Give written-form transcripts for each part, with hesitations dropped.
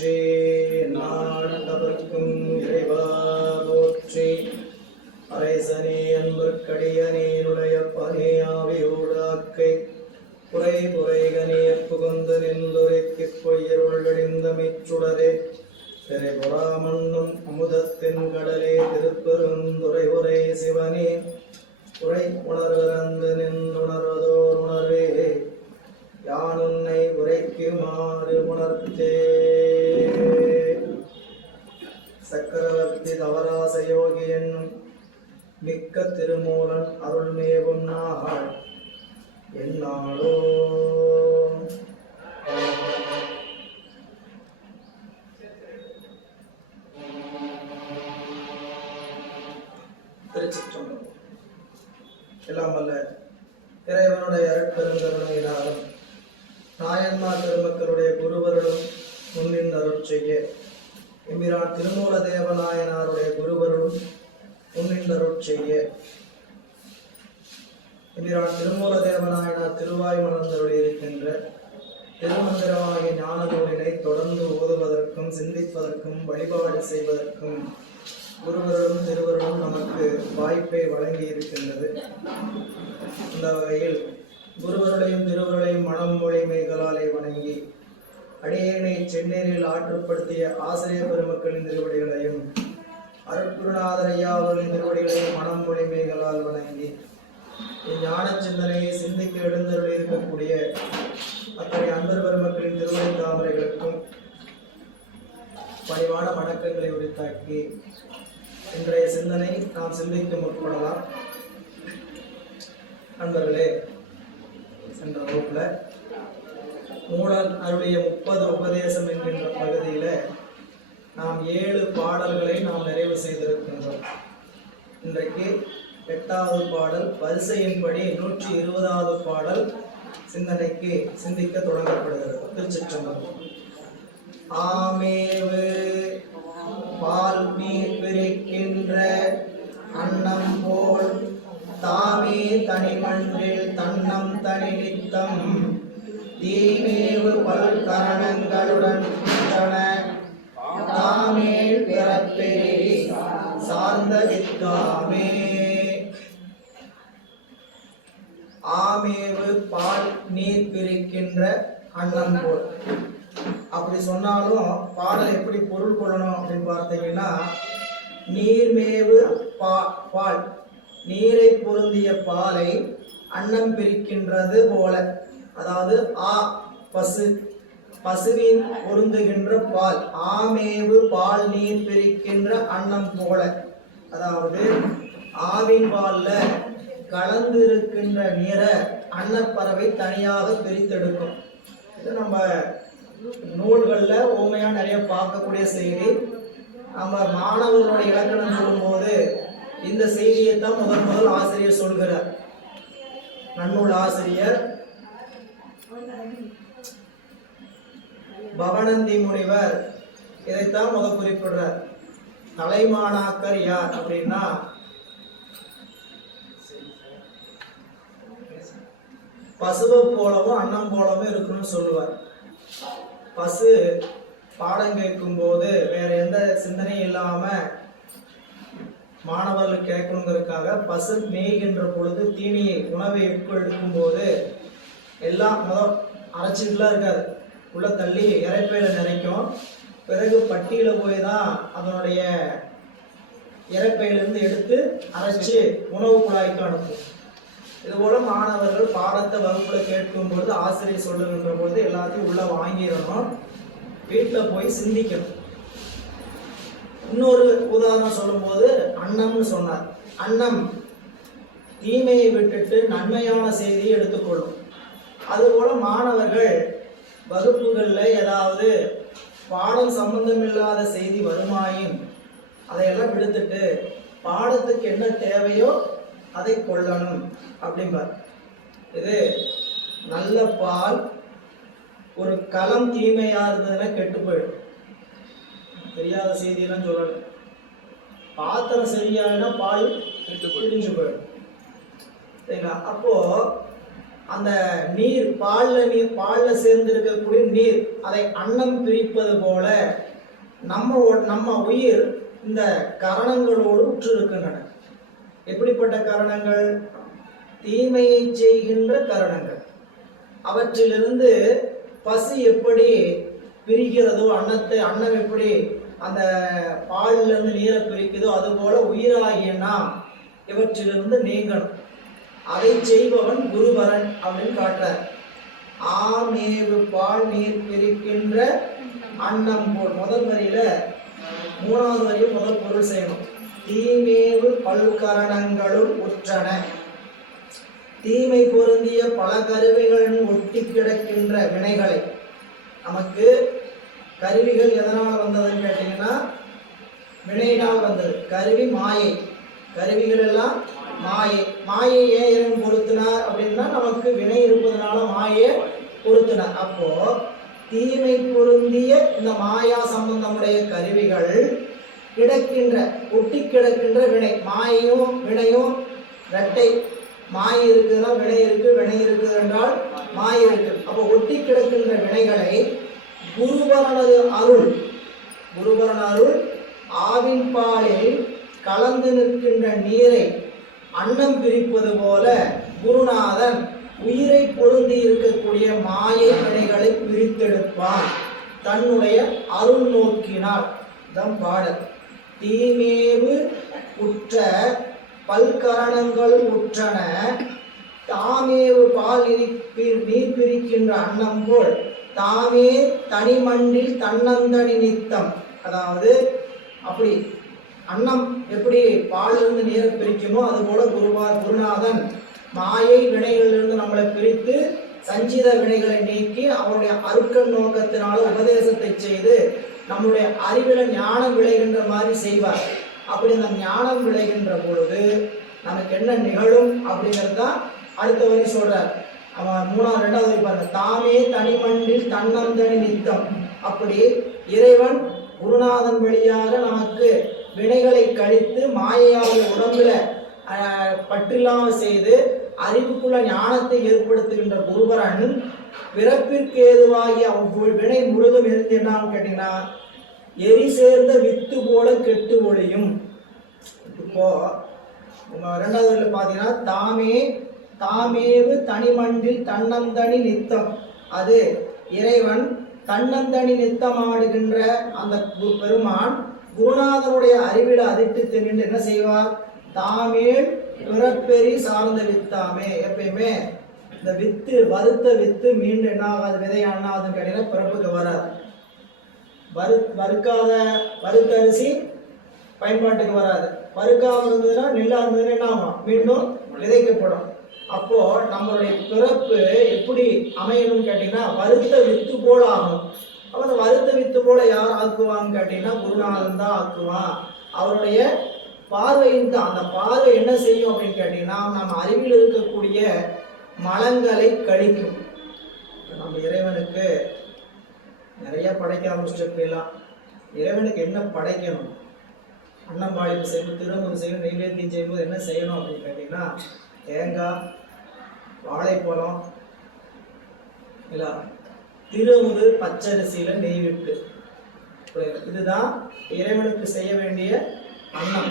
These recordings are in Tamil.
போற்றி, நாடகவர்க்கும் இறைவா போற்றி. அரைசனே அன்பர்க்கடியனேனுடைய பனே ஆவியோடாக்கை குறை புரைகனே புகுந்து நின்றுரைக்குப் பொய்யருள் அடிந்த மெச்சுடரே திரைபுறாமண்ணும் அமுதத்தின் கடலே திருப்பெருந்துறை உரை சிவனே உரை உணர்வரந்து நின்றுணர்வதோர் உணர்வே யான் உன்னை உரைக்குமாறு உணர்த்தே. சக்கரவர்த்தி தவராச யோகி என்னும் மிக்க திருமூலன் அருள்மேவும் நாள் என்னாளோ. திருச்சிற்றம்பலம். எல்லாம் வல்ல இறைவனுடைய அருட்பெருங்கருணையினாலும் நாயன்மார் பெருமக்களுடைய குருவருளும் முன்னின் அருள் செய்ய எம்பிரான் திருமூல தேவநாயனாருடைய குருவருளும் முன்னின் அருள் செய்ய எம்பிரான் திருமூல தேவநாயனார் திருவாய் மலர்ந்தருள் இருக்கின்ற திருமந்திரமாகிய ஞான நூலினை தொடர்ந்து ஓதுவதற்கும் சிந்திப்பதற்கும் வழிபாடு செய்வதற்கும் குருவருளும் திருவருளும் நமக்கு வாய்ப்பை வழங்கி இருக்கின்றது. இந்த வகையில் குருவருளையும் திருவருளையும் மனம் மொழி மெய்களாலே வணங்கி அடியேனை செந்நீரில் ஆற்றுப்படுத்திய ஆசிரியர் பெருமக்களின் திருவடிகளையும் அருட்குருநாதர் ஐயா அவர்களின் திருவடிகளையும் மனம் மொழி மெய்களால் வணங்கி ஞான சிந்தனையை சிந்திக்க எழுந்தருள் இருக்கக்கூடிய அத்தகைய அன்பர் பெருமக்களின் திருவடி தாமரைகளுக்கும் பணிவான வணக்கங்களை உரித்தாக்கி இன்றைய சிந்தனை நாம் சிந்திக்க முற்படலாம். நண்பர்களே, சென்ற வகுப்புல மூலன் அருளிய 30 உபதேசம் என்கின்ற பகுதியில நாம் 7 பாடல்களை நாம் நிறைவு செய்திருக்கின்றோம். இன்றைக்கு 8வது பாடல், வரிசையின்படி 120வது பாடல் சிந்தனைக்கு சிந்திக்க தொடங்கப்படுகிறது. திருச்சிற்றம்பலம். ஆமேவு பால் நீர் பிரிக்கின்ற அன்னம் போல் தாமே தனிமன்றில் தன்னம் தனி நித்தம் தீமேவு பல் கரணங்களுடன் தாமேல் பிறப்பெறி சார்ந்த வித்தாமே. ஆமேவு பால் நீர் பிரிக்கின்ற அன்னம் போல். அப்படி சொன்னாலும் பாடல் எப்படி பொருள் கொள்ளணும் அப்படின்னு பார்த்தீங்கன்னா, நீர்மேவு பால், நீரை பொருந்திய பாலை அன்னம் பிரிக்கின்றது போல. அதாவது பசு, பசுவின் பொருந்துகின்ற பால். ஆமேவு பால் நீர் பிரிக்கின்ற அன்னம் போல. அதாவது ஆவின் பால்ல கலந்து இருக்கின்ற நீரை அன்னப்பறவை தனியாக பிரித்தெடுக்கும். இது நம்ம நூல்கள்ல ஊமையா நிறைய பார்க்கக்கூடிய செய்தி. நம்ம மாணவர்களுடைய இலக்கணம் சொல்லும்போது இந்த செய்தியை தான் முதல் ஆசிரியர் சொல்கிறார். நன்னூல் ஆசிரியர் பவனந்தி முனிவர் இதைத்தான் குறிப்பிடுறார். தலைமாணாக்கர் யார் அப்படின்னா, பசுவை போலவும் அன்னம் போலவும் இருக்கணும்னு சொல்லுவார். பசு பாடம் கேட்கும் போது வேற எந்த சிந்தனையும் இல்லாம மாணவர்கள் கேட்கணுங்கிறதுக்காக பசு மேய்கின்ற பொழுது தீனியை உணவை எடுக்கும் போது எல்லாம் அரைச்சிட்டுலாம் இருக்காது, உள்ள தள்ளி இறைப்பையில நிறைக்கும். பிறகு பட்டியல போய் தான் அதனுடைய இறைப்பையிலிருந்து எடுத்து அரைச்சி உணவு குழாய்க்கு அனுப்பும். இதுபோல மாணவர்கள் பாடத்தை வகுப்புல கேட்கும் பொழுது ஆசிரியர் சொல்லுகின்ற பொழுது எல்லாத்தையும் உள்ள வாங்கிடணும், வீட்டில் போய் சிந்திக்கணும். இன்னொரு உதாரணம் சொல்லும் போது அன்னம்னு சொன்னார். அன்னம் தீமையை விட்டுட்டு நன்மையான செய்தியை எடுத்துக்கொள்ளும். அதுபோல மாணவர்கள் வகுப்புகள்ல ஏதாவது பாடம் சம்பந்தம் இல்லாத செய்தி வருமாயின் அதையெல்லாம் விடுத்துட்டு பாடத்துக்கு என்ன தேவையோ அதை கொள்ளணும் அப்படிம்பார். இது நல்ல பால் ஒரு களம் தீமையா இருந்ததுன்னா கெட்டு போயிடும். தெரியாத செய்தியெல்லாம் சொல்லணும். பாத்திரம் சரியான பால் பிரிஞ்சு போயிடும். சரிங்களா? அப்போ அந்த நீர் பால்ல சேர்ந்து இருக்கக்கூடிய நீர் அதை அன்னம் பிரிப்பது போல நம்ம உயிர் இந்த கரணங்களோடு உற்று இருக்கின்றன. எப்படிப்பட்ட கரணங்கள்? தீமையை செய்கின்ற கரணங்கள். அவற்றிலிருந்து பசி எப்படி பிரிக்கிறதோ, அன்னம் எப்படி அந்த பாலில் இருந்து நீரை பிரிக்குதோ, அதுபோல உயிராகிய நாம் இவற்றிலிருந்து நீங்கணும். அதை செய்பவன் குருபரன் அப்படின்னு காட்டுறார். ஆமேவு பால் நீர் பிரிக்கின்ற அன்னம் போல். முதல் வரியில 3வது வரியும் முதல் பொருள் செய்யணும். தீமேவு பல்கரணங்களுள் உற்றன. தீமை பொருந்திய பல கருவிகளும் ஒட்டி கிடக்கின்ற வினைகளை, நமக்கு கருவிகள் எதனால் வந்ததுன்னு கேட்டீங்கன்னா வினையினால் வந்தது. கருவி மாயை, கருவிகள் எல்லாம் மாயை. மாயை ஏன் இறைவன் பொருத்தினார் அப்படின்னா நமக்கு வினை இருப்பதனால மாயை பொருத்தினார். அப்போ தீமை பொருந்திய இந்த மாயா சம்பந்தமுடைய கருவிகள் கிடக்கின்ற ஒட்டி கிடக்கின்ற வினை. மாயையும் வினையும் இரட்டை. மாயை இருக்குதுன்னா வினை இருக்கு, வினை இருக்குது என்றால் மாயை இருக்கு. அப்போ ஒட்டி கிடக்கின்ற வினைகளை குருபரனது அருள், குருபரன் அருள் ஆவின் பாலில் கலந்து நிற்கின்ற நீரை அன்னம் பிரிப்பது போல குருநாதன் உயிரை பொருந்தி இருக்கக்கூடிய மாயை வினைகளை பிரித்தெடுப்பான் தன்னுடைய அருள் நோக்கினால். தம் பாடல். தீமேவு உற்ற பல்கரணங்கள் உற்றன, தாமேவு பால் நீர் பிரிக்கின்ற அன்னம் போல் தாமே தனிமண்டில் தன்னந்தனி நித்தம். அதாவது அப்படி அன்னம் எப்படி பாலிலிருந்து நீரை பிரிக்குமோ அதுபோல குருநாதன் மாயை வினைகளிலிருந்து நம்மளை பிரித்து சஞ்சித வினைகளை நீக்கி அவருடைய அருட்கண் நோக்கத்தினால உபதேசத்தை செய்து நம்முடைய அறிவில ஞானம் விளைகின்ற மாதிரி செய்வார். அப்படி அந்த ஞானம் விளைகின்ற பொழுது நமக்கு என்ன நிகழும் அப்படிங்கிறது தான் அடுத்த வரி சொல்றார். அவன் 2வது பாருங்க. தாமே தனிமண்டில் தன்னந்தனி நித்தம். அப்படி இறைவன் குருநாதன் வழியாக நமக்கு வினைகளை கழித்து மாயையாக உடம்புல பற்றில்லாமல் செய்து அறிவுக்குள்ள ஞானத்தை ஏற்படுத்துகின்ற குருபரன் பிறப்பிற்கு ஏதுவாகி வினை முழுதும் இருந்து என்னான்னு கேட்டீங்கன்னா எரி சேர்ந்த வித்து போல கெட்டு ஒளியும். இப்போ 2வது பார்த்தீங்கன்னா தாமேவு தனிமண்டில் தன்னந்தனி நித்தம். அது இறைவன் தன்னந்தனி நித்தமாடுகின்ற அந்த பெருமான் குருநாதனுடைய அறிவில அதிட்டு தின்னு என்ன செய்வார்? தாமேல் பிறப்பெறி சார்ந்த வித்தாமே. எப்பயுமே இந்த வித்து வறுத்த வித்து மீண்டும் என்ன ஆகாது? விதை அண்ணாதுன்னு கேட்டீங்கன்னா பிறப்புக்கு வராது. வறுத்த அரிசி பயன்பாட்டுக்கு வராது. வறுக்காம இருந்ததுன்னா நெல்லா இருந்ததுன்னா என்ன ஆகும்? மீண்டும் விதைக்கப்படும். அப்போ நம்மளுடைய பிறப்பு எப்படி அமையணும்னு கேட்டீங்கன்னா வறுத்த வித்து போல ஆகணும். அப்போ அந்த வறுத்த வித்து போல யார் ஆக்குவான்னு கேட்டீங்கன்னா குருநாதன் தான் ஆக்குவான். அவருடைய பார்வையின் தான். அந்த பார்வை என்ன செய்யும் அப்படின்னு கேட்டீங்கன்னா நம்ம அறிவில் இருக்கக்கூடிய மலங்களை கழிக்கும். நம்ம இறைவனுக்கு நிறைய படைக்க ஆரம்பிச்சிருக்கலாம். இறைவனுக்கு என்ன படைக்கணும்? அன்னம்பாளிப்பு செய்யும், திருமுகம் செய்யும், நெய்வேத்தியம் செய்யும்போது என்ன செய்யணும் அப்படின்னு கேட்டீங்கன்னா தேங்காய், வாழைப்பழம், இல்லை திருமுது, பச்சரிசியில நெய் விட்டு, இதுதான் இறைவனுக்கு செய்ய வேண்டிய அன்னம்.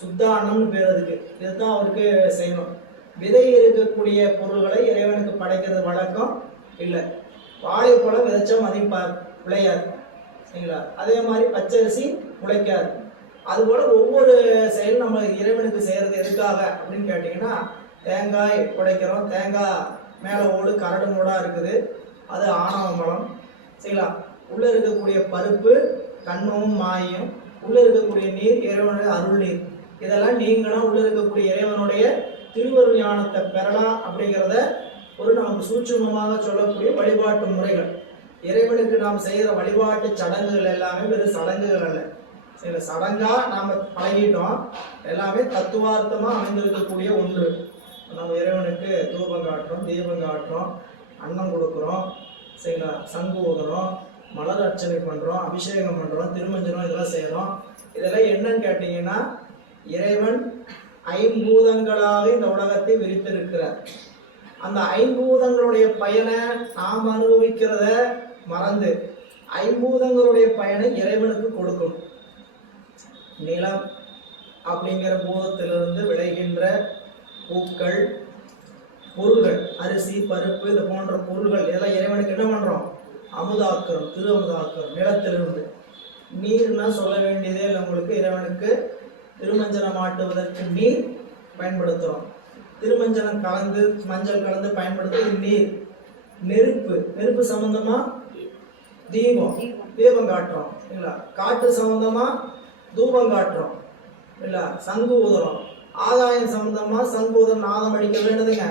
சுத்த அன்னம்னு பேர் அதுக்கு. இதுதான் அவருக்கு செய்யணும். விதை இருக்கக்கூடிய பொருள்களை இறைவனுக்கு படைக்கிறது வழக்கம் இல்லை. வாழைப்பழம் விதைச்சா மதியம் விளையாது, சரிங்களா? அதே மாதிரி பச்சரிசி முளைக்காது. அதுபோல் ஒவ்வொரு செயலும் நம்ம இறைவனுக்கு செய்கிறது எதுக்காக அப்படின்னு கேட்டிங்கன்னா தேங்காய் உடைக்கிறோம். தேங்காய் மேலே ஓடு கரடு மூடாக இருக்குது, அது ஆணவ மலம், சரிங்களா? உள்ளே இருக்கக்கூடிய பருப்பு கண்ணும் மாயும், உள்ளே இருக்கக்கூடிய நீர் இறைவனுடைய அருள் நீர். இதெல்லாம் நீங்களும் உள்ளே இருக்கக்கூடிய இறைவனுடைய திருவருள் ஞானத்தை பெறலாம் அப்படிங்கிறத ஒரு நமக்கு சூட்சுமமாக சொல்லக்கூடிய வழிபாட்டு முறைகள். இறைவனுக்கு நாம் செய்கிற வழிபாட்டு சடங்குகள் எல்லாமே வெறும் சடங்குகள் அல்ல. சில சடங்கா நாம் பழகிட்டோம். எல்லாமே தத்துவார்த்தமாக அமைந்திருக்கக்கூடிய ஒன்று. நம்ம இறைவனுக்கு தூபம் காட்டுறோம், தீபம் காட்டுறோம், அன்னம் கொடுக்குறோம், சரிங்களா? சங்கு ஊதுறோம், மலர் அர்ச்சனை பண்ணுறோம், அபிஷேகம் பண்ணுறோம், திருமஞ்சனம், இதெல்லாம் செய்கிறோம். இதெல்லாம் என்னன்னு கேட்டிங்கன்னா இறைவன் 5 பூதங்களாக இந்த உலகத்தை விரித்திருக்கிறார். அந்த ஐம்பூதங்களுடைய பயனை நாம் அனுபவிக்கிறத மறந்து ஐம்பூதங்களுடைய பயனை இறைவனுக்கு கொடுக்கணும். நிலம் அப்படிங்கிற பூதத்திலிருந்து விளைகின்ற பூக்கள், பொருள்கள், அரிசி, பருப்பு, இது போன்ற பொருள்கள் இதெல்லாம் இறைவனுக்கு என்ன பண்றோம்? அமுதாக்குறோம், திரு அமுதாக்குறோம். நிலத்திலிருந்து நீர்னா சொல்ல வேண்டியதே இல்லை உங்களுக்கு. இறைவனுக்கு திருமஞ்சனம் ஆட்டுவதற்கு நீர் பயன்படுத்துறோம். திருமஞ்சனம் கலந்து மஞ்சள் கலந்து பயன்படுத்துறது நீர். நெருப்பு, நெருப்பு சம்பந்தமா தீபம் காட்டுறோம் இல்ல. காற்று சம்பந்தமா தூபம் காட்டுறோம் இல்ல, சங்கு ஊதுறோம். ஆகாயம் சம்பந்தமா சங்கு ஊதும், நாதம் அடிக்க வேண்டுதுங்க,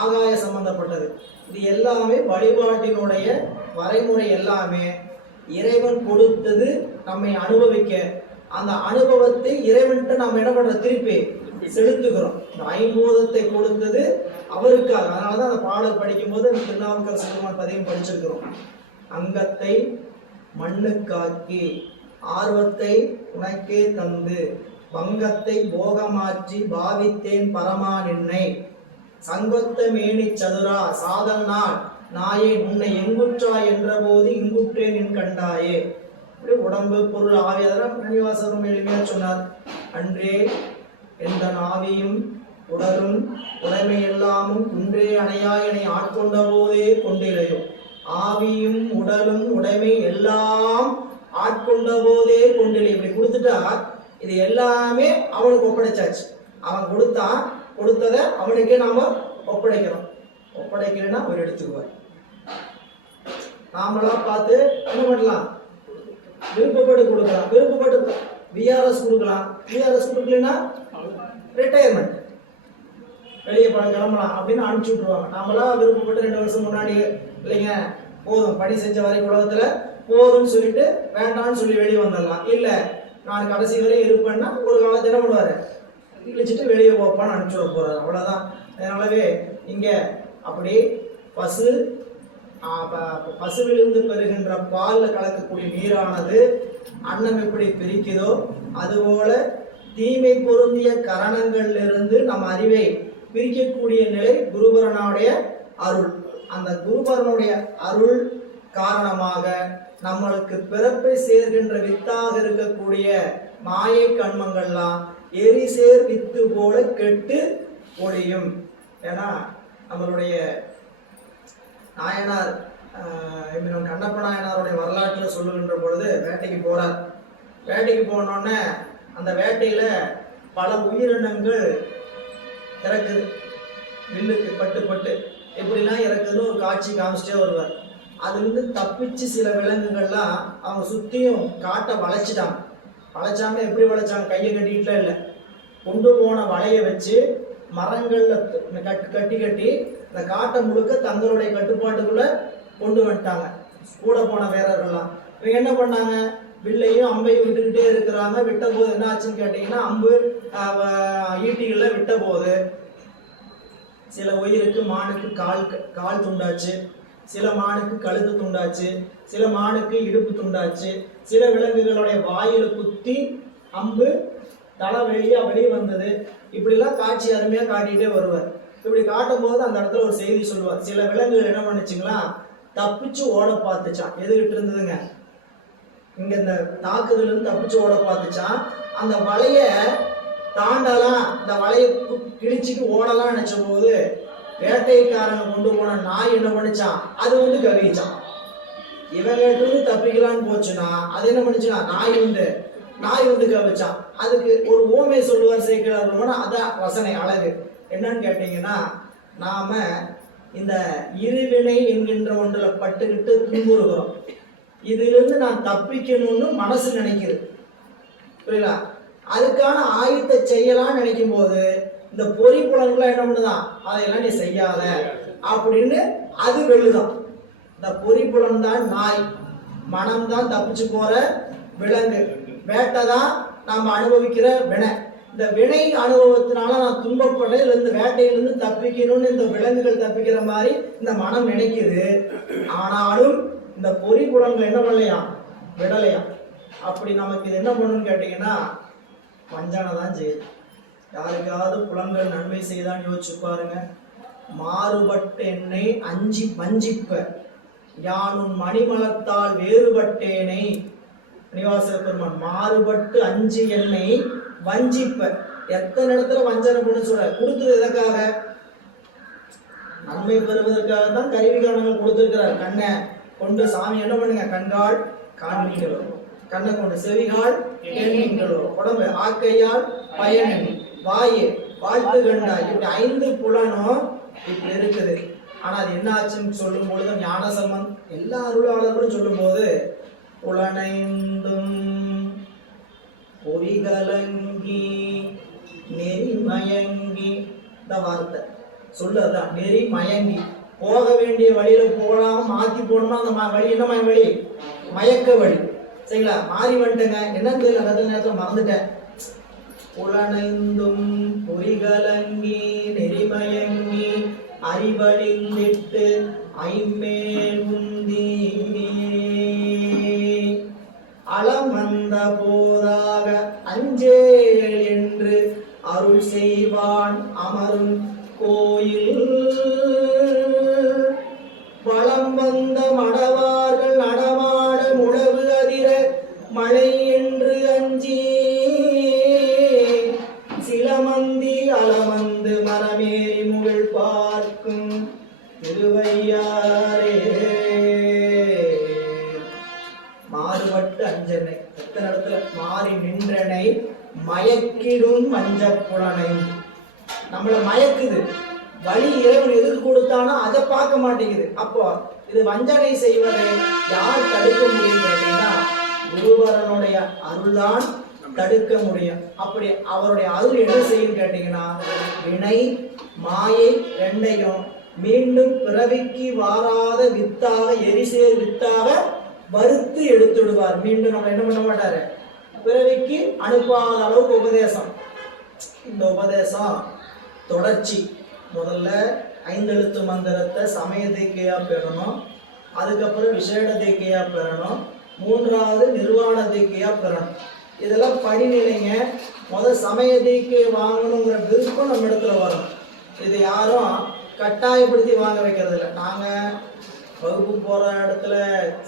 ஆகாய சம்பந்தப்பட்டது. இது எல்லாமே வழிபாட்டினுடைய வரைமுறை. எல்லாமே இறைவன் கொடுத்தது நம்மை அனுபவிக்க. அந்த அனுபவத்தை இறைவன்கிட்ட நம்ம என்ன பண்ற? திருப்பி செலுத்துகிறோம். இந்த ஐம்பூதத்தை கொடுத்தது அவருக்காக. அதனாலதான் அந்த பாடல் படிக்கும் போது திருநாவுக்கரசு பெருமான் பதிகம் படிச்சிருக்கிறோம். அங்கத்தை மண்ணுக்காக்கி ஆர்வத்தை உனக்கே தந்து வங்கத்தை போகமாற்றி பாவித்தேன் பரமா நின்னை சங்கொத்த மேனி சதுரா சாதல் நாள் நாயே உன்னை எங்குற்றாய் என்ற போது இங்குற்றேன் என் கண்டாயே. இப்படி உடம்பு, பொருள், ஆவி, அதெல்லாம் மணிவாசகரும் எளிமையா சொன்னார். அன்றே எந்த ஆவியும் உடலும் உடைமை எல்லாமும் குன்றே அணையா என்னை ஆட்கொண்ட போதே கொண்டிலையோ. ஆவியும் உடலும் உடைமை எல்லாம் ஆட்கொண்ட போதே கொண்டிலை. இப்படி கொடுத்துட்டா இது எல்லாமே அவனுக்கு ஒப்படைச்சாச்சு. அவன் கொடுத்ததை அவனுக்கே நாம ஒப்படைக்கிறோம். ஒப்படைக்கலைன்னா அவர் எடுத்துக்குவார். நாமளா பார்த்து என்ன பண்ணலாம்? விருப்பப்பட்டு கொடுக்கலாம். விருப்பப்பட்டு விஆர்எஸ் கொடுக்கலாம். விஆர்எஸ் கொடுக்கலன்னா ரிட்டையர்மெண்ட், வெளியே பணம் கிளம்பலாம் அப்படின்னு அனுப்பிச்சு விட்டுருவாங்க. நாமளா விருப்பப்பட்டு 2 வருஷம் முன்னாடி இல்லைங்க போதும், பணி செஞ்ச வரைக்கும் உலகத்துல போதும்னு சொல்லிட்டு வேண்டாம்னு சொல்லி வெளியே வந்துடலாம். இல்ல நான் கடைசி வரை இருப்பேன்னா ஒரு காலத்தை என்ன பண்ணுவாரு? இழிச்சிட்டு வெளியே போப்பான்னு அனுப்பிச்சு விட போறாரு. அவ்வளவுதான். அதனாலவே இங்க அப்படி பசுவிலிருந்து பெறுகின்ற பால்ல கலக்கக்கூடிய நீரானது அன்னம் எப்படி பிரிக்குதோ அதுபோல தீமை பொருந்திய கரணங்களிலிருந்து நம் அறிவை பிரிக்கக்கூடிய நிலை குருபரனுடைய அருள். அந்த குருபரனுடைய அருள் காரணமாக நம்மளுக்கு பிறப்பை சேர்கின்ற வித்தாக இருக்கக்கூடிய மாயை கண்மங்கள்லாம் எரிசேர் வித்து போல கெட்டு ஒழியும். ஏன்னா நம்மளுடைய நாயனார் கண்ணப்ப நாயனாருடைய வரலாற்றில் சொல்லுகின்ற பொழுது வேட்டைக்கு போறார். வேட்டைக்கு போனோடனே அந்த வேட்டையில பல உயிரினங்கள் இறக்குது. வில்லுக்கு பட்டு எப்படிலாம் இறக்குதுன்னு ஒரு காட்சி காமிச்சிட்டே வருவார். அதுலேருந்து தப்பிச்சு சில விலங்குகள்லாம் அவங்க சுற்றியும் காட்டை வளைச்சிட்டாங்க. வளைச்சாங்க. எப்படி வளைச்சாங்க? கையை கட்டிக்கிட்டே இல்லை, கொண்டு போன வலையை வச்சு மரங்கள்ல கட்டி இந்த காட்டை முழுக்க தங்களுடைய கட்டுப்பாட்டுக்குள்ள கொண்டு வந்துட்டாங்க. கூட போன வீரர்கள்லாம் இவங்க என்ன பண்ணாங்க? வில்லையும் அம்பையும் விட்டுக்கிட்டே இருக்கிறாங்க. விட்ட போது என்ன ஆச்சுன்னு கேட்டீங்கன்னா, அம்பு ஈட்டிகள்ல விட்ட போது சில உயிருக்கு மானுக்கு கால் துண்டாச்சு, சில மானுக்கு கழுத்து துண்டாச்சு, சில மானுக்கு இடுப்பு துண்டாச்சு, சில விலங்குகளுடைய வாயில குத்தி அம்பு தலை வெளியே வந்தது. இப்படிலாம் காட்சி அருமையா காட்டிகிட்டே வருவார். இப்படி காட்டும் போது அந்த இடத்துல ஒரு செய்தி சொல்லுவார். சில விலங்குகள் என்ன பண்ணுச்சுங்களா, தப்பிச்சு ஓட பார்த்துச்சான். எதுகிட்டு இருந்ததுங்க? இங்க இந்த தாக்குதல் இருந்து தப்பிச்சு ஓட பார்த்துச்சான். அந்த வலைய தாண்டலாம், இந்த வலையை கிழிச்சிக்கு ஓடலாம் நினைச்ச போது வேட்டைக்காரங்க கொண்டு போன நாய் என்ன பண்ணிச்சான்? அது கவிச்சான். இவங்க தப்பிக்கலான்னு போச்சுன்னா அது என்ன பண்ணிச்சுன்னா நாய் கவிச்சான். அதுக்கு ஒரு ஓமை சொல்லுவார் சேர்க்கிறார். அதான் ரசனை அழகு. என்னன்னு கேட்டீங்கன்னா, நாம இந்த இருவினை என்கின்ற ஒன்றுல பட்டுக்கிட்டு துன்புறுகிறோம். இதிலிருந்து நான் தப்பிக்கணும்னு மனசு நினைக்குது. புரியல? அதுக்கான ஆயத்தை செய்யலாம்னு நினைக்கும் போது இந்த பொறி புலன்கள் என்ன பண்ணுதான்? அதையெல்லாம் நீ செய்யாத அப்படின்னு அது வெள்ளுதான். இந்த பொறி புலன் தான் நாய், மனம்தான் தப்பிச்சு போற விலங்கு, வேட்டை தான் நாம் அனுபவிக்கிற வினை. இந்த வினை அனுபவத்தினால நான் துன்பப்படுறேன், இந்த வேட்டையிலிருந்து தப்பிக்கணும்னு இந்த விலங்குகள் தப்பிக்கிற மாதிரி இந்த மனம் நினைக்குது. ஆனாலும் இந்த பொறி புலன்கள் என்ன பண்ணலையா? விடலையா? அப்படி நமக்கு இது என்ன பண்ணணும்னு கேட்டீங்கன்னா, வஞ்சனை தான் செய்யுது. யாருக்காவது புலன்கள் நன்மை செய்தான்னு யோசிச்சு பாருங்க. மாறுபட்டு என்னை அஞ்சி வஞ்சிப்ப யானும் மணிமலத்தால் வேறுபட்டேனை. மணிவாசக பெருமான் மாறுபட்டு அஞ்சு என்னை வஞ்சிப்ப. எத்தனை இடத்துல வஞ்சனை பண்ணு சொல்ற. கொடுத்தது எதற்காக? நன்மை பெறுவதற்காக தான் கருவிகாரணங்கள் கொடுத்திருக்கிறார். கண்ணை கொண்டு சாமி என்ன பண்ணுங்க, கண்கால் காண்பீங்களோ, கண்ணை கொண்டு செவிகால் கேள்வீங்களோ, உடம்பு ஆக்கையால் பயனி, வாயு வாழ்த்து கண்டாய், இப்படி 5 புலனும் இப்படி இருக்குது. ஆனா அது என்ன ஆச்சுன்னு சொல்லும் பொழுது ஞானசம்பந்தம் எல்லா அருளாளர்களும் சொல்லும் போது புலனைந்தும் பொறிகலங்கி நெறிமயங்கி, இந்த வார்த்தை சொல்லுதான், நெறி மயங்கி. போக வேண்டிய வழியில போகாம மாத்தி போனோம்னா அந்த வழி என்ன வழி? மயக்க வழி. சரிங்களா? மாறி வந்துட்டேங்க, என்னன்னு தெரியல, கதை நேரத்தில் மறந்துட்டேன். புலனைந்தும் பொறிகலங்கி நெறிமயங்கி அறிவழிந்திட்டு ஐமேல் உந்தி அளமந்த போதாக அஞ்சேல் என்று அருள் செய்வான் அமரும் கோயில். வளம் வந்த மடவார்கள் நடமாட முழவு அதிர மழை என்று அஞ்சி சிலமந்தி அலமந்து மரமேறி முகில் பார்க்கும் திருவையாரே. மாறுபட்டு அஞ்சனை, எத்தனை இடத்துல மாறி நின்றனை மயக்கிடும் மஞ்ச புலனை. நம்மள மயக்குது, வழி இறைவன் எதுக்கு கொடுத்தானோ அதை பார்க்க மாட்டேங்குது. அப்போ இது வஞ்சனை செய்வதை யார் தடுக்க முடியும் கேட்டீங்கன்னா குருவரனுடைய அருள்தான் தடுக்க முடியும். அப்படி அவருடைய அருள் என்ன செய்யும் கேட்டீங்கன்னா வினை மாயை ரெண்டையும் மீண்டும் பிறவிக்கு வாராத வித்தாக எரிசேர் வித்தாக வறுத்து எடுத்துடுவார். மீண்டும் நம்ம என்ன பண்ண மாட்டாரு, பிறவிக்கு அனுப்பாத அளவுக்கு உபதேசம். இந்த உபதேசம் தொடர்ச்சி. முதல்ல 5 எழுத்து மந்திரத்தை சமய தீக்கையா பெறணும், அதுக்கப்புறம் விசேட தீக்கையா பெறணும், 3வது நிர்வாண தீக்கையா பெறணும். இதெல்லாம் படிநிலைங்க. முதல் சமய தீக்கை வாங்கணுங்கிற விருப்பம் நம்ம இடத்துல வரும். இது யாரும் கட்டாயப்படுத்தி வாங்க வைக்கிறது இல்லை. நாங்கள் வகுப்பு போகிற இடத்துல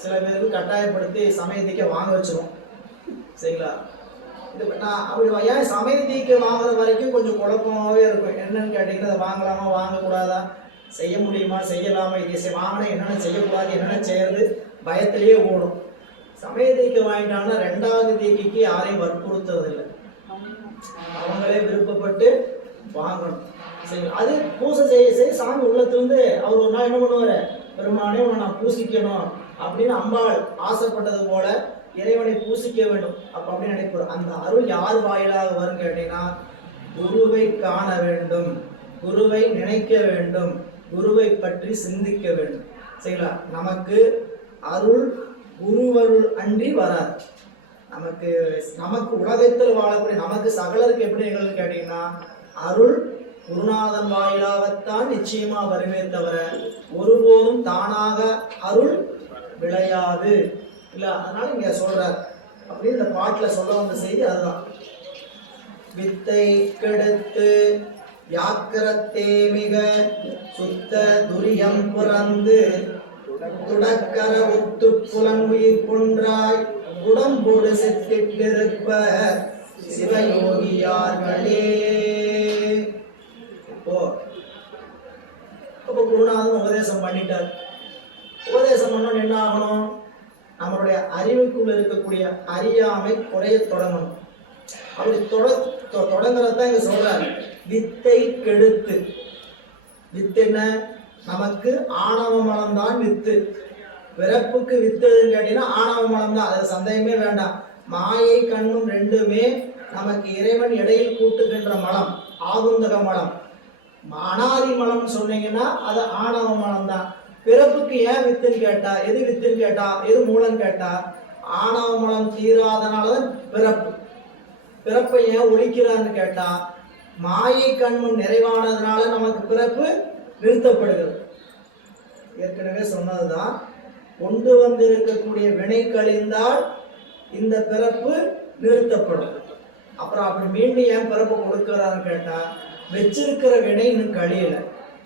சில பேருக்கு கட்டாயப்படுத்தி சமய தீக்கை வாங்க வச்சிருவோம். சரிங்களா? இது நான் அப்படி ஏன் சமய தீக்கை வாங்குற வரைக்கும் கொஞ்சம் குழப்பமாகவே இருக்கும். என்னன்னு கேட்டிங்கன்னா அதை வாங்கலாமா வாங்கக்கூடாதா, செய்ய முடியுமா செய்யலாமா, இதை வாங்கினா என்னென்ன செய்யக்கூடாது என்னென்ன செய்யறது பயத்திலேயே ஓடும். சமய தீக்கை வாங்கிட்டாங்கன்னா 2வது தீக்கைக்கு யாரையும் வற்புறுத்துறது இல்லை, அவங்களே விருப்பப்பட்டு வாங்கணும். சரி, அது பூசை செய்ய சாமி உள்ளத்திலிருந்து அவர் ஒரு நாள் என்ன பண்ணுவாரு, பெருமானே உன்னை நான் பூசிக்கணும் அப்படின்னு அம்பாள் ஆசைப்பட்டது போல இறைவனை பூசிக்க வேண்டும் அப்படின்னு நினைப்பார். அந்த அருள் யார் வாயிலாக வரும் கேட்டீங்கன்னா குருவை காண வேண்டும், குருவை நினைக்க வேண்டும், குருவை பற்றி சிந்திக்க வேண்டும். சரிங்களா? நமக்கு அருள் குருவருள் அன்றி வராது. நமக்கு உலகத்தில் வாழக்கூடிய நமக்கு சகலருக்கு எப்படி நிகழ்வு கேட்டீங்கன்னா அருள் குருநாதன் வாயிலாகத்தான் நிச்சயமா வருமே தவிர ஒருபோதும் தானாக அருள் விளையாது இல்ல. அதனால இங்க சொல்றார் அப்படின்னு இந்த பாட்டுல சொல்ல வந்த செய்தி அதுதான். வித்தை கெடுத்து வியாக்கிரத்தே மிக சுத்த துரியம் புறந்து துடக்கர ஒத்து புலன் உயிர் கொன்றாய் உடம்போடு செத்திட்டிருப்ப சிவயோகியார்களே. இப்போ குருநாதன் உபதேசம் பண்ணிட்டார். உபதேசம் பண்ணணும் என்ன ஆகணும், நம்மளுடைய அறிவுக்குள்ள இருக்கக்கூடிய அறியாமை குறைய தொடங்கணும். அப்படி தொடங்குறதான் இங்க சொல்றாரு. வித்தை கெடுத்து, வித்து என்ன, நமக்கு ஆணவ மலம் தான் வித்து. பிறப்புக்கு வித்துன்னு கேட்டீங்கன்னா ஆணவ மலம் தான், அது சந்தேகமே வேண்டாம். மாயை கண்ணும் ரெண்டுமே நமக்கு இறைவன் இடையில் கூட்டுகின்ற மலம், ஆகுந்தக மலம். அனாதி மலம் சொன்னீங்கன்னா அது ஆணவ மலம் தான். பிறப்புக்கு ஏன் வித்துன்னு கேட்டா, எது வித்துன்னு கேட்டா, எது மூலம் கேட்டா, ஆணவ மலம் தீராதனாலதான் பிறப்பு. பிறப்பை ஏன் ஒழிக்கிறான்னு கேட்டா மாயை கண்முன் நிறைவானதுனால நமக்கு பிறப்பு நிறுத்தப்படுகிறது. ஏற்கனவே சொன்னதுதான், கொண்டு வந்திருக்கக்கூடிய வினை கழிந்தால் இந்த பிறப்பு நிறுத்தப்படும். அப்புறம் அப்படி மீண்டும் ஏன் பிறப்பு கொடுக்கிறான்னு கேட்டா வச்சிருக்கிற வினை இன்னும் கழியல.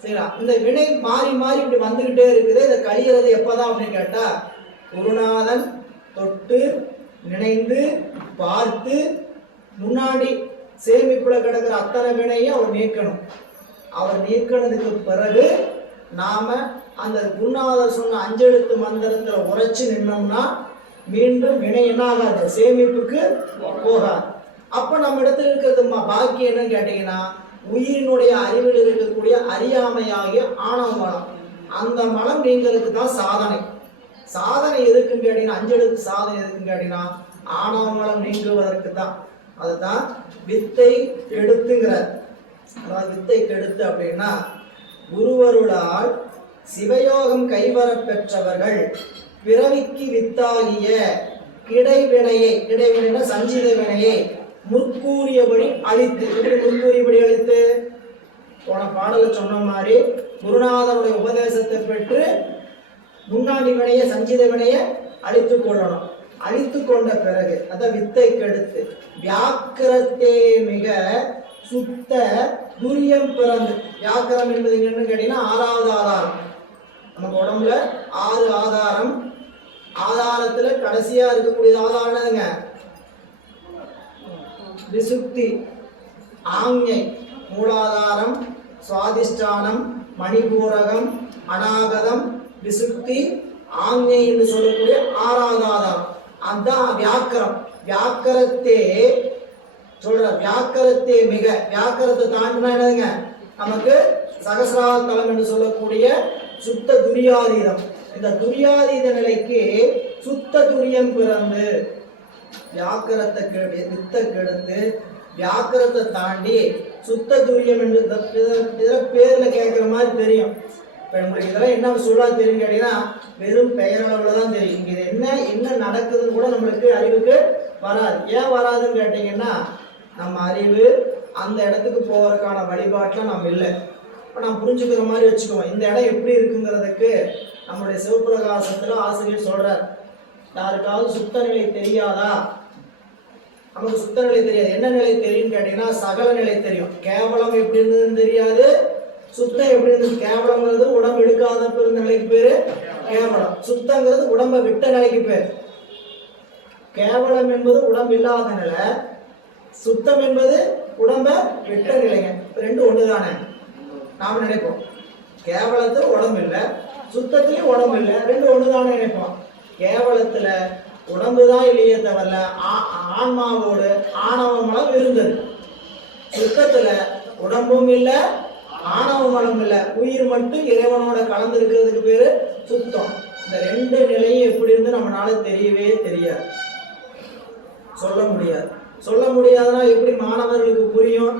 சரிங்களா? இந்த வினை மாறி மாறி இப்படி வந்துகிட்டே இருக்குது. இதை கழிகிறது எப்பதான் அப்படின்னு கேட்டா, குருநாதன் தொட்டு நினைந்து பார்த்து முன்னாடி சேமிப்புல கிடக்கிற அத்தனை வினையும் அவர் நீக்கணும். அவர் நீக்கினதுக்கு பிறகு நாம அந்த குருநாதர் சொன்ன அஞ்செழுத்து மந்திரத்துல உரைச்சு நின்னோம்னா மீண்டும் வினை என்ன ஆகாது, சேமிப்புக்கு போகாது. அப்ப நம்ம இடத்துல இருக்கிறது பாக்கி என்னன்னு கேட்டீங்கன்னா, உயிரினுடைய அறிவில் இருக்கக்கூடிய அறியாமையாகிய ஆணவ மலம். அந்த மலம் நீங்களுக்கு தான் சாதனை. சாதனை எதுக்குன்னு கேட்டீங்கன்னா, அஞ்செழுத்து சாதனை எதுக்குன்னு கேட்டீங்கன்னா, ஆணவ மலம் நீங்குவதற்கு தான். அதுதான் வித்தை கெடுத்துங்கிறார். அதாவது வித்தை கெடுத்து அப்படின்னா, குருவருளால் சிவயோகம் கைவர பெற்றவர்கள் பிறவிக்கு வித்தாகிய கிடைவினையை, கிடைவினை சஞ்சித வினையை முற்கூறியபடி அழித்து. எப்படி முற்கூறியபடி அழித்து? போன பாடல சொன்ன மாதிரி குருநாதனுடைய உபதேசத்தை பெற்று முன்னாடி வினைய சஞ்சித வினைய அழித்து கொள்ளணும். அழித்து கொண்ட பிறகு அத வித்தை கெடுத்து வியாக்கிரத்தே மிக சுத்த துரியம் பிறந்து. வியாக்கிரம் என்பது என்னன்னு கேட்டீங்கன்னா, ஆறாவது ஆதாரம். நமக்கு உடம்புல 6 ஆதாரம். ஆதாரத்துல கடைசியா இருக்கக்கூடிய ஆதாரம் விசுக்தி, ஆஞ்ஞை, மூலாதாரம், சுவாதிஷ்டானம், மணிபூரகம், அநாகதம், விசுக்தி, ஆஞ்ஞை என்று சொல்லக்கூடிய 6வது ஆதாரம். அதான் வியாக்கரம். வியாக்கரத்தே சொல்ற, வியாக்கரத்தே மிக, வியாக்கரத்தை தாண்டினா என்னதுங்க, நமக்கு சகசிராதலம் என்று சொல்லக்கூடிய சுத்த துரியாதீதம். இந்த துரியாதீத நிலைக்கு சுத்த துரியம் பிறந்து வியாக்கரத்தை வித்தை கெடுத்து வியாக்கரத்தை தாண்டி சுத்த துரியம் என்று பேர்ல கேட்கிற மாதிரி தெரியும். இப்ப உங்களுக்கு இதெல்லாம் என்ன சொல்லா தெரியும் கேட்டீங்கன்னா, வெறும் பெயரளவுல தான் தெரியும். இங்க என்ன என்ன நடக்குதுன்னு கூட நம்மளுக்கு அறிவுக்கு வராது. ஏன் வராதுன்னு கேட்டீங்கன்னா, நம்ம அறிவு அந்த இடத்துக்கு போவதற்கான வழிபாட்டுல நம்ம இல்லை. இப்போ நம்ம புரிஞ்சுக்கிற மாதிரி வச்சுக்குவோம். இந்த இடம் எப்படி இருக்குங்கிறதுக்கு நம்மளுடைய சிவபிரகாசத்துல ஆசிரியர் சொல்றார், யாருக்காவது சுத்த நிலை தெரியாதா? நமக்கு சுத்த நிலை தெரியாது. என்ன நிலை தெரியும் கேட்டீங்கன்னா, சகல நிலை தெரியும். கேவலம் எப்படி இருந்ததுன்னு தெரியாது, சுத்தம் எப்படி இருந்தது. கேவலங்கிறது உடம்பு எடுக்காத இருந்த நிலைக்கு பேரு கேவலம். சுத்தங்கிறது உடம்பை விட்ட நிலைக்கு பேர். கேவலம் என்பது உடம்பு இல்லாத நிலை, சுத்தம் என்பது உடம்ப விட்ட நிலைங்க. ரெண்டும் ஒண்ணுதானே நாம நினைப்போம். கேவலத்துல உடம்பு இல்லை, சுத்தத்திலயும் உடம்பு இல்லை, ரெண்டும் ஒண்ணுதானே நினைப்போம். கேவலத்துல உடம்புதான் இல்லையே தவிர ஆன்மாவோடு ஆணவ மலம் இருந்தது. சுத்தத்துல உடம்பும் இல்லை, ஆணவ மலம் இல்லை, உயிர் மட்டும் இறைவனோட கலந்து இருக்கிறதுக்கு பேரு சுத்தம். இந்த ரெண்டு நிலையும் எப்படி இருந்து நம்மளால தெரியவே தெரியாது, சொல்ல முடியாது. சொல்ல முடியாதுன்னா எப்படி மாணவர்களுக்கு புரியும்?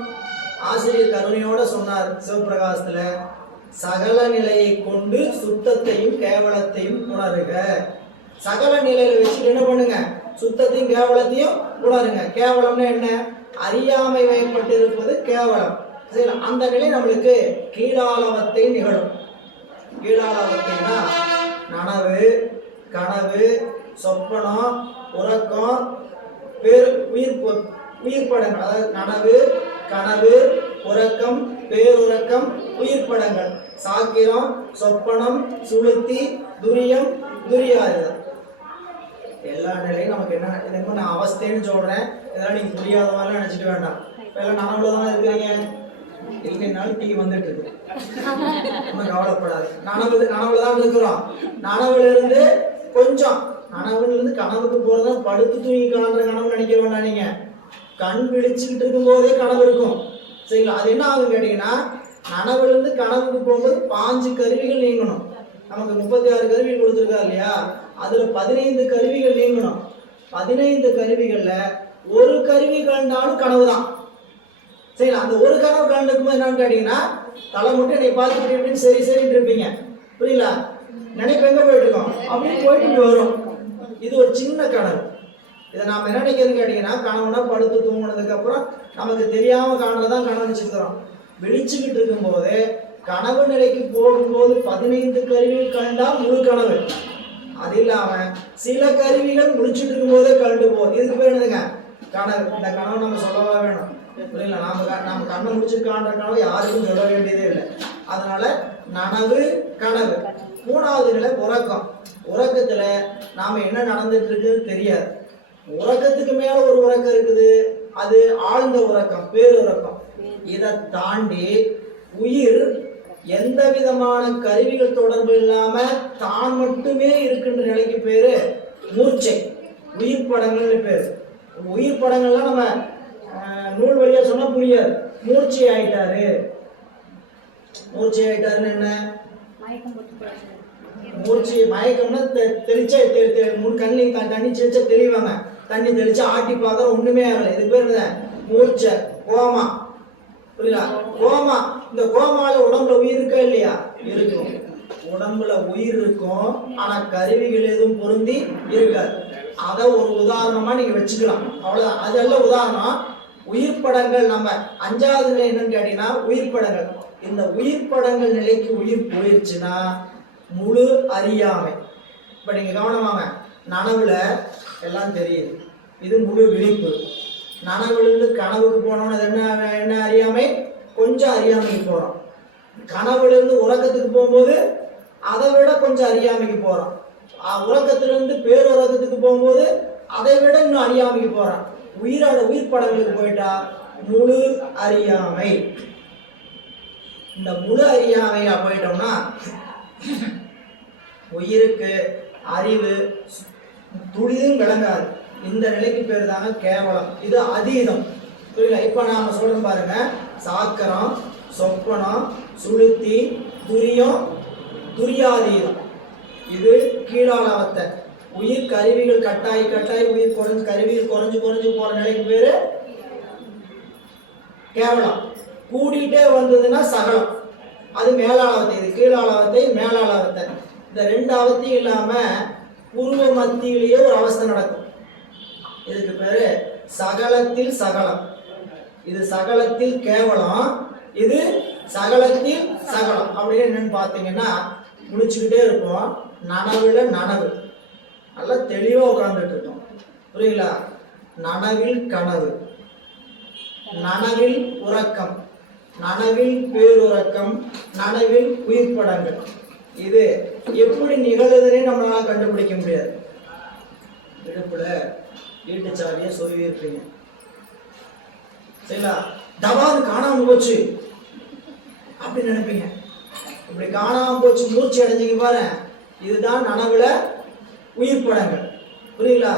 ஆசிரியர் கருணையோட சொன்னார் சிவபிரகாசத்துல, சகல நிலையை கொண்டு சுத்தத்தையும் கேவலத்தையும் உணருக. சகல நிலையில வச்சுட்டு என்ன பண்ணுங்க, சுத்தத்தையும் கேவலத்தையும் உணருங்க. கேவலம்னா என்ன? அறியாமை வயப்பட்டிருப்பது கேவலம். சரி, அந்த நிலை நம்மளுக்கு கீழாளவத்தை நிகழும். கீழாளவத்தைனா நனவு, கனவு, சொப்பனம், உறக்கம், உயிர் படங்கள். அதாவது நனவு, கனவு, உறக்கம், பேருறக்கம், உயிர் படங்கள். சாக்கிரம், சொப்பனம், சுளுத்தி, துரியம், துரியாதம். எல்லா நிலையும் நமக்கு என்ன நான் அவஸ்தைன்னு சொல்றேன். இதெல்லாம் நீங்க புரியாத மாதிரி நினைச்சிட்டு வேண்டாம். இப்ப எல்லாம் நனவுலதான் இருக்கிறீங்க, இல்லைனாலும் டீ வந்துட்டு இருக்கு, கவலைப்படாது. நனவுலதான் இருக்கிறோம். நனவுல இருந்து கொஞ்சம், நனவுல இருந்து கனவுக்கு போறதுதான் படுத்து தூங்கி காண்ற கனவு நினைக்க வேண்டாம். நீங்க கண் விழிச்சுக்கிட்டு இருக்கும் போதே கனவு இருக்கும். சரிங்களா? அது என்ன ஆகும் கேட்டீங்கன்னா, நனவுல இருந்து கனவுக்கு போகும்போது 5 கருவிகள் நீங்கணும். நமக்கு 36 கருவிகள் கொடுத்துருக்கா இல்லையா, அதுல 15 கருவிகள் நீங்கணும். 15 கருவிகள்ல ஒரு கருவி கண்டாலும் கனவு தான். சரிங்களா? அந்த ஒரு கனவு கண்டுக்கும் போது என்னன்னு கேட்டீங்கன்னா, தலை மட்டும் என்னை பார்த்துக்கிட்டு சரி சரின்னு இருப்பீங்க. புரியல? நினைப்பு எங்க போயிட்டு இருக்கோம் அப்படின்னு போயிட்டு வரும். இது ஒரு சின்ன கனவு. இதை நாம என்ன நினைக்கிறதுன்னு கேட்டீங்கன்னா, கனவுனா படுத்து தூங்கினதுக்கு அப்புறம் நமக்கு தெரியாம காணதான் கனவு நினைச்சுக்கிறோம். விழிச்சுக்கிட்டு இருக்கும் போது கனவு நிலைக்கு போகும்போது 15 கருவிகள் கண்டா முழு கனவு. அது இல்லாம சில கருவிகள் முடிச்சுட்டு இருக்கும் போதே கண்டு போகுது. இதுக்கு பேர் என்னதுங்க? கனவு. இந்த கனவு நம்ம சொல்லவா வேணும்? புரியல? நாம கண்ணை முடிச்சிருக்கான்ற கனவு யாருக்கும் சொல்ல வேண்டியதே இல்லை. அதனால நனவு கனவு. மூணாவது நிலை உறக்கம். உறக்கத்துல நாம என்ன நடந்துட்டு இருக்குன்னு தெரியாது. உறக்கத்துக்கு மேல ஒரு உறக்கம் இருக்குது, அது ஆழ்ந்த உறக்கம், பேருறக்கம். இதை தாண்டி உயிர் எந்த விதமான கருவிகள் தொடர்பு இல்லாம தான் மட்டுமே இருக்கின்ற நிலைக்கு பேரு மூர்ச்சை, உயிர் படங்கள்னு பேரு. உயிர் படங்கள்லாம் நம்ம நூல் வழியா சொன்னா புரியாது. மூர்ச்சை ஆயிட்டாரு. மூர்ச்சை ஆயிட்டாருன்னு என்ன? மூர்ச்சி மயக்கம்னா தெளிச்சா கண்ணி தண்ணி தெளிச்சா தெளிவாங்க. தண்ணி தெளிச்சா ஆட்டி பார்க்க ஒண்ணுமே ஆகல. இது பேர் மூர்ச்சை, கோமா. புரியுதா? கோமா. இந்த கோமால உடம்புல உயிர் இருக்கா இல்லையா? இருக்கும். உடம்புல உயிர் இருக்கும், ஆனா கருவிகள் எதுவும் பொருந்தி இருக்காது. அத ஒரு உதாரணமா நீங்க வச்சுக்கலாம். அவ்வளவுதான். அதெல்லாம் உதாரணம். உயிர் படங்கள் நம்ம 5வது நிலை என்னன்னு கேட்டீங்கன்னா உயிர் படங்கள். இந்த உயிர் படங்கள் நிலைக்கு உயிர் போயிடுச்சுன்னா முழு அறியாமை. இப்ப நீங்க கவனமாங்க, நனவுல எல்லாம் தெரியுது, இது முழு விழிப்பு. நனவுலேருந்து கனவுக்கு போனோம்னு என்ன அறியாமை? கொஞ்சம் அறியாமைக்கு போறோம். கனவுலேருந்து உறக்கத்துக்கு போகும்போது அதை விட கொஞ்சம் அறியாமைக்கு போறோம். உறக்கத்திலிருந்து பேருறக்கத்துக்கு போகும்போது அதை விட இன்னும் அறியாமைக்கு போறோம். உயிர் படங்களுக்கு போயிட்டா முழு அறியாமை. இந்த முழு அறியாமையா போயிட்டோம்னா உயிருக்கு அறிவு துளியும் விளங்காது. இந்த நிலைக்கு பேர் தாங்க கேவலம். இது அதீதம். புரியல? இப்ப நாம சொல்றோம் பாருங்க, சாக்கரம், சொப்பனம், சுளுத்தி, துரியம், துரியாதீதம். இது கீழாளவத்தை. உயிர் கருவிகள் கட்டாய் உயிர் குறைஞ்சு கருவிகள் குறைஞ்சு போற நிலைக்கு பேரு கேவலம். கூடிட்டே வந்ததுன்னா சகலம், அது மேலாளவத்தை. இது கீழாளவத்தை, மேலாளவத்தை. இந்த 2 இல்லாம பூர்வ மத்தியிலேயே ஒரு அவஸ்தை நடக்கும். இதுக்கு பேரு சகலத்தில் சகலம். இது சகலத்தில் கேவலம், இது சகலத்தில் சகலம். அப்படின்னு என்னன்னு பாத்தீங்கன்னா முடிச்சுக்கிட்டே இருப்போம். நனவுல நனவு நல்லா தெளிவா உட்கார்ந்துட்டு இருக்கோம். புரியுங்களா? நனவில் கனவு, நனவில் உறக்கம், நனவில் பேருறக்கம், நனவில் உயிர் படங்கள். இது எப்படி நிகழுதுன்னே நம்மளால கண்டுபிடிக்க முடியாது. இடுப்புல வீட்டுச்சாவியை சொருவி இருப்பீங்க, சரிங்களா? தபாது காணாம போச்சு அப்படின்னு நினைப்பீங்க. இப்படி காணாம போச்சு மூச்சு அடைஞ்சிங்க பாரு, இதுதான் நனவுல உயிர் படங்கள். புரியுங்களா?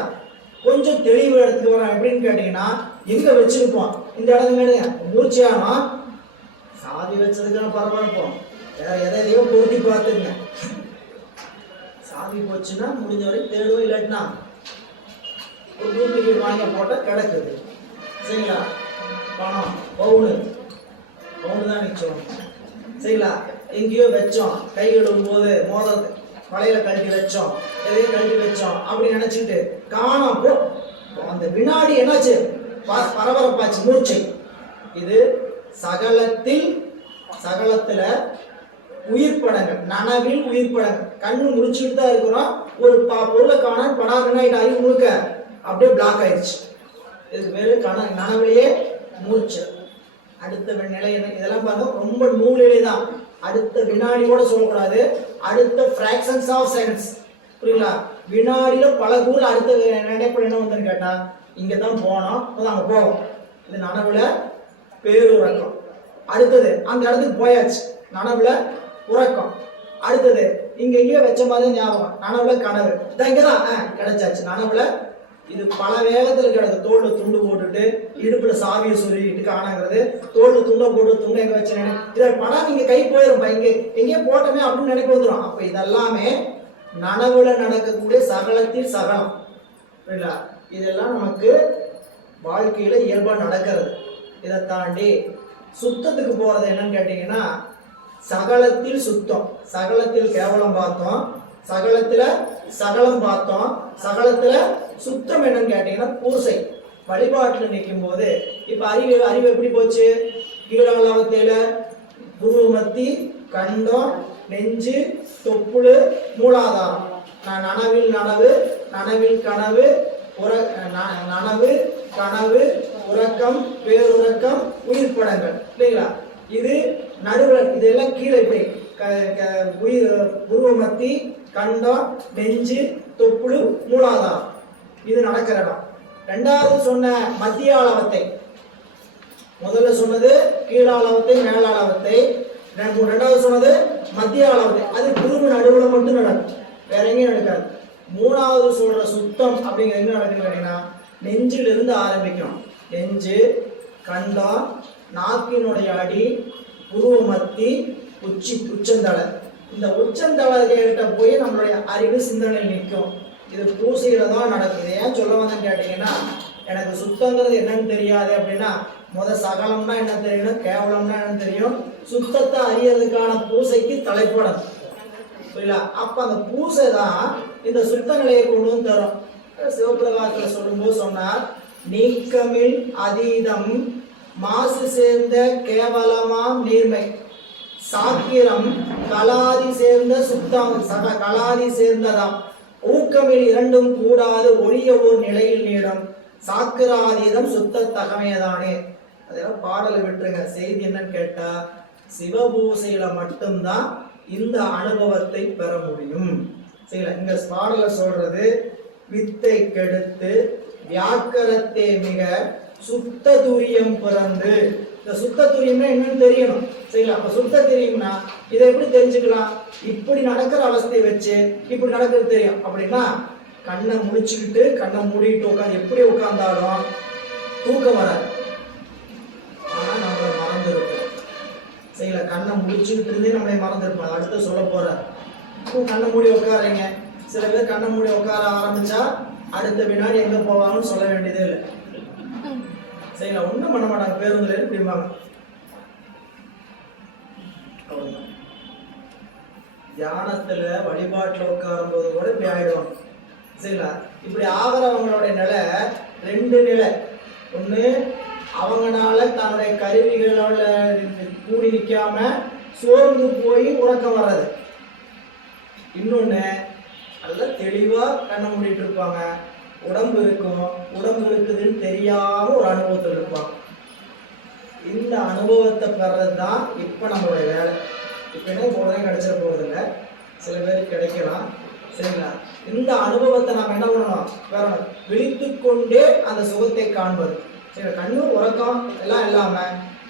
கொஞ்சம் தெளிவு இடத்துக்கு வரோம். எப்படின்னு கேட்டீங்கன்னா, எங்க வச்சிருப்போம் இந்த இடத்துக்கு மூர்ச்சியானோ சாதி வச்சதுக்கான பரபரப்போம், வேற எதையோ பொருத்தி பார்த்துங்க. சாதி போச்சுன்னா முடிஞ்ச வரைக்கும் தேடுவோம், இல்லாட்டினா ஒரு டூப்ளிகேட் வாங்கி போட்டா கிடக்குது. சரிங்களா? பணம் பவுனு தான் நிச்சயம். சரிங்களா? எங்கேயோ வச்சோம், கை கழுவும் போது மோதிரத்தை வலையில கழட்டி வச்சோம், எதையும் கழட்டி வச்சோம் அப்படி நினைச்சிட்டு காணோம் போ. அந்த வினாடி என்னாச்சு? பரபரப்பாச்சு, மூர்ச்சை. இது சகலத்துல உயிர் படங்கள், நனவில் உயிர் படங்கள். கண்ணு முடிச்சுட்டு தான் இருக்கிறோம், ஒரு பொருளை காண படாதுன்னு அறிவு முழுக்க அப்படியே பிளாக் ஆயிடுச்சு. இதுக்கு பேரு நனவிலேயே மூர்ச்சை. அடுத்த நிலை என்ன? இதெல்லாம் பாருங்க, ரொம்ப நூலிலே தான். அடுத்த வினாடி கூட சொல்லக்கூடாது, அடுத்த ஃபிராக்ஷன்ஸ் ஆஃப் செகண்ட்ஸ். புரியுங்களா? வினாடியில பல கூறு. அடுத்த நினைப்பு என்ன வந்துன்னு கேட்டா, இங்க தான் போனோம், அங்க போவோம். இது நனவுல பேருறக்கம். அடுத்தது அந்த இடத்துக்கு போயாச்சு, நனவுல உறக்கம். அடுத்தது இங்க எங்கேயோ வச்ச மாதிரி ஞாபகம், நனவுல கனவு. இங்கதான் கிடைச்சாச்சு நனவுல. இது பல வேகத்துல கிடக்கு. தோல்ல துண்டு போட்டுட்டு இடுப்புல சாவியை சொல்லிட்டு காணாங்கிறது, தோல்ல துண்டை போட்டு துண்டை எங்க வச்சேன்னு இதை படம் நீங்க கை போயிடும், இங்க எங்கேயோ போட்டோமே அப்படின்னு நினைக்க வந்துடும். அப்ப இதெல்லாமே நனவுல நடக்கக்கூடிய சகலத்தில் சகலம். புரியல? இதெல்லாம் நமக்கு வாழ்க்கையில இயல்பா நடக்கிறது. இதை தாண்டி சுத்தத்துக்கு போறது என்னன்னு கேட்டீங்கன்னா, சகலத்தில் சுத்தம், சகலத்தில் கேவலம் பார்த்தோம், சகலத்துல சகலம் பார்த்தோம், சகலத்துல சுத்தம் என்னன்னு கேட்டீங்கன்னா பூசை. வழிபாட்டுல நிற்கும் போது இப்ப அறிவு எப்படி போச்சு? கீழாளவத்தையில குரு மத்தி, கண்டம், நெஞ்சு, தொப்புளு, மூலாதாரம். நனவில் நனவு, நனவில் கனவு, நனவு கனவு உறக்கம், பேருறக்கம், உயிர் படங்கள் இல்லைங்களா? இது நடுவில் இதெல்லாம் கீழே இப்படி உயிர் உருவ மத்தி, கண்டம், நெஞ்சு, தொப்புளு, மூலாதாரம் இது நடக்கிற இடம். ரெண்டாவது சொன்ன மத்திய அளவத்தை, முதல்ல சொன்னது கீழாளவத்தை மேலாளவத்தை, ரெண்டாவது சொன்னது மத்திய அளவத்தை, அது குருவு நடுவில் மட்டும் நடக்கும், வேற எங்கேயும் நடக்காது. மூணாவது சொல்ற சுத்தம் அப்படிங்கிற எங்க நடக்குது அப்படின்னா நெஞ்சிலிருந்து ஆரம்பிக்கணும். நெஞ்சு, கண்டம், நாக்கினுடைய அடி, புருவ மத்தி, உச்சந்தலை. இந்த உச்சந்தலை கிட்ட போய் நம்மளுடைய அறிவு சிந்தனை நிற்கும். இது பூசையில தான் நடக்குது. ஏன் சொல்ல வந்தேன்னு கேட்டீங்கன்னா, எனக்கு சுத்தங்கிறது என்னன்னு தெரியாது அப்படின்னா சகலம்னா என்ன தெரியணும், கேவலம்னா என்னன்னு தெரியும். சுத்தத்தை அறியறதுக்கான பூசைக்கு தலைப்படம் புரியல. அப்ப அந்த பூசை தான் இந்த சுத்த நிலையை கொண்டு வந்து தரும். சிவபிரகாசத்துல சொல்லும்போது சொன்னார், நீக்கமில் அதீதம் மாசு சேர்ந்த கேவலமாம் நீர்மை, சாக்கிரம் கலாதி சேர்ந்த சுத்தம் கலாதி சேர்ந்ததாம், ஊக்கமில் இரண்டும் கூடாது ஒளிய ஓர் நிலையில் நீடும், சாக்கிராதீதம் சுத்த தகமையதானே. அதெல்லாம் பாடலை விட்டுருங்க. செய்தி என்னன்னு கேட்டா, சிவபூசையில மட்டும்தான் இந்த அனுபவத்தை பெற முடியும். சரிங்களா? இங்க பாடல சொல்றது, வித்தை கெடுத்து வியாக்கரத்தே மிக சுத்த துரியம் பிறந்து. இந்த சுத்த துரியம்னா என்னன்னு தெரியணும். சரிங்களா? அப்ப சுத்த தெரியும்னா இதை எப்படி தெரிஞ்சுக்கலாம்? இப்படி நடக்கிற அவஸ்தையை வச்சு இப்படி நடக்கிறது தெரியும் அப்படின்னா, கண்ணை முடிச்சுக்கிட்டு கண்ணை மூடிட்டு உட்காந்து எப்படி உட்கார்ந்தாலும் தூக்கம் வராது. ஆனா நம்மளை மறந்துருப்போம். சரிங்களா? கண்ணை முடிச்சுக்கிட்டு இருந்தே நம்மளை மறந்துருப்போம். அடுத்து சொல்ல போற, கண்ணை மூடி உட்காருங்க. சில பேர் கண்ணை மூடி உட்கார ஆரம்பிச்சா அடுத்த வினாடி எங்க போவாங்கன்னு சொல்ல வேண்டியதே இல்லை. சரிங்களா? ஒண்ணும் பண்ண மாட்டாங்க, பேருந்துல இப்படிம்பாங்க. தியானத்துல வழிபாட்டுல உட்காரும் போது கூட இப்படி ஆயிடுவாங்க. சரிங்களா? இப்படி ஆகிறவங்களுடைய நிலை ரெண்டு நிலை. ஒண்ணு, அவங்கனால தன்னுடைய கருவிகளோட கூடி நிற்காம சோர்ந்து போய் உறக்கம் வர்றது. இன்னொன்னு, நல்லா தெளிவா கண்ணை மூடிட்டு இருப்பாங்க, உடம்பு இருக்கும், உடம்பு இருக்குதுன்னு தெரியாம ஒரு அனுபவத்தில் இருப்பாங்க. இந்த அனுபவத்தை பெறது தான் இப்ப நம்மளுடைய வேலை. இப்ப என்ன போடுறதே கிடைச்சிட போறது இல்லை, சில பேருக்கு கிடைக்கலாம். சரிங்களா? இந்த அனுபவத்தை நம்ம என்ன பண்ணணும், வரணும். விழித்து கொண்டே அந்த சுகத்தை காண்பது. சரி, கண்ணு உறக்கம் எல்லாம் இல்லாம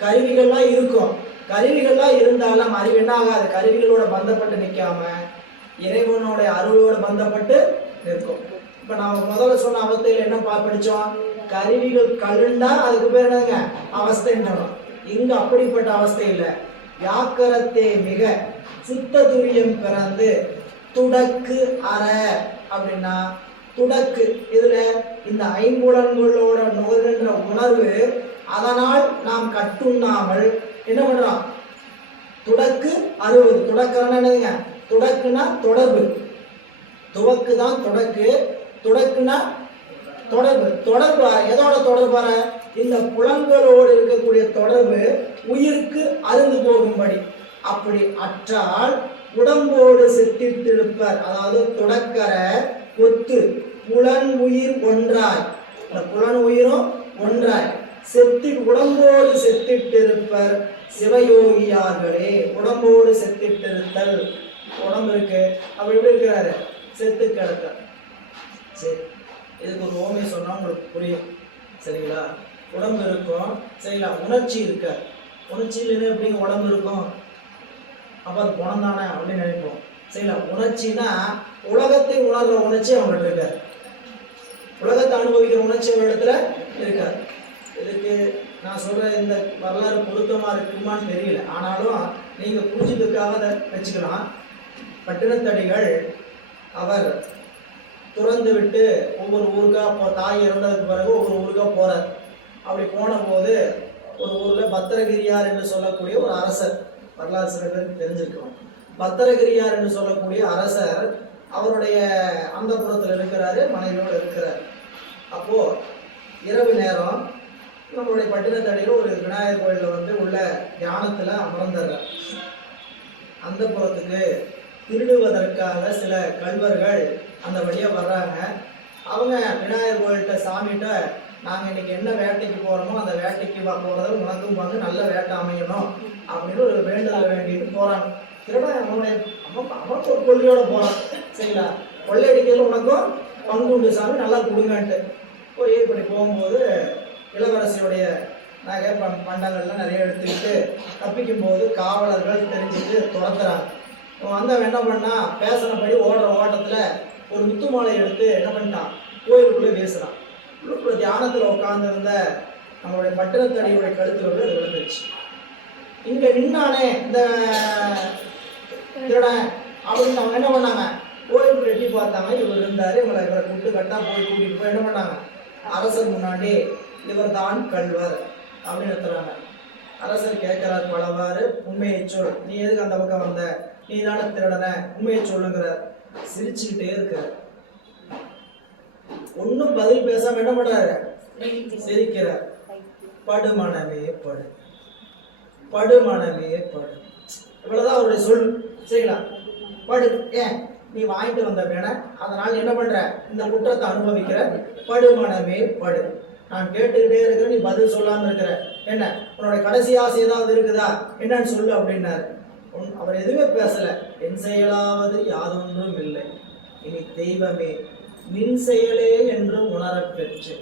கருவிகள்லாம் இருக்கும். கருவிகள்லாம் இருந்தாலும் அறிவு என்ன ஆகாது, கருவிகளோட பந்தப்பட்டு நிற்காம இறைவனோட அருளோட பந்தப்பட்டு நிற்கும். இப்ப நாம முதல்ல சொன்ன அவஸ்தையில என்ன படிச்சோம், கருவிகள் கழுண்டா அதுக்கு பேர் என்னங்க அவஸ்தைன்னு. இங்க அப்படிப்பட்ட அவஸ்தை இல்லை. வியாக்கரத்தே மிக சுத்த துரியம் பிறந்து துடக்கு அற அப்படின்னா, துடக்கு இதுல இந்த ஐம்புலன்களோட நுகர்கின்ற உணர்வு, அதனால் நாம் கட்டுண்ணாமல் என்ன பண்றோம், துடக்கு அறுவது. துடக்கறன்னா என்னதுங்க, துடக்குனா தொடர்பு, துவக்கு தான் தொடக்கு, துடக்குனா தொடர்பு. தொடர்பு எதோட தொடர்பு, இந்த புலன்களோடு இருக்கக்கூடிய தொடர்பு உயிருக்கு அருந்து போகும்படி. அப்படி அற்றால் உடம்போடு செத்திட்டிருப்பர். அதாவது துடக்கற ஒத்து புலன் உயிர் ஒன்றாய், இந்த புலன் உயிரும் ஒன்றாய் செத்தி உடம்போடு செத்திட்டிருப்பர் சிவயோகியார்களே. உடம்போடு செத்திட்டிருத்தல், உடம்பு இருக்கு, அப்படி எப்படி இருக்கிறாரு, செத்து கிடக்க. சரி, இதுக்கு ஒரு ஓமை சொன்னா உங்களுக்கு புரியும். சரிங்களா? உடம்பு இருக்கும், சரிங்களா, உணர்ச்சி இருக்க. உணர்ச்சி இல்லைன்னா எப்படிங்க உடம்பு இருக்கும், அப்ப அது குணம் தானே அப்படின்னு நினைப்போம். சரிங்களா? உணர்ச்சினா உலகத்தை உணர்ற உணர்ச்சி அவங்கள்ட்ட இருக்காரு, உலகத்தை அனுபவிக்கிற உணர்ச்சி அவங்க இடத்துல இருக்காரு. இதுக்கு நான் சொல்ற இந்த வரலாறு பொருத்தமா இருக்குமான்னு தெரியல, ஆனாலும் நீங்க புரிஞ்சதுக்காக அதை வச்சுக்கலாம். பட்டினத்தடிகள் அவர் துறந்து விட்டு ஒவ்வொரு ஊருக்கா தாய் இறந்ததுக்கு பிறகு ஒவ்வொரு ஊருக்கா போறார். அப்படி போன போது ஒரு ஊர்ல பத்திரகிரியார் என்று சொல்லக்கூடிய ஒரு அரசர், வரலாறு சில பேருக்கு தெரிஞ்சிருக்கோம். பத்திரகிரியார் என்று சொல்லக்கூடிய அரசர் அவருடைய அந்த புறத்தில் இருக்கிறாரு, மனைவியோடு இருக்கிறார். அப்போ இரவு நேரம் நம்மளுடைய பட்டினத்தடியில் ஒரு விநாயகர் கோயிலில் உள்ள தியானத்துல அமர்ந்தார். அந்த புறத்துக்கு திருடுவதற்காக சில கல்வர்கள் அந்த வழியா வர்றாங்க. அவங்க விநாயகர் கோயில்கிட்ட சாமிகிட்ட நாங்கள் இன்னைக்கு என்ன வேட்டைக்கு போகிறோமோ அந்த வேட்டைக்கு போகிறது உனக்கும் பங்கு நல்ல வேட்டை அமையணும் அப்படின்னு ஒரு வேண்டுதல் வேண்டிட்டு போகிறாங்க. திருடன் அவனுடைய அவன் ஒரு கொள்ளையோட போகிறான். சரிங்களா, கொள்ளையடிக்கிறதுல உனக்கும் பங்கு உண்டு சாமி, நல்லா கொடுங்கன்ட்டு போய் இப்படி போகும்போது இளவரசியுடைய நகை பண்டங்கள்லாம் நிறைய எடுத்துக்கிட்டு தப்பிக்கும் போது காவலர்கள் தெரிஞ்சுட்டு துரத்துறாங்க. வந்தவன் என்ன பண்ணா, பேசினபடி ஓடுற ஓட்டத்தில் ஒரு முத்து மாலை எடுத்து என்ன பண்ணிட்டான், கோயிலுக்குள்ளே வீசுறான். உள்ளுக்குள்ள தியானத்தில் உட்கார்ந்துருந்த நம்மளுடைய பட்டினத்தடியுடைய கழுத்துல அது விழுந்துருச்சு. இங்க நின்னானே இந்த திருடன் அப்படின்னு அவங்க என்ன பண்ணாங்க, கோயிலுக்குள்ள எட்டி பார்த்தாங்க. இவர் இருந்தாரு, இவரை கூட்டு கட்டா கூட்டிட்டு போய் என்ன பண்ணாங்க, அரசர் முன்னாடி இவர் தான் கல்வர் அப்படின்னு எடுத்துறாங்க. அரசர் கேட்கிறார் பலவாறு, உண்மையை சொல், நீ எதுக்கு அந்த பக்கம் வந்த, நீ தானே திருடன, உண்மையை சொல்லுங்கிறார். சிரிச்சுக்கிட்டே இருக்கார். ஒன்னும் பதில் பேசாம என்ன பண்றாரு, சிரிக்கிறார். படுமனமே படு, படுமனமே படு, இவ்வளவுதான் அவருடைய சொல். சரிங்களா, படு, ஏன் நீ வாங்கிட்டு வந்த வேணா, அதனால என்ன பண்ற, இந்த குற்றத்தை அனுபவிக்கிற, படுமனமே படு. நான் கேட்டுக்கிட்டே இருக்கிறேன், நீ பதில் சொல்லாம இருக்கிற, என்ன உன்னுடைய கடைசி ஆசை ஏதாவது இருக்குதா, என்னன்னு சொல்லு அப்படின்னாரு. அவர் எதுவுமே பேசல. என் செயலாவது யாதொன்றும் இல்லை, இனி தெய்வமே நின் செயலே என்று உணரப் பெற்று,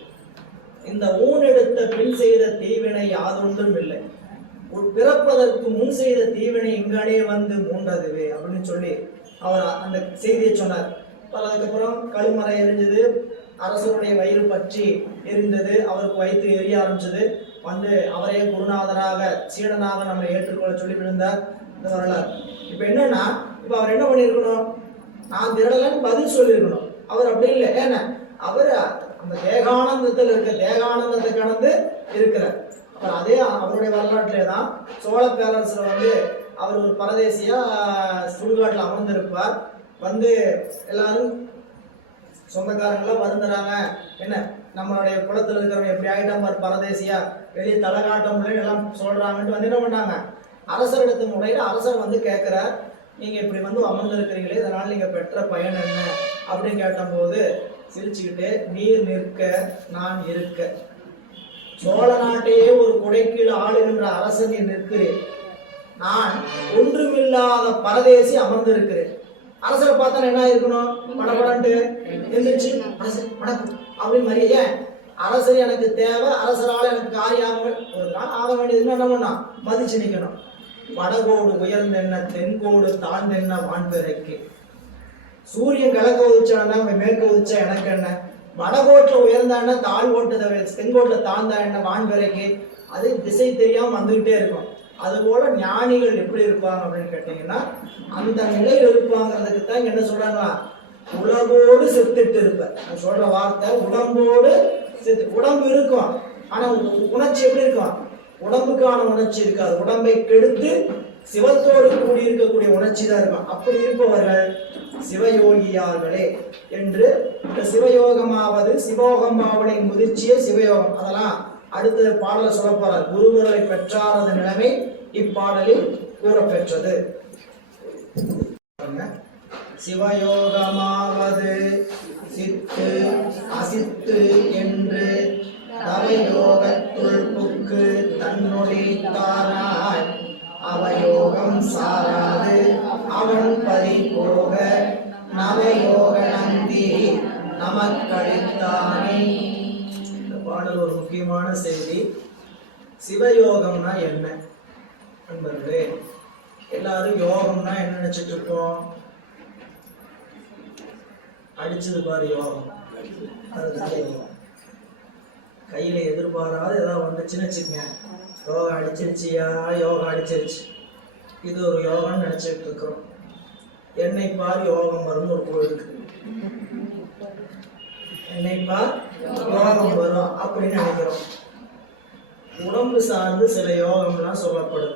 இந்த ஊன் எடுத்த பின் செய்த தீவினை யாதொன்றும் இல்லை, பிறப்பதற்கு முன் செய்த தீவினை இங்கனே வந்து மூண்டதுவே அப்படின்னு சொல்லி அவர் அந்த செய்தியை சொன்னார். அதுக்கப்புறம் கழுமறை எரிஞ்சது, அரசருடைய வயிறு பற்றி எரிந்தது, அவருக்கு வயிற்று எரிய ஆரம்பிச்சது. வந்து அவரே குருநாதராக சீடனாக நம்மளை ஏற்றுக்கொள்ள சொல்லி விழுந்தார். இந்த வரலாறு. இப்ப என்னன்னா, இப்ப அவர் என்ன பண்ணிருக்கணும், நான் திருடலன்னு பதில் சொல்லியிருக்கணும். அவர் அப்படி இல்லை. ஏன்னா அவர் அந்த தேகானந்தத்தில் இருக்க, தேகானந்தத்தை கடந்து இருக்கிறார். அப்புறம் அதே அவருடைய வரலாற்றிலே தான் சோழ பேரரசுல வந்து அவர் ஒரு பரதேசியா சுடுகாட்டில் அமர்ந்திருப்பார். வந்து எல்லாரும் சொந்தக்காரங்களாம் வருந்துறாங்க, என்ன நம்மளுடைய குளத்துல இருக்கிறவங்க எப்படி ஆயிட்டாம பரதேசியா, வெளியே தலை காட்ட முடியல எல்லாம் சொல்றாங்கன்னு வந்து என்ன பண்ணாங்க, அரசரிடத்து முறையில அரசர் வந்து கேட்கிறார், நீங்க இப்படி வந்து அமர்ந்திருக்கிறீங்களே, இதனால நீங்க பெற்ற பயன் என்ன அப்படின்னு கேட்டபோது சிரிச்சுக்கிட்டே, நீர் நிற்க நான் இருக்க, சோழ நாட்டையே ஒரு குடைக்கீழ் ஆளுகின்ற அரசன் நீ நிற்கிறேன், நான் ஒன்றுமில்லாத பரதேசி அமர்ந்திருக்கிறேன். அரசரை பார்த்தா என்ன இருக்கணும், படப்படன்ட்டு எந்திரிச்சு வணக்கம் அப்படின்னு மாதிரி. ஏன் அரசர் எனக்கு தேவை, அரசரால் எனக்கு காரியம் ஒரு நாள் ஆக வேண்டியதுன்னு என்ன பண்ணா, மதிச்சு நிற்கணும். வடகோடு உயர்ந்தென்ன தென்கோடு தாழ்ந்தென்ன வான்பிறைக்கு, சூரியன் கிழக்க உதிச்சான்னா மேற்கு உதிச்சா எனக்கு என்ன, வடகோட்டில் உயர்ந்தான்னா தாழ்கோட்டை தென்கோட்டில் தாழ்ந்தா என்ன வான்பிறைக்கு, அது திசை தெரியாம வந்துகிட்டே இருக்கும். அதுபோல ஞானிகள் எப்படி இருப்பாங்க அப்படின்னு கேட்டீங்கன்னா, அந்த நிலையில் இருப்பாங்கிறதுக்கு தான் என்ன சொல்றாங்களா, உலகோடு செத்துட்டு இருப்ப. நான் சொல்ற வார்த்தை உடம்போடு செத்து. உடம்பு இருக்கும், ஆனா உணர்ச்சி எப்படி இருக்கும், உடம்புக்கான உணர்ச்சி இருக்காது. உடம்பை கெடுத்து சிவத்தோடு கூடி இருக்கக்கூடிய உணர்ச்சி தான் இருக்கும். அப்படி இருப்பவர்கள் சிவயோகியார்களே என்று. இந்த சிவயோகமாவது சிவோகமாவனை முதிர்ச்சியே சிவயோகம். அதெல்லாம் அடுத்த பாடல சொல்ல போறார். குருவர்களை பெற்றாரது நிலைமை இப்பாடலில் கூறப்பெற்றது. சிவயோகமாவது சித்து அசித்து என்று தவயோகத்துள் புக்கு தன்னொழி தானாய் அவயோகம் சாராது அவன் பதி போக நவயோக நந்தி நமக்களித்தானே. இந்த பாடல் ஒரு முக்கியமான செய்தி. சிவயோகம்னா என்ன நண்பர்களே? எல்லாரும் யோகம்னா என்ன நினைச்சிட்டு இருக்கோம், அடிச்சது பாரு யோகம், அதுதான் யோகம். கையில எதிர்பாராது ஏதாவது வந்துச்சுன்னு வச்சுக்கங்க, யோகா அடிச்சிருச்சியா, யோகா அடிச்சிருச்சு, இது ஒரு யோகான்னு நினைச்சிட்டு இருக்கிறோம். என்னை பார் யோகம் வரும்னு ஒரு கோயில் இருக்கு, என்னை பார் யோகம் வரும் அப்படின்னு நினைக்கிறோம். உடம்பு சார்ந்து சில யோகம்லாம் சொல்லப்படுது.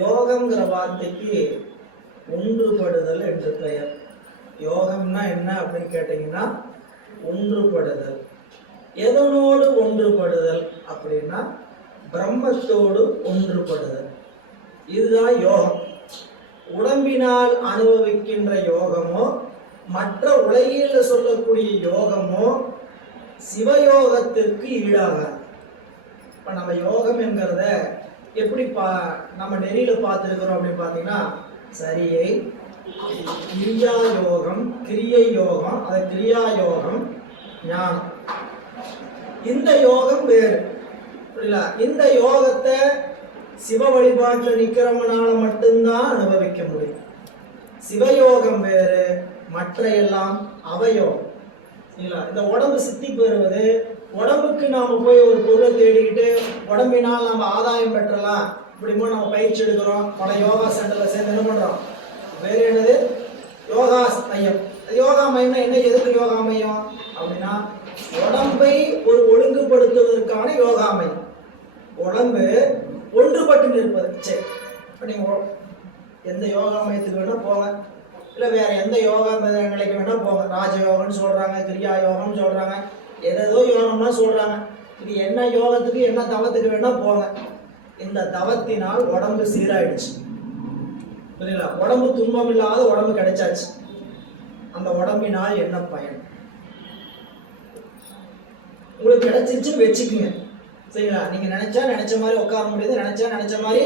யோகம்ங்கிற வார்த்தைக்கு ஒன்றுபடுதல் என்று பெயர். யோகம்னா என்ன அப்படின்னு கேட்டீங்கன்னா, ஒன்றுபடுதல். எதனோடு ஒன்றுபடுதல் அப்படின்னா, பிரம்மத்தோடு ஒன்றுபடுதல். இதுதான் யோகம். உடம்பினால் அனுபவிக்கின்ற யோகமோ மற்ற உலகில் சொல்லக்கூடிய யோகமோ சிவயோகத்திற்கு ஈடாகாது. இப்ப நம்ம யோகம் என்கிறத எப்படி நம்ம நெறியில பார்த்துருக்கிறோம் அப்படின்னு பார்த்தீங்கன்னா, சரியை, கிரியா யோகம், கிரியை யோகம், அது கிரியா யோகம், ஞானம். இந்த யோகம் வேறு. இந்த யோகத்தை சிவ வழிபாட்டில் நிற்கிறவனால மட்டும்தான் அனுபவிக்க முடியும். சிவயோகம் வேறு, மற்ற எல்லாம் அவயோகம். இந்த உடம்பு சித்தி பெறுவது, உடம்புக்கு நாம போய் ஒரு பொருளை தேடிக்கிட்டு உடம்பினால் நம்ம ஆதாயம் பெற்றலாம் இப்படிமோ நம்ம பயிற்சி எடுக்கிறோம். பல யோகா சென்டர்ல சேர்ந்து என்ன பண்றோம்? வேற என்னது? யோகா மையம். யோகா மையம்னா என்ன? எதுக்கு யோகா மையம் அப்படின்னா, உடம்பை ஒரு ஒழுங்குபடுத்துவதற்கான யோகா மையம். உடம்பு ஒன்றுபட்டு நிற்பது. சரி, இப்போ நீங்கள் எந்த யோகா மையத்துக்கு வேணா போங்க, இல்லை வேற எந்த யோகா நிலைக்கு வேணா போங்க. ராஜயோகம்னு சொல்றாங்க, கிரியா யோகம்னு சொல்றாங்க, ஏதோ யோகம்லாம் சொல்றாங்க. இது என்ன யோகத்துக்கு என்ன தவத்துக்கு வேணா போங்க. இந்த தவத்தினால் உடம்பு சீராயிடுச்சு, புரியல? உடம்பு துன்பம் இல்லாத உடம்பு கிடைச்சாச்சு. அந்த உடம்பினால் என்ன பயன்? உங்களுக்கு கிடைச்சிருச்சுன்னு வச்சுக்குங்க, சரிங்களா? நீங்க நினைச்ச மாதிரி உட்கார முடியுது, நினைச்ச மாதிரி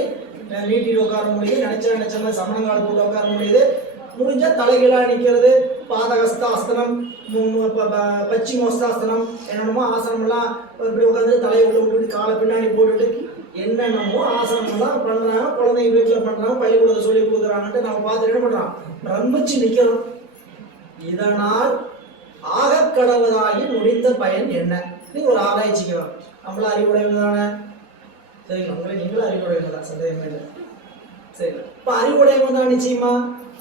நீட்டிட்டு உட்கார முடியுது, நினைச்ச மாதிரி சமணங்கால் போட்டு உட்கார முடியுது. முடிஞ்சா தலைகீழா நிற்கிறது, பாதகஸ்தாஸ்தனம், பச்சிமோஸ்தாஸ்தனம், என்னென்னமோ ஆசனம்லாம் இப்படி உட்காந்து தலையை உள்ள விட்டுட்டு காலை பின்னாடி போட்டுட்டு என்னென்னமோ ஆசனம்லாம் பண்றாங்க. குழந்தைங்க வீட்டில் பண்றாங்க, பள்ளிக்கூடத்தை சொல்லி கொடுக்குறாங்கன்ட்டு நம்ம பார்த்து என்ன பண்றோம்? ரம்பிச்சு நிற்கிறோம். இதனால் ஆகக்கடவதாகி முடித்த பயன் என்ன? நீங்க ஒரு ஆராய்ச்சிக்கு வரும். நம்மள அறிவுடையவங்க தானே, சரிங்களா? உங்களை நீங்களும் அறிவுடையவங்க தான், சந்தேகமே இல்லை. சரி, இப்போ அறிவுடையவங்க தான் நிச்சயமா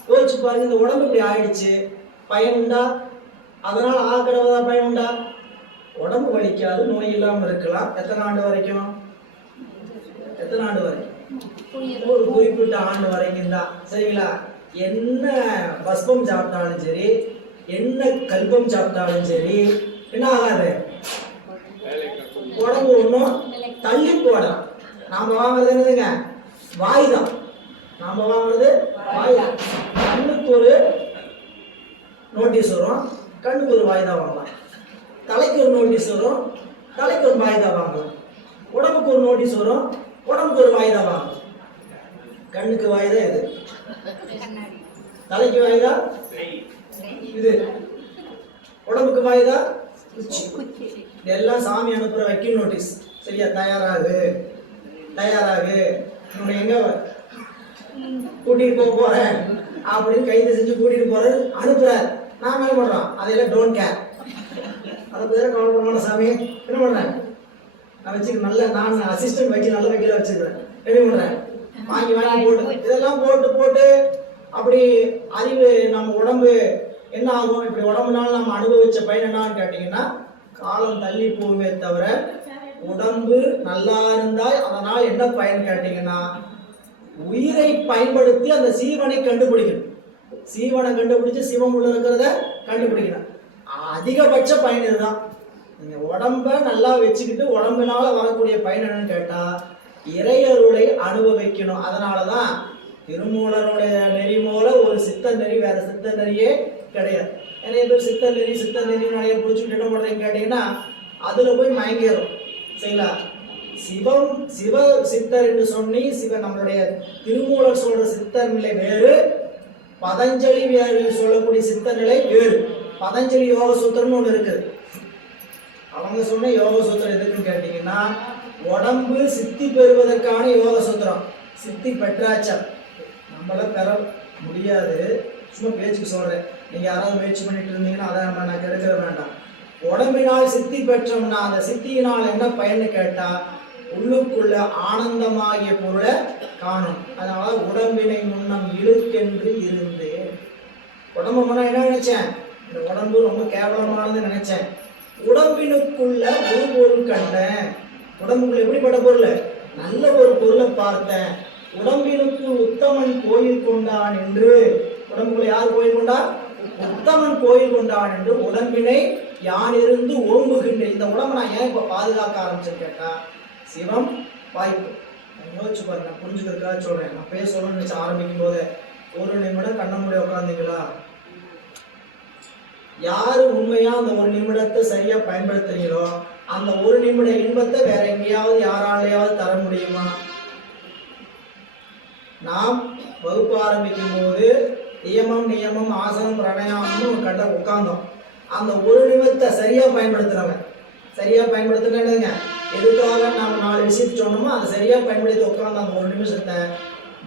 யோசிச்சு பாருங்க. இந்த உடம்பு இப்படி ஆயிடுச்சு, பயன் உண்டா? அதனால ஆகக்கடவதா பயன் உண்டா? உடம்பு வலிக்காது, நோய் இல்லாம இருக்கலாம். எத்தனை ஆண்டு வரைக்கும்? எத்தனை ஆண்டு வரைக்கும்? ஒரு குறிப்பிட்ட ஆண்டு வரைக்கும் தான், சரிங்களா? என்ன பஸ்பம் சாப்பிட்டாலும் சரி, என்ன கல்பம் சாப்பிட்டாலும் சரி, என்ன ஆகாது? உடம்பு ஒன்றும் தள்ளி போடலாம். நாம வாங்குறது என்னதுங்க? வாய்தான். நாம வாங்குறது வாய்தான். கண்ணுக்கு ஒரு நோட்டீஸ் வரும், கண்ணுக்கு ஒரு வாய்தா வாங்கலாம். தலைக்கு ஒரு நோட்டீஸ் வரும், தலைக்கு ஒரு வாய்தா வாங்கலாம். உடம்புக்கு ஒரு நோட்டீஸ் வரும், உடம்புக்கு ஒரு வாய்தா வாங்கலாம். கண்ணுக்கு வாய்தா இது, தலைக்கு வாய்தா இது, உடம்புக்கு வாய்தா இதெல்லாம் சாமி அனுப்புற வக்கீல் நோட்டீஸ். சரியா? தயாராகு தயாராகு, உன்னை எங்க கூட்டிட்டு போறேன் அப்படின்னு கைது செஞ்சு கூட்டிட்டு போற அனுப்புறாரு. நான் என்ன பண்றோம்? அதையெல்லாம் டோன்ட் கேர், அதை பத்தி கவலைப்படமான சாமி. என்ன பண்றேன்? நான் வச்சுக்க நல்ல, நான் அசிஸ்டன்ட் வக்கீல், நல்ல வக்கீல வச்சிருக்கிறேன். என்ன பண்றேன்? வாங்கி போட்டு இதெல்லாம் போட்டு அப்படி அறிவு நம்ம உடம்பு என்ன ஆகும்? இப்படி உடம்புனால நம்ம அனுபவிச்ச பயன் என்னன்னு கேட்டீங்கன்னா, காலம் தள்ளி போகுமே தவிர உடம்பு நல்லா இருந்தால் அதனால் என்ன பயன் கேட்டீங்கன்னா, உயிரை பயன்படுத்தி அந்த சீவனை கண்டுபிடிக்கணும். சீவனை கண்டுபிடிச்சு சிவம் உள்ள இருக்கிறத கண்டுபிடிக்கணும். அதிகபட்ச பயன் இதுதான். நீங்க உடம்ப நல்லா வச்சுக்கிட்டு உடம்புனால வரக்கூடிய பயன் என்னன்னு கேட்டா, இறையருளை அனுபவிக்கணும். அதனாலதான் திருமூலருடைய நெறி போல ஒரு சித்த நெறி வேற சித்த நெறியே கிடையாது. நிறைய பேர் சித்த நெறி நிறைய பிடிச்சிட்டு என்ன பண்றீங்க கேட்டீங்கன்னா, அதுல போய் மயங்கிடும். சரிங்களா? சிவ சித்தர் என்று சொன்னி நம்மளுடைய திருமூலர் சொல்ற சித்தர் நிலை வேறு, பதஞ்சலி சொல்லக்கூடிய சித்த நிலை வேறு. பதஞ்சலி யோக சூத்திரம்னு ஒண்ணு இருக்குது. அவங்க சொன்ன யோக சூத்திரம் எதுக்குன்னு கேட்டீங்கன்னா, உடம்பு சித்தி பெறுவதற்கான யோக சூத்திரம். சித்தி பெற்றாச்சா நம்மள பெற முடியாது, சும்மா பேச்சுக்கு சொல்றேன். நீங்க யாராவது முயற்சி பண்ணிட்டு இருந்தீங்கன்னா அதை நம்ம நான் கெடுக்கிற வேண்டாம். உடம்பினால் சித்தி பெற்றோம்னா அந்த சித்தியினால் என்ன பயன்னு கேட்டா, உள்ளுக்குள்ள ஆனந்தமாகிய பொருளை காணும். அதனால உடம்பினை முன்னம் இழுக்கென்று இருந்து, உடம்பு முன்ன என்ன நினைச்சேன்? இந்த உடம்பு ரொம்ப கேவலமானது நினைச்சேன். உடம்பினுக்குள்ள ஒரு பொருள் கண்டேன். உடம்புக்குள்ள எப்படிப்பட்ட பொருள்? நல்ல ஒரு பொருளை பார்த்தேன். உடம்பினுக்குள் உத்தமன் கோயில் கொண்டான் என்று, உடம்புக்குள்ள யார் கோயில் கொண்டா? உத்தமன் கோயில் கொண்டான் என்று உடம்பினை யான் இருந்து ஓம்புகின்றேன். இந்த உடம்பை நான் ஏன் இப்ப பாதுகாக்க ஆரம்பிச்சேன்னு கேட்டா, சிவம் வாய்ப்பு. யோசிச்சு பாருங்க, நான் புரிஞ்சுக்கிறதுக்காக சொல்றேன். நான் பேச சொல்லணும்னு ஆரம்பிக்கும் போது ஒரு நிமிடம் கண்ண மூடி உட்காந்தீங்களா? யாரு உண்மையா அந்த ஒரு நிமிடத்தை சரியா பயன்படுத்துறீங்களோ அந்த ஒரு நிமிட இன்பத்தை வேற எங்கேயாவது யாராலையாவது தர முடியுமா? நாம் வகுப்பு ஆரம்பிக்கும் போது நியமம் நியமம் ஆசனம் பிராணாயாமம் கட்ட உட்கார்ந்தோம். அந்த ஒரு நிமிடத்தை சரியா பயன்படுத்துறவங்க, சரியா பயன்படுத்துறேங்க, எதுக்காக நாம 4 விஷயத்தை சொன்னோமோ அதை சரியா பயன்படுத்தி உட்கார்ந்த அந்த ஒரு நிமிஷத்தை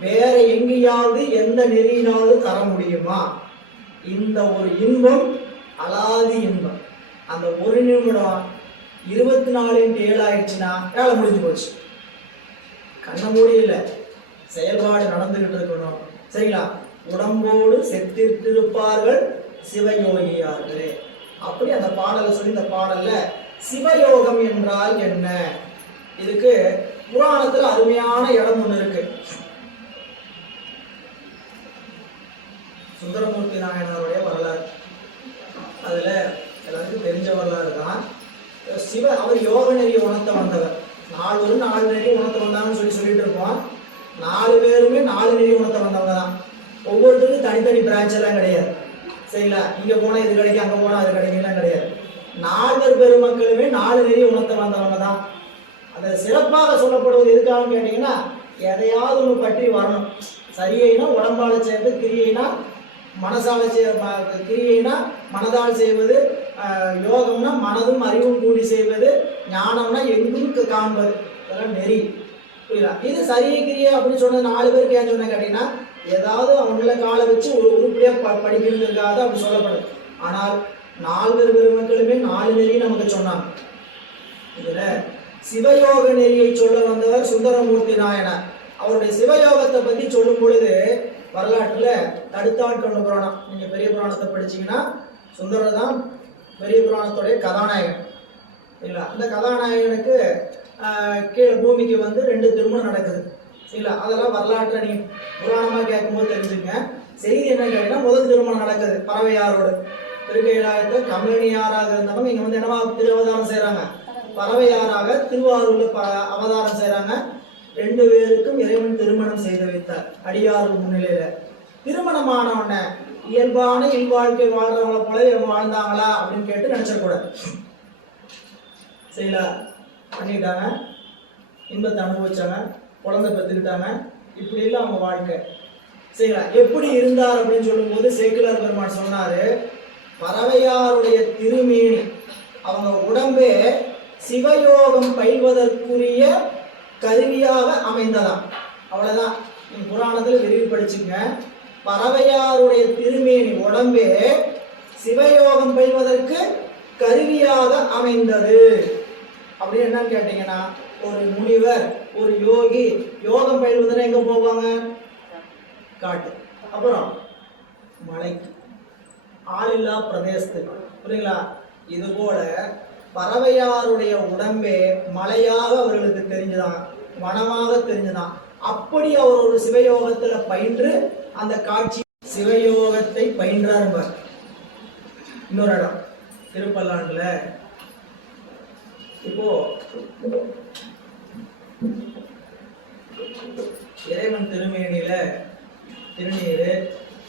வேற எங்கேயாவது எந்த நெறியினாவது தர முடியுமா? இந்த ஒரு இன்பம் அலாதி இன்பம். அந்த ஒரு நிமிடம் 24x7 ஆயிடுச்சுன்னா வேலை முடிஞ்சு போச்சு. கண்ண மூடி இல்லை, செயல்பாடு நடந்துகிட்டு இருக்கணும். சரிங்களா? உடம்போடு செத்திருப்பார்கள் சிவயோகியார்களே. அப்படி அந்த பாடலை சொல்லி இந்த பாடல்ல சிவயோகம் என்றால் என்ன, இதுக்கு புராணத்துல அருமையான இடம் ஒண்ணு இருக்கு. சுந்தரமூர்த்தி நாயனாருடைய வரலாறு, அதுல எல்லாருக்கும் தெரிஞ்ச வரலாறு தான். அவர் யோக நெறி உணர்த்த வந்தவர். 4 நெறி உணர்த்த வந்தாங்கன்னு சொல்லிட்டு இருப்போம். 4 பேருமே 4 நெறி உணர்த்த வந்தவங்க தான். ஒவ்வொருத்தருக்கும் தனித்தனி பிரான்ச் எல்லாம் கிடையாது. சரிங்களா? இங்க போனா இது கிடைக்கும், அங்க போனா அது கிடைக்கலாம் கிடையாது. 4 பெருமக்களுமே 4 நெறி உணர்த்த வந்தவங்க தான். அதை சிறப்பாக சொல்லப்படுவது எதுக்காக கேட்டீங்கன்னா, எதையாவது ஒன்று பற்றி வரணும். சரியைனா உடம்பால செய்வது, கிரியைனா மனசால கிரியைனா மனதால் செய்வது, யோகம்னா மனதும் அறிவும் கூடி செய்வது, ஞானம்னா எங்கும் காண்பது. இதெல்லாம் நெறி. புரியுதா? இது சரியை கிரியை அப்படின்னு சொன்னது 4 பேருக்கு ஏன் சொன்ன கேட்டீங்கன்னா, ஏதாவது அவங்கள காலை வச்சு ஒரு உருப்படியா படிக்கிறதுக்காக அப்படி சொல்லப்படுது. ஆனால் 4 பெருமக்களுமே 4 நெறி நமக்கு சொன்னாங்க. இதுல சிவயோக நெறியை சொல்ல வந்தவர் சுந்தரமூர்த்தி நாயனார். அவருடைய சிவயோகத்தை பத்தி சொல்லும் பொழுது வரலாற்றுல தடுத்தாட்கொண்ட புராணம், நீங்க பெரிய புராணத்தை படிச்சீங்கன்னா சுந்தரர் தான் பெரிய புராணத்துடைய கதாநாயகன். இல்ல, அந்த கதாநாயகனுக்கு கீழே பூமிக்கு வந்து 2 திருமணம் நடக்குது. இல்ல, அதெல்லாம் வரலாற்றை நீங்க புராணமா கேட்கும்போது தெரிஞ்சுங்க. செய்தி என்ன கேட்டீங்கன்னா, முதல் திருமணம் நடக்குது பறவையாரோடு. திருக்கையிலாயத்தை கமலினியாராக இருந்தவங்க இங்க வந்து என்னவா திருவதாரம் செய்யறாங்க, பறவையாராக திருவாரூர்ல அவதாரம் செய்யறாங்க. 2 பேருக்கும் இறைவன் திருமணம் செய்து வைத்தார் அடியார் முன்னிலையில. திருமணமானவன இயல்பான இல்வாழ்க்கை வாழ்றவங்களை போல இவங்க வாழ்ந்தாங்களா அப்படின்னு கேட்டு நினைச்சிடக்கூடாது. சரிங்களா? பண்ணிட்டாங்க, இன்பத்தை அனுபவிச்சாங்க, குழந்தை பெற்றுக்கிட்டாங்க, இப்படி இல்லை அவங்க வாழ்க்கை. சரிங்களா? எப்படி இருந்தார் அப்படின்னு சொல்லும் போது சேக்கிழார் பெருமான் சொன்னாரு, பறவையாருடைய திருமேனி அவங்க உடம்பே சிவயோகம் பயில்வதற்குரிய கருவியாக அமைந்ததாம். அவ்வளவுதான். நீங்க புராணத்துல விரிவு படிச்சுங்க. பறவையாருடைய திருமேனி உடம்பே சிவயோகம் பயில்வதற்கு கருவியாக அமைந்தது. அப்படி என்னன்னு கேட்டீங்கன்னா, ஒரு முனிவர், ஒரு யோகி யோகம் பயில்வதற்கு எங்க போவாங்க? காட்டு, அப்புறம் மலைக்கு, ஆளில்லா பிரதேசத்துக்கு. புரியுங்களா? இது போல பறவையாருடைய உடம்பே மலையாக அவர்களுக்கு தெரிஞ்சுதான், வனமாக தெரிஞ்சுதான். அப்படி அவர் ஒரு சிவயோகத்துல பயின்று அந்த காட்சி சிவயோகத்தை பயின்றார். இன்னொரு இடம் திருப்பல்லாண்டுல, இப்போ இறைவன் திருமேனியில திருநீர்,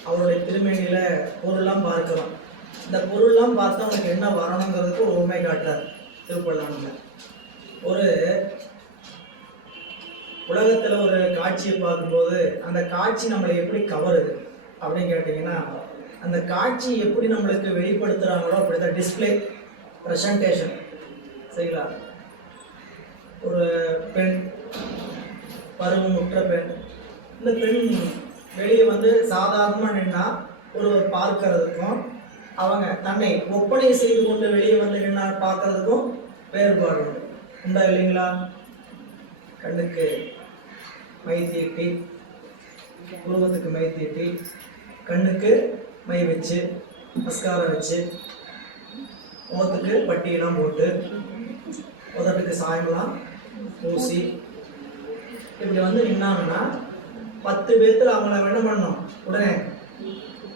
அவருடைய திருமேனியில பொருள்லாம் பார்க்கலாம். இந்த பொருள்லாம் பார்த்தா அவனுக்கு என்ன வரணுங்கிறதுக்கு ஒரு உண்மை காட்டுறார் திருப்பல்லாண்டுல. ஒரு உலகத்துல ஒரு காட்சியை பார்க்கும்போது அந்த காட்சி நம்மளை எப்படி கவருது அப்படின்னு கேட்டீங்கன்னா, அந்த காட்சி எப்படி நம்மளுக்கு வெளிப்படுத்துறாங்களோ அப்படிதான் டிஸ்பிளே, பிரசன்டேஷன். சரிங்களா? ஒரு பெண், பருவமுற்ற பெண், இந்த பெண் வெளியே வந்து சாதாரணமாக நின்னா ஒரு பார்க்கறதுக்கும், அவங்க தன்னை ஒப்பனை செய்து கொண்டு வெளியே வந்து நின்னா பார்க்கறதுக்கும் வேறுபாடு உண்டா இல்லைங்களா? கண்ணுக்கு மை தீட்டி, உருவத்துக்கு மை தீட்டி, கண்ணுக்கு மை வச்சு, மஸ்காரம் வச்சு, முகத்துக்கு பட்டியெல்லாம் போட்டு, உதட்டுக்கு சாயம்லாம் பூசி இப்படி வந்து நின்னாங்கன்னா 10 பேர்த்துல அவங்கள என்ன பண்ணணும்? உடனே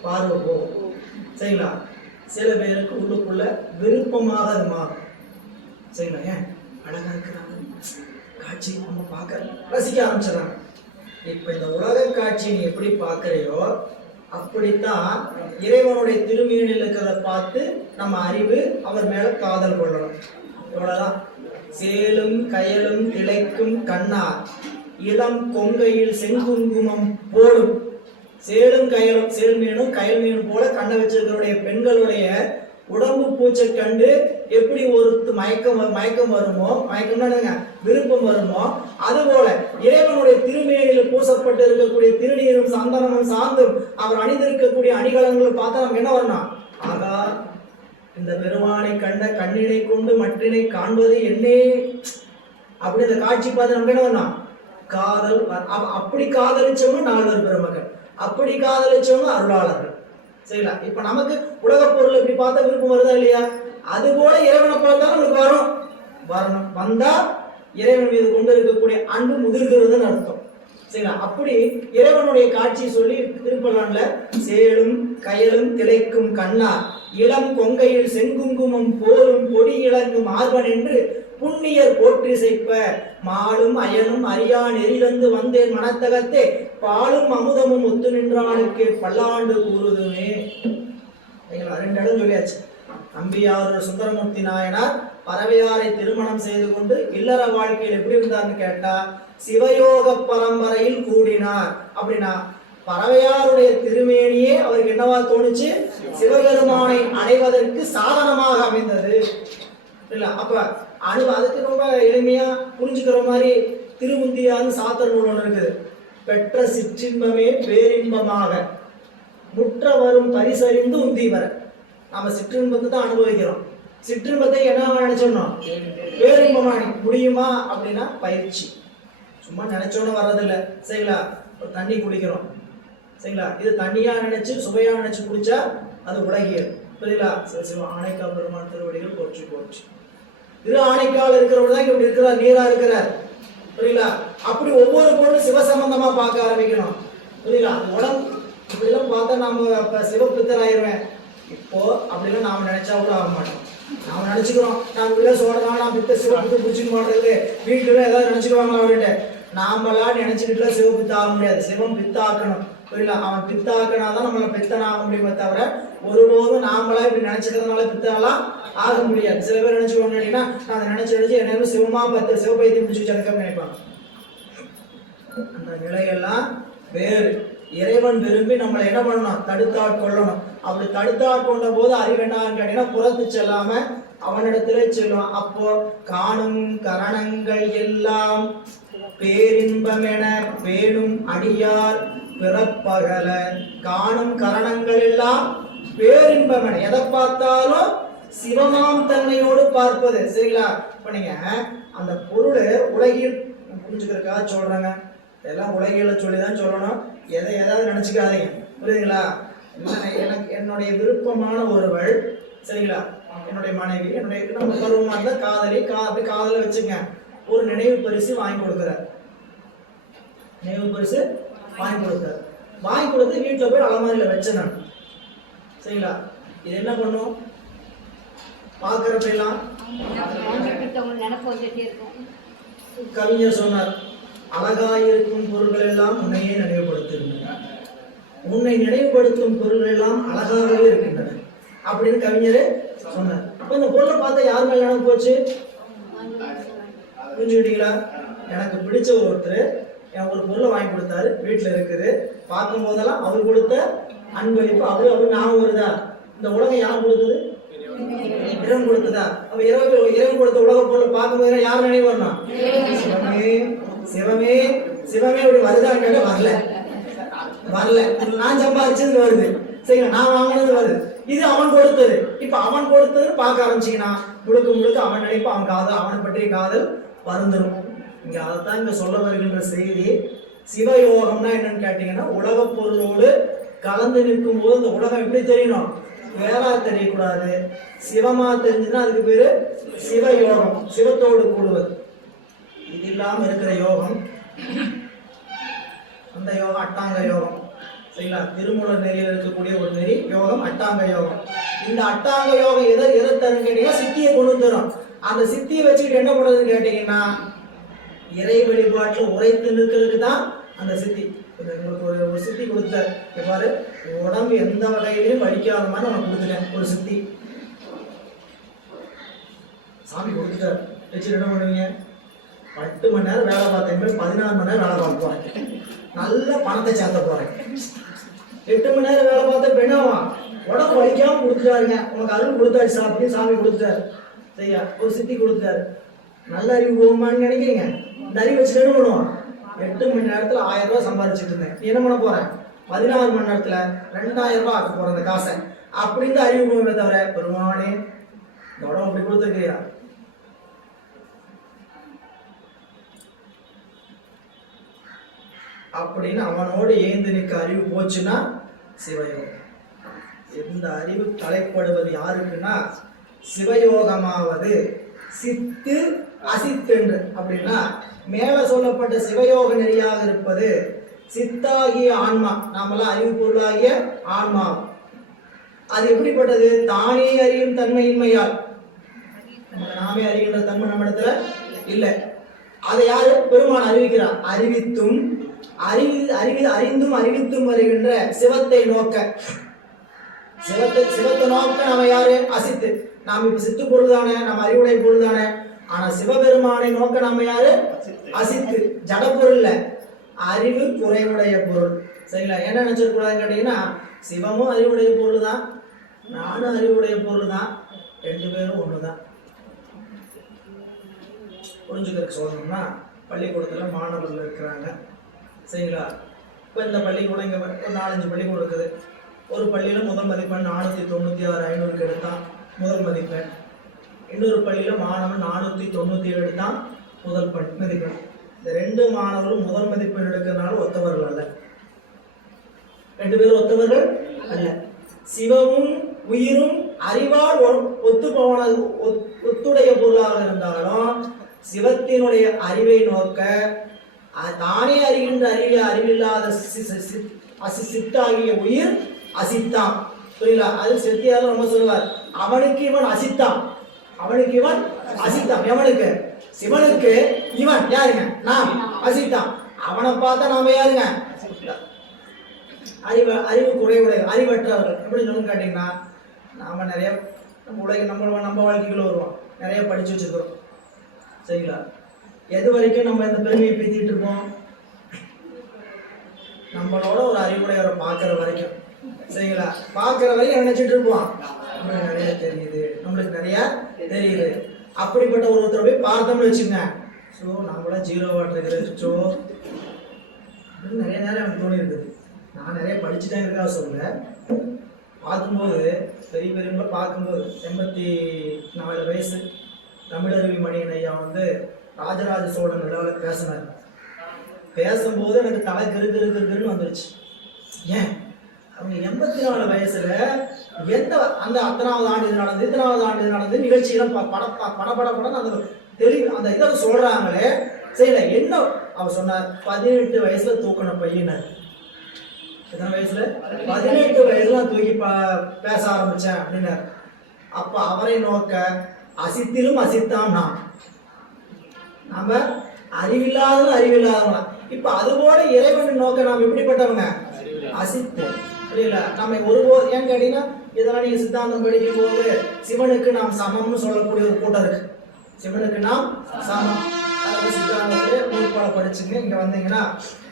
பார்வை போகும். சரிங்களா? சில பேருக்கு உள்ளுக்குள்ள விருப்பமாக அது மாறும். சரிங்களா? ஏன் அழகா இருக்கிறாங்க, காட்சி நம்ம பார்க்க ரசிக்க ஆரம்பிச்சிடறாங்க. இப்ப இந்த உலக காட்சி நீ எப்படி பார்க்கறையோ அப்படித்தான் இறைவனுடைய திருமேனில் இருக்கிறத பார்த்து நம்ம அறிவு அவர் மேல காதல் கொள்ளணும். இவ்வளவுதான். சேலும் கயலும் திளைக்கும் கண்ணார் இளம் கொங்கையில் செங்குங்குமம் போடும். சேலும் கயலும், சேல் மீனும் கயல் மீனும் போல கண்ணை வச்சிருக்கிறவுடைய பெண்களுடைய உடம்பு பூச்சை கண்டு எப்படி ஒரு மயக்கம் வருமோ, மயக்கம்னா விருப்பம் வருமோ, அதுபோல இறைவனுடைய திருமேனியில் பூசப்பட்டு இருக்கக்கூடிய திருநீரும் சந்தனமும் சார்ந்தும் அவர் அணிந்திருக்கக்கூடிய அணிகலன்கள் பார்த்தா நமக்கு என்ன வரணும்? ஆகா, இந்த பெருமானை கண்ட கண்ணினை கொண்டு மற்றினை காண்பது என்னே அப்படி இந்த காட்சி பார்த்து நமக்கு என்ன வரணும்? காதல். அப்படி காதலிச்சவங்க நால்வர் பெருமக்கள், அப்படி காதலிச்சவங்க அருளாளர்கள். சரிங்களா? இப்ப நமக்கு உலக பொருள் இப்படி பார்த்தா விருப்பம் வருதா இல்லையா? அது போல இறைவனை பார்த்தா நமக்கு வரணும். வந்தா இறைவன் மீது கொண்டு இருக்கக்கூடிய அன்பு முதிர்கிறதுன்னு அர்த்தம். சரிங்களா? அப்படி இறைவனுடைய காட்சி சொல்லி திருப்பலான்ல சேலும் கயலும் திளைக்கும் கண்ணார் இளம் கொங்கையில் செங்குங்குமம் போலும் பொடி இளங்கும் ஆர்வன் என்று புண்ணியர் போற்றி செய்ப்ப மாலும் அயனும் அறியா நெறிலந்து வந்தேன் மனத்தகத்தே பாலும் அமுதமும் ஒத்து நின்றானுக்கு பல்லாண்டு கூறுதுமே. 2 இடம் சொல்லியாச்சு. நம்பியாரூர் சுந்தரமூர்த்தி நாயனார் பறவையாரை திருமணம் செய்து கொண்டு இல்லற வாழ்க்கையில் எப்படி இருந்தார்னு கேட்டா சிவயோக பரம்பரையில் கூடினார். அப்படின்னா பறவையாருடைய திருமேனியே அவருக்கு என்னவா தோணுச்சு? சிவபெருமானை அடைவதற்கு சாதனமாக அமைந்தது. இல்ல அப்ப அதுக்கு ரொம்ப எளிமையா புரிஞ்சுக்கிற மாதிரி திருமுந்தியான்னு சாத்திர நூல் ஒன்று இருக்குது. பெற்ற சிற்றின்பமே பேரின்பமாக முற்ற வரும் பரிசறிந்து உந்தி வர. நம்ம சிற்றின்பத்தை தான் அனுபவிக்கிறோம். சிற்றின்பத்தை என்ன நினைச்சோம்னா பேரின்பமா முடியுமா அப்படின்னா பயிற்சி. சும்மா நினைச்சோன்னு வர்றதில்லை. சரிங்களா? ஒரு தண்ணி குடிக்கிறோம். சரிங்களா? இது தண்ணியா நினைச்சு சுவையா நினைச்சு குடிச்சா அது உலகியல். புரியுதா? சிவ ஆணைக்கா பெருமான் திருவடிகள் போற்றி போற்றி. திரு ஆணைக்கால் இருக்கிறவர் தான் இப்படி இருக்கிறார், நீரா இருக்கிறார். புரியுங்களா? அப்படி ஒவ்வொரு பொருளும் சிவ சம்பந்தமா பார்க்க ஆரம்பிக்கணும். புரியுங்களா? உடம்பு இப்படிலாம் பார்த்தா நாம சிவபித்தராயிருவேன். இப்போ அப்படிலாம் நாம நினைச்சா கூட ஆக மாட்டோம். நாம நினைச்சுக்கிறோம் நான் இப்படிலாம் சொல்றேன், நான் சிவபித்து பிடிச்சிக்க மாட்டேங்குது, வீட்டுல ஏதாவது நினைச்சுக்குவாங்க அப்படின்ட்டு. நாமெல்லாம் நினைச்சுக்கிட்டுலாம் சிவபித்த ஆக முடியாது. சிவம் பித்தாக்கணும். புரியல? அவன் பித்தாக்கினாதான் நம்மளை பித்தன் ஆக முடியுமே தவிர ஒருபோதும் நாமளா இப்படி நினைச்சுக்கிறதுனால பித்தனெல்லாம் ஆக முடியாது. சில பேர் நினைச்சுக்கோங்க அப்படின்னா நான் நினைச்சு என்ன சிவமா சிவபைத்தியம் பிடிச்சி வச்சதுக்கு நினைப்பாங்க. அந்த நிலையெல்லாம் வேறு. இறைவன் விரும்பி நம்மளை என்ன பண்ணணும்? தடுத்தாட்கொள்ளணும். அப்படி தடுத்தாட்கொண்ட போது அறிவு என்னன்னு கேட்டீங்கன்னா புறத்து செல்லாம அவனிடத்திலே செல்லும். அப்போ காணும் கரணங்கள் எல்லாம் பேரின்பம் என பேணும் அடியார் பிறப்பகல. காணும் கரணங்கள் எல்லாம் பேரின்பம் என எதை பார்த்தாலும் சிவமாம் தன்மையோடு பார்ப்பது. சரிங்களா? இப்ப நீங்க அந்த பொருள் உலகில் புரிஞ்சுக்கிறதுக்காக சொல்றாங்க. எல்லாம் உலகில சொல்லிதான் சொல்லணும். ஏதாவது நினைச்சுக்காதீங்க. புரியுதுங்களா? எனக்கு என்னுடைய விருப்பமான ஒருவள், சரிங்களா, என்னுடைய மனைவி, என்னுடைய நம்ம பருவமா இருந்தா காதலி, காதல வச்சுங்க, ஒரு நினைவு பரிசு வாங்கி கொடுக்குறார். நினைவு பரிசு வாங்கி கொடுத்தார். வாங்கி கொடுத்து வீட்டுல போய் அலமாரியில வச்சேன் நான். சரிங்களா? இது என்ன பண்ணும்? பாக்குறப்பெல்லாம் கவிஞர் சொன்னார், அழகாயிருக்கும் பொருள்கள் எல்லாம் உன்னையே நினைவுபடுத்துகின்றன, உன்னை நினைவுபடுத்தும் பொருள்கள் எல்லாம் அழகாகவே இருக்கின்றன அப்படின்னு கவிஞரே சொன்னார். அப்ப இந்த பொருளை பார்த்தா யார் மேல நினைவு போச்சு? புரிஞ்சுக்கிட்டீங்களா? எனக்கு பிடிச்ச ஒருத்தர் என் ஒரு பொருளை வாங்கி கொடுத்தாரு, வீட்டுல இருக்குது. பார்க்கும் போதெல்லாம் அவர் கொடுத்த அன்பளிப்பு அவரு ஞாபகம் வருதா? இந்த உலகம் யார் கொடுத்தது? இறைவன் கொடுத்ததா? அப்ப இறைவன் கொடுத்த உலக பொருளை பார்க்கும் போது யார் நினைவு வரணும்? சிவமே சிவமே சிவமே அப்படி வருதான்னு வரல. நான் சம்பாதிச்சது வருது. சரிங்களா? நான் வாங்கினது வருது. இது அவன் கொடுத்தது. இப்ப அவன் கொடுத்தது பார்க்க ஆரம்பிச்சீங்கன்னா முழுக்க அவன் நினைப்பு, அவன் காதல், அவனை பற்றிய காதல் வருந்துரும். இங்க அதைத்தான் இங்க சொல்ல வருகின்ற செய்தி. சிவயோகம்னா என்னன்னு கேட்டீங்கன்னா உலக பொருளோடு கலந்து நிற்கும் போது இந்த உலகம் எப்படி தெரியணும்? வேறா தெரியக்கூடாது, சிவமா தெரிஞ்சுன்னா அதுக்கு பேரு சிவயோகம். சிவத்தோடு கூடுவது. இது இல்லாம இருக்கிற யோகம் அந்த யோகம் அட்டாங்க யோகம். சரிங்களா? திருமூலர் நெறியில் இருக்கக்கூடிய ஒரு நெறி யோகம் அட்டாங்க யோகம். இந்த அட்டாங்க யோகம் எதை தருன்னு கேட்டீங்கன்னா சித்தியை கொண்டு தரும். அந்த சித்தியை வச்சுக்கிட்டு என்ன பண்ணுறதுன்னு கேட்டீங்கன்னா இறை வழிபாட்டில் உரைத்து நிற்கிறதுக்கு தான் அந்த சித்தி. உங்களுக்கு ஒரு சித்தி கொடுத்தார். பாரு, உடம்பு எந்த வகையிலையும் வலிக்காத மாதிரி உனக்கு கொடுத்துட்டேன் ஒரு சித்தி. சாமி கொடுத்துட்டார். வச்சுட்டு என்ன பண்ணுவீங்க? 10 மணி நேரம் வேலை பார்த்தேன், 14 மணி நேரம் வேலை பார்க்க போறேன், நல்ல பணத்தை சேர்த்த போறேன். 8 மணி நேரம் வேலை பார்த்த பெண்ணாவா உடம்பு வலிக்காம கொடுத்துட்டாருங்க, உனக்கு அருள் கொடுத்தாச்சு அப்படின்னு சாமி கொடுத்தாரு. சரியா? ஒரு சித்தி கொடுத்தாரு. நல்ல அறிவு போகுமான்னு நினைக்கிறீங்க? இந்த அறிவு வச்சுட்டு என்ன பண்ணுவோம்? 8 மணி நேரத்துல 1000 ரூபாய் சம்பாதிச்சுட்டு இருந்தேன், என்ன பண்ண போறேன்? 14 மணி நேரத்துல 2000 ரூபாய் ஆக்க போறேன் அந்த காசை அப்படின்னு அறிவு போகுமே தவிர, பெருமானே இந்த உடம்பு அப்படி கொடுத்துருக்கியா அப்படின்னு அவனோடு ஏந்து நிற்க அறிவு போச்சுன்னா சிவயோகம். இந்த அறிவு தலைப்படுவது யாருக்குன்னா, சிவயோகமாவது சித்து அசித்தென்று. அப்படின்னா மேல சொல்லப்பட்ட சிவயோக நெறியாக இருப்பது சித்தாகிய ஆன்மா, நாமெல்லாம் அறிவு பொருளாகிய ஆன்மா. அது எப்படிப்பட்டது? தானே அறியும் தன்மையின்மையால். நாமே அறிகின்ற தன்மை நம்ம இடத்துல இல்லை. அதை யாரு? பெருமான் அறிவிக்கிறார். அறிவித்தும் அறிந்தும் அறிவித்தும் வருகின்ற சிவத்தை நோக்க, சிவத்தை நோக்க நாம யாரு? அசித்து. நாம் இப்ப சித்து பொருள் தானே, நம்ம அறிவுடைய பொருள் தானே. ஆனா சிவபெருமானை நோக்க நாம யாரு? அசித்து. ஜட பொருள்ல அறிவு குறைவுடைய பொருள். சரிங்களா? என்ன நினைச்சிருக்கூடாதுன்னு கேட்டீங்கன்னா, சிவமும் அறிவுடைய பொருள் தான், நானும் அறிவுடைய பொருள் தான், 2 பேரும் ஒண்ணுதான். புரிஞ்சுக்கிறதுக்கு சொல்லணும்னா, பள்ளிக்கூடத்துல மாணவர்கள் இருக்கிறாங்க. சரிங்களா? இப்போ இந்த பள்ளிக்கூடம் இங்கே ஒரு 4-5 பள்ளிக்கூடம் இருக்குது. ஒரு பள்ளியில் முதல் மதிப்பெண் 496 500 எடுத்தான் முதல் மதிப்பெண். இன்னொரு பள்ளியில் மாணவன் 497 எடுத்தான் முதல் மதிப்பெண். இந்த 2 மாணவர்களும் முதல் மதிப்பெண் எடுக்கிறதுனால ஒத்தவர்கள் அல்ல. 2 பேரும் ஒத்தவர்கள் அல்ல. சிவமும் உயிரும் அறிவால் ஒத்துடைய பொருளாக இருந்தாலும் சிவத்தினுடைய அறிவை நோக்க தானே அறிகின்ற அறிவில்லாத சித்தாகிய உயிர் அசித்தான். புரியல? அது செத்தியாரும் ரொம்ப சொல்லுவார், அவனுக்கு இவன் அசித்தான், அவனுக்கு இவன் அசித்தான். எவனுக்கு? சிவனுக்கு இவன் யாருங்க? நாம் அசித்தான். அவனை பார்த்தா நாம யாருங்க? அறிவு குறைவுடைய அறிவற்றவர்கள். எப்படி சொல்லணும்னு கேட்டீங்கன்னா, நாம நிறைய நம்ம வாழ்க்கைக்குள்ள வருவோம், நிறைய படிச்சு வச்சிருக்கிறோம். சரிங்களா? எது வரைக்கும் நம்ம இந்த பெருமையை பேத்திட்டு இருப்போம்? நம்மளோட ஒரு அறிவுடையவரை பார்க்கிற வரைக்கும். சரிங்களா? பார்க்கிற வரைக்கும் நினைச்சிட்டு இருப்போம், நம்மளுக்கு நிறைய தெரியுது, நம்மளுக்கு நிறைய தெரியுது. அப்படிப்பட்ட ஒருத்தரை போய் பார்த்தோம்னு வச்சுங்க, ஸோ நம்மள 0 வாட்டுறோ நிறைய நேரம் எனக்கு தோணி இருக்குது. நான் நிறைய படிச்சுட்டேன் இருக்கா சொல்ல பார்க்கும்போது, பெரிய பெரியவங்களை பார்க்கும்போது 84 வயசு தமிழருவி மணியன் ஐயா ராஜராஜ சோழன் விழாவில் பேசினார். பேசும்போது எனக்கு தலை கிருன்னு வந்துருச்சு. ஏன்? அவங்க 84 வயசுல எந்த அந்த அத்தனாவது ஆண்டு இது நடந்து, இத்தனாவது ஆண்டு இது நடந்து நிகழ்ச்சியெல்லாம் படப்படப்பட அந்த தெளிவு அந்த இதை சொல்றாங்களே. சரில என்ன அவர் சொன்னார்? 18 வயசுல தூக்கின பையனார். எத்தனை வயசுல? 18 வயசுல தூக்கி பேச ஆரம்பிச்சேன் அப்படின்னார். அப்ப அவரை நோக்க அசித்திலும் அசித்தாம் நாம அறிவில்லாதவங்க அறிவில்லாதவங்க. இப்ப அதுபோல இறைவன் நோக்க நாம் எப்படிப்பட்டவங்க? அசித்து. இல்ல நம்ம ஒருபோது ஏன் கேட்டீங்கன்னா, இதெல்லாம் நீங்க சித்தாந்தம் படிக்கும் போது சிவனுக்கு நாம் சமம்னு சொல்லக்கூடிய ஒரு கூட்டம் இருக்கு. சிவனுக்கு நாம் சமம், அதாவது சித்தாந்தத்திலே நூற்பால படிச்சுங்க. இங்க வந்தீங்கன்னா,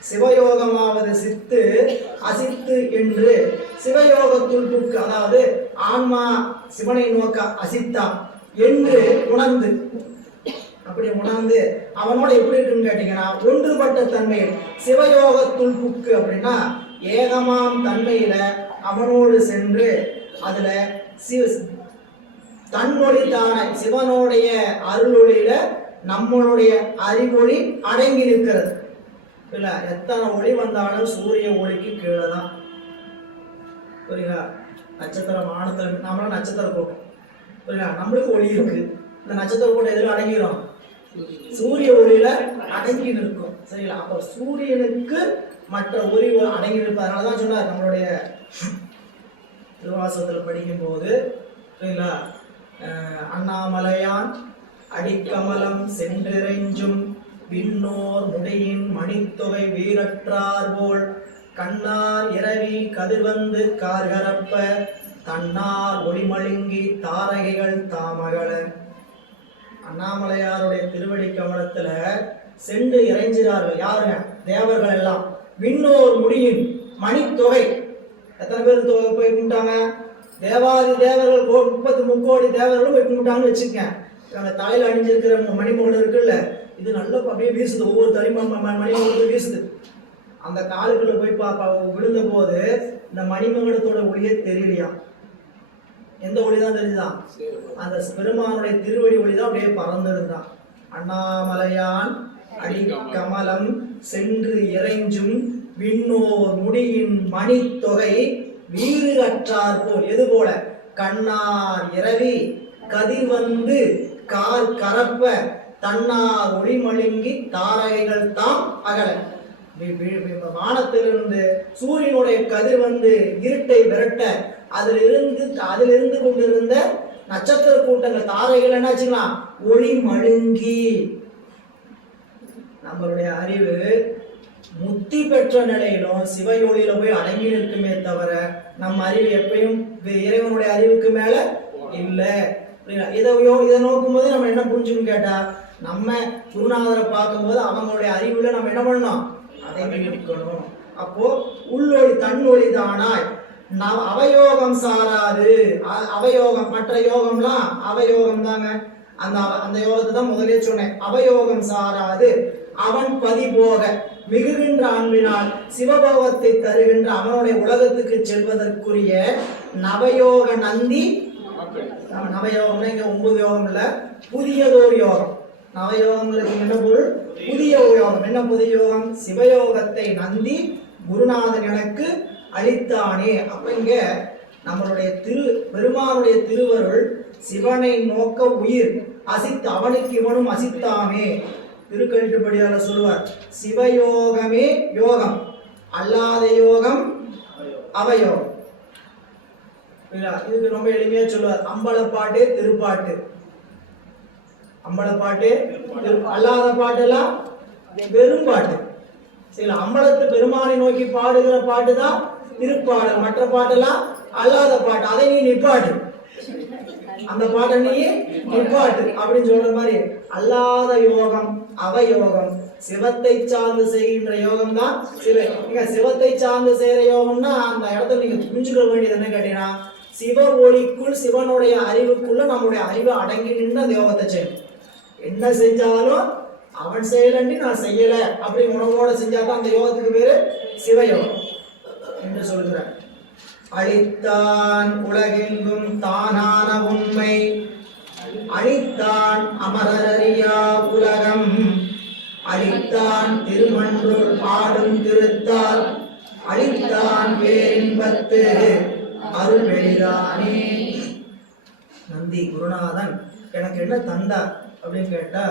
சிவயோகமாவது சித்து அசித்து என்று சிவயோக துல்புக்கு, அதாவது ஆன்மா சிவனை நோக்க அசித்தா என்று உணர்ந்து, அப்படி உணர்ந்து அவனோட எப்படி இருக்குன்னு கேட்டீங்கன்னா, ஒன்றுபட்ட தன்மையில் சிவயோக துல்புக்கு அப்படின்னா ஏகமாம் தன்மையில அவனோடு சென்று அதுல தன்னொழி தானே சிவனுடைய அருளொளியில நம்மளுடைய அறிவொளி அடங்கி நிற்கிறது. இல்ல எத்தனை ஒளி வந்தாலும் சூரிய ஒளிக்கு கீழே தான். புரியுங்களா? நட்சத்திரம் வானத்துல நம்மளாம் நட்சத்திர கூட்டம். புரியுங்களா? நம்மளுக்கு ஒளி இருக்கு. இந்த நட்சத்திர கூட்டம் எதில் அடங்கிடும்? சூரிய ஒளியில அடங்கி நிற்கும். சரிங்களா? அப்போ சூரியனுக்கு மற்ற ஒளி அடங்கி நிற்பது. அதனாலதான் சொன்னார் நம்மளுடைய திருவாசகத்தில் படிக்கும் போது, சரிங்களா, அண்ணாமலையான் அடிக்கமலம் சென்றிறைஞ்சும் விண்ணோர் முடியின் மணித்தொகை வீரற்றார் போல் கண்ணார் இரவி கதிர்வந்து கார்கரப்ப தன்னார் ஒளிமழுங்கி தாரகைகள் தாமகள. அண்ணாமலையாருடைய திருவடி கமலத்துல சென்று இறைஞ்சிறார்கள். யாருங்க? தேவர்கள் எல்லாம். விண்ணோர் முடியின் மணித்தொகை, எத்தனை பேர் போய் கும்பிட்டாங்க? தேவாதி தேவர்கள் 33 கோடி தேவர்களும் போய் கும்பிட்டாங்கன்னு வச்சுக்கங்க. நாங்கள் தலையில் அணிஞ்சிருக்கிற மணிமகள் இருக்குல்ல, இது நல்லா அப்படியே வீசுது, ஒவ்வொரு மணிமகளும் வீசுது. அந்த காலுக்குள்ள போய் விழுந்த போது இந்த மணிமகடத்தோட ஒளியே தெரியலையா? எந்த ஒளிதான் தெரிஞ்சுதான்? அந்த பெருமானுடைய திருவடி ஒளிதான் அப்படியே பறந்திருந்தான். அண்ணாமலையான் அடி கமலம் சென்று இறைஞ்சும் விண்ணோர் முடியின் மணித்தொகை வீறு அற்றார் போல். எது போல? கண்ணார் இரவி கதிர்வந்து கார் கரப்ப தன்னார் ஒளிமழுங்கி தாரகைகள் தாம் அகல. வானத்திலிருந்து சூரியனுடைய கதிர் வந்து இருட்டை விரட்ட அதிலிருந்து கொண்டிருந்த நட்சத்திர கூட்டங்கள் தாரைகள் என்னாச்சுங்களா? ஒளி மழுங்கி. நம்மளுடைய அறிவு முத்தி பெற்ற நிலையிலும் சிவயொளியில போய் அடங்கி நிற்குமே தவிர நம்ம அறிவு எப்பயும் இறைவனுடைய அறிவுக்கு மேல இல்ல. இதை நோக்கும் போது நம்ம என்ன புரிஞ்சுக்கணும் கேட்டா, நம்ம குருநாதரை பார்க்கும்போது அவங்களுடைய அறிவுல நம்ம என்ன பண்ணணும்? அதை நினைக்கணும். அப்போ உள்ளொளி தன்னொளி தானாய் அவயோகம் சாராது. அவயோகம் மற்ற யோகம்லாம் அவயோகம் தாங்க. அந்த யோகத்தை தான் முதலே சொன்னேன். அவயோகம் சாராது அவன் பதி போக மிகுகின்ற அன்பினால் சிவபோகத்தை தருகின்ற அவனுடைய உலகத்துக்கு செல்வதற்குரிய நவயோக நந்தி. நவயோகம்னா இங்க 9 யோகம் இல்ல, புதியதோர் யோகம். நவயோகங்களுக்கு என்ன பொருள்? புதிய யோகம். என்ன புதிய யோகம்? சிவயோகத்தை நந்தி குருநாதன் எனக்கு அளித்தானே. அப்ப இங்க நம்மளுடைய பெருமானுடைய திருவருள் சிவனை நோக்க உயிர் அசித்து அவனுக்கு இவனும் அசித்தாமே. திருக்கழிட்டுப்படியால சொல்லுவார், சிவயோகமே யோகம், அல்லாத யோகம் அவயோகம். இதுக்கு ரொம்ப எளிமையா சொல்லுவார், அம்பலப்பாட்டு திருப்பாட்டு. அம்பலப்பாட்டு அல்லாத பாட்டு எல்லாம் வெறும் பாட்டு. சரி, அம்பலத்து பெருமானை நோக்கி பாடுகிற பாட்டு தான் திருப்பாடல். மற்ற பாட்டெல்லாம் அல்லாத பாட்டு, அதை நீ நிப்பாட்டு, அந்த பாட்டை நீ நிப்பாட்டு அப்படின்னு சொல்ற மாதிரி அல்லாத யோகம் அவயோகம். சிவத்தை சார்ந்து செய்கின்ற யோகம் தான் சிவத்தை சார்ந்து செய்யற யோகம்னா அந்த இடத்துல நீங்க புரிஞ்சுக்க வேண்டியது என்ன கேட்டீங்கன்னா, சிவ ஒளிக்குள் சிவனுடைய அறிவுக்குள்ள நம்முடைய அறிவு அடங்கி நின்று அந்த யோகத்தை செய்யணும். என்ன செஞ்சாலும் அவன் செய்யலன்னு நான் செய்யல அப்படி உணவோட செஞ்சாதான் அந்த யோகத்துக்கு பேரு சிவயோகம் என்று சொல்கிறார். அழித்தான் உலகெங்கும் தானான உண்மை, அழித்தான் அமரறியா உலகம், அழித்தான் திருமன்றுள் ஆடும் திருத்தால், அழித்தான் பேரின்பத்து அருள் வெளிதானே. நந்தி குருநாதன் எனக்கு என்ன தந்தார் அப்படின்னு கேட்டா,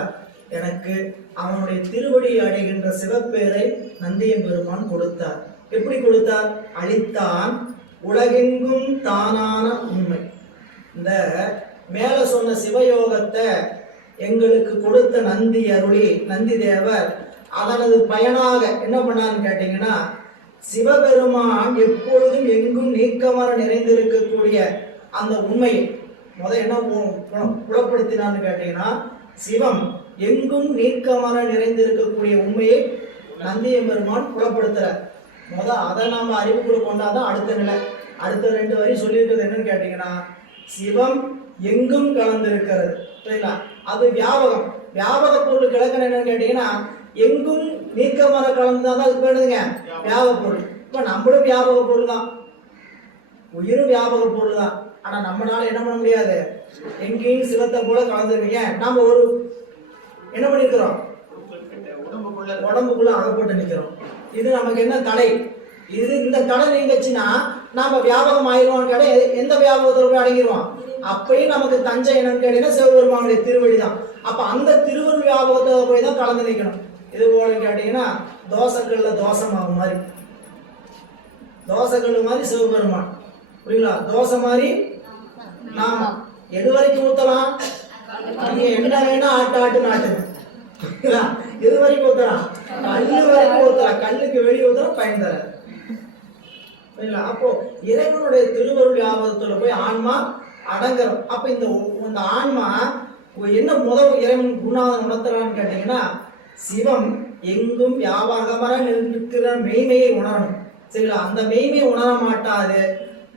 எனக்கு அவனுடைய திருவடி அடைகின்ற சிவப்பேரை நந்தியம் பெருமான் கொடுத்தார். எப்படி கொடுத்தார்? அழித்தான் உலகெங்கும் தானான உண்மை. இந்த மேல சொன்ன சிவயோகத்தை எங்களுக்கு கொடுத்த நந்தி அருளி நந்தி தேவர் அதனது பயனாக என்ன பண்ணான்னு கேட்டீங்கன்னா, சிவபெருமான் எப்பொழுதும் எங்கும் நீக்கமர நிறைந்திருக்கக்கூடிய அந்த உண்மையை என்ன புலப்படுத்தினான்னு கேட்டீங்கன்னா, சிவம் எங்கும் நீக்கமர நிறைந்திருக்கக்கூடிய உண்மையை நந்திய பெருமான் புலப்படுத்துறார். அதை நாம அறிவுக்குள்ள கொண்டாதான் அடுத்த நிலை. அடுத்த 2 வரி சொல்லியிருக்கிறது என்னன்னு கேட்டீங்கன்னா, சிவம் எங்கும் கலந்திருக்கிறது. சரிங்களா? அது வியாபகம். வியாபக பொருள் கிழக்கணும் என்னன்னு கேட்டீங்கன்னா, எங்கும் நீக்கமர கலந்துதான் அது போயிடுதுங்க வியாபக பொருள். இப்ப நம்மளும் வியாபக பொருள் தான், உயிரும் வியாபக பொருள் தான். ஆனா நம்மளால என்ன பண்ண முடியாது, எங்கேயும் சிவத்தை போல கலந்துருக்கீங்க. நாம ஒரு என்ன பண்ணிருக்கிறோம், உடம்புக்குள்ள அகப்பட்டு நிற்கிறோம். இது நமக்கு என்ன தடை? இந்த தடை நீங்கச்சுன்னா நாம வியாபகம் ஆயிடுவோம். கடை எந்த வியாபகத்துல போய் அடங்கிடுவோம்? அப்பயும் நமக்கு தஞ்சை என்னன்னு கேட்டீங்கன்னா சிவபெருமானுடைய திருவடி தான். அப்ப அந்த திருவருள் வியாபகத்தை போய் தான் கலந்து நிற்கணும். இது போல கேட்டீங்கன்னா தோசைகள்ல தோசமாகும் மாதிரி, தோசைகள் மாதிரி சிவபெருமான். புரியுங்களா? தோசை மாதிரி நாம எது வரைக்கும் ஊத்தலாம்? நீங்க என்ன வேணா ஆட்டு நாட்டுங்க. எது வரைக்கும் ஊத்துறான்? கல்லு வரைக்கும் ஊத்துறான். கல்லுக்கு வெளியே ஊத்துறான், பயன் தர. அப்போ இறைவனுடைய திருவருள் வியாபகத்துல போய் ஆன்மா அடங்குறோம். அப்ப இந்த ஆன்மா என்ன முதல் இறைவன் குணாதன் உணர்த்துறான்னு கேட்டீங்கன்னா, சிவம் எங்கும் வியாபகமர நிற்கிற மெய்மையை உணரணும். சரிங்களா? அந்த மெய்மையை உணர மாட்டாது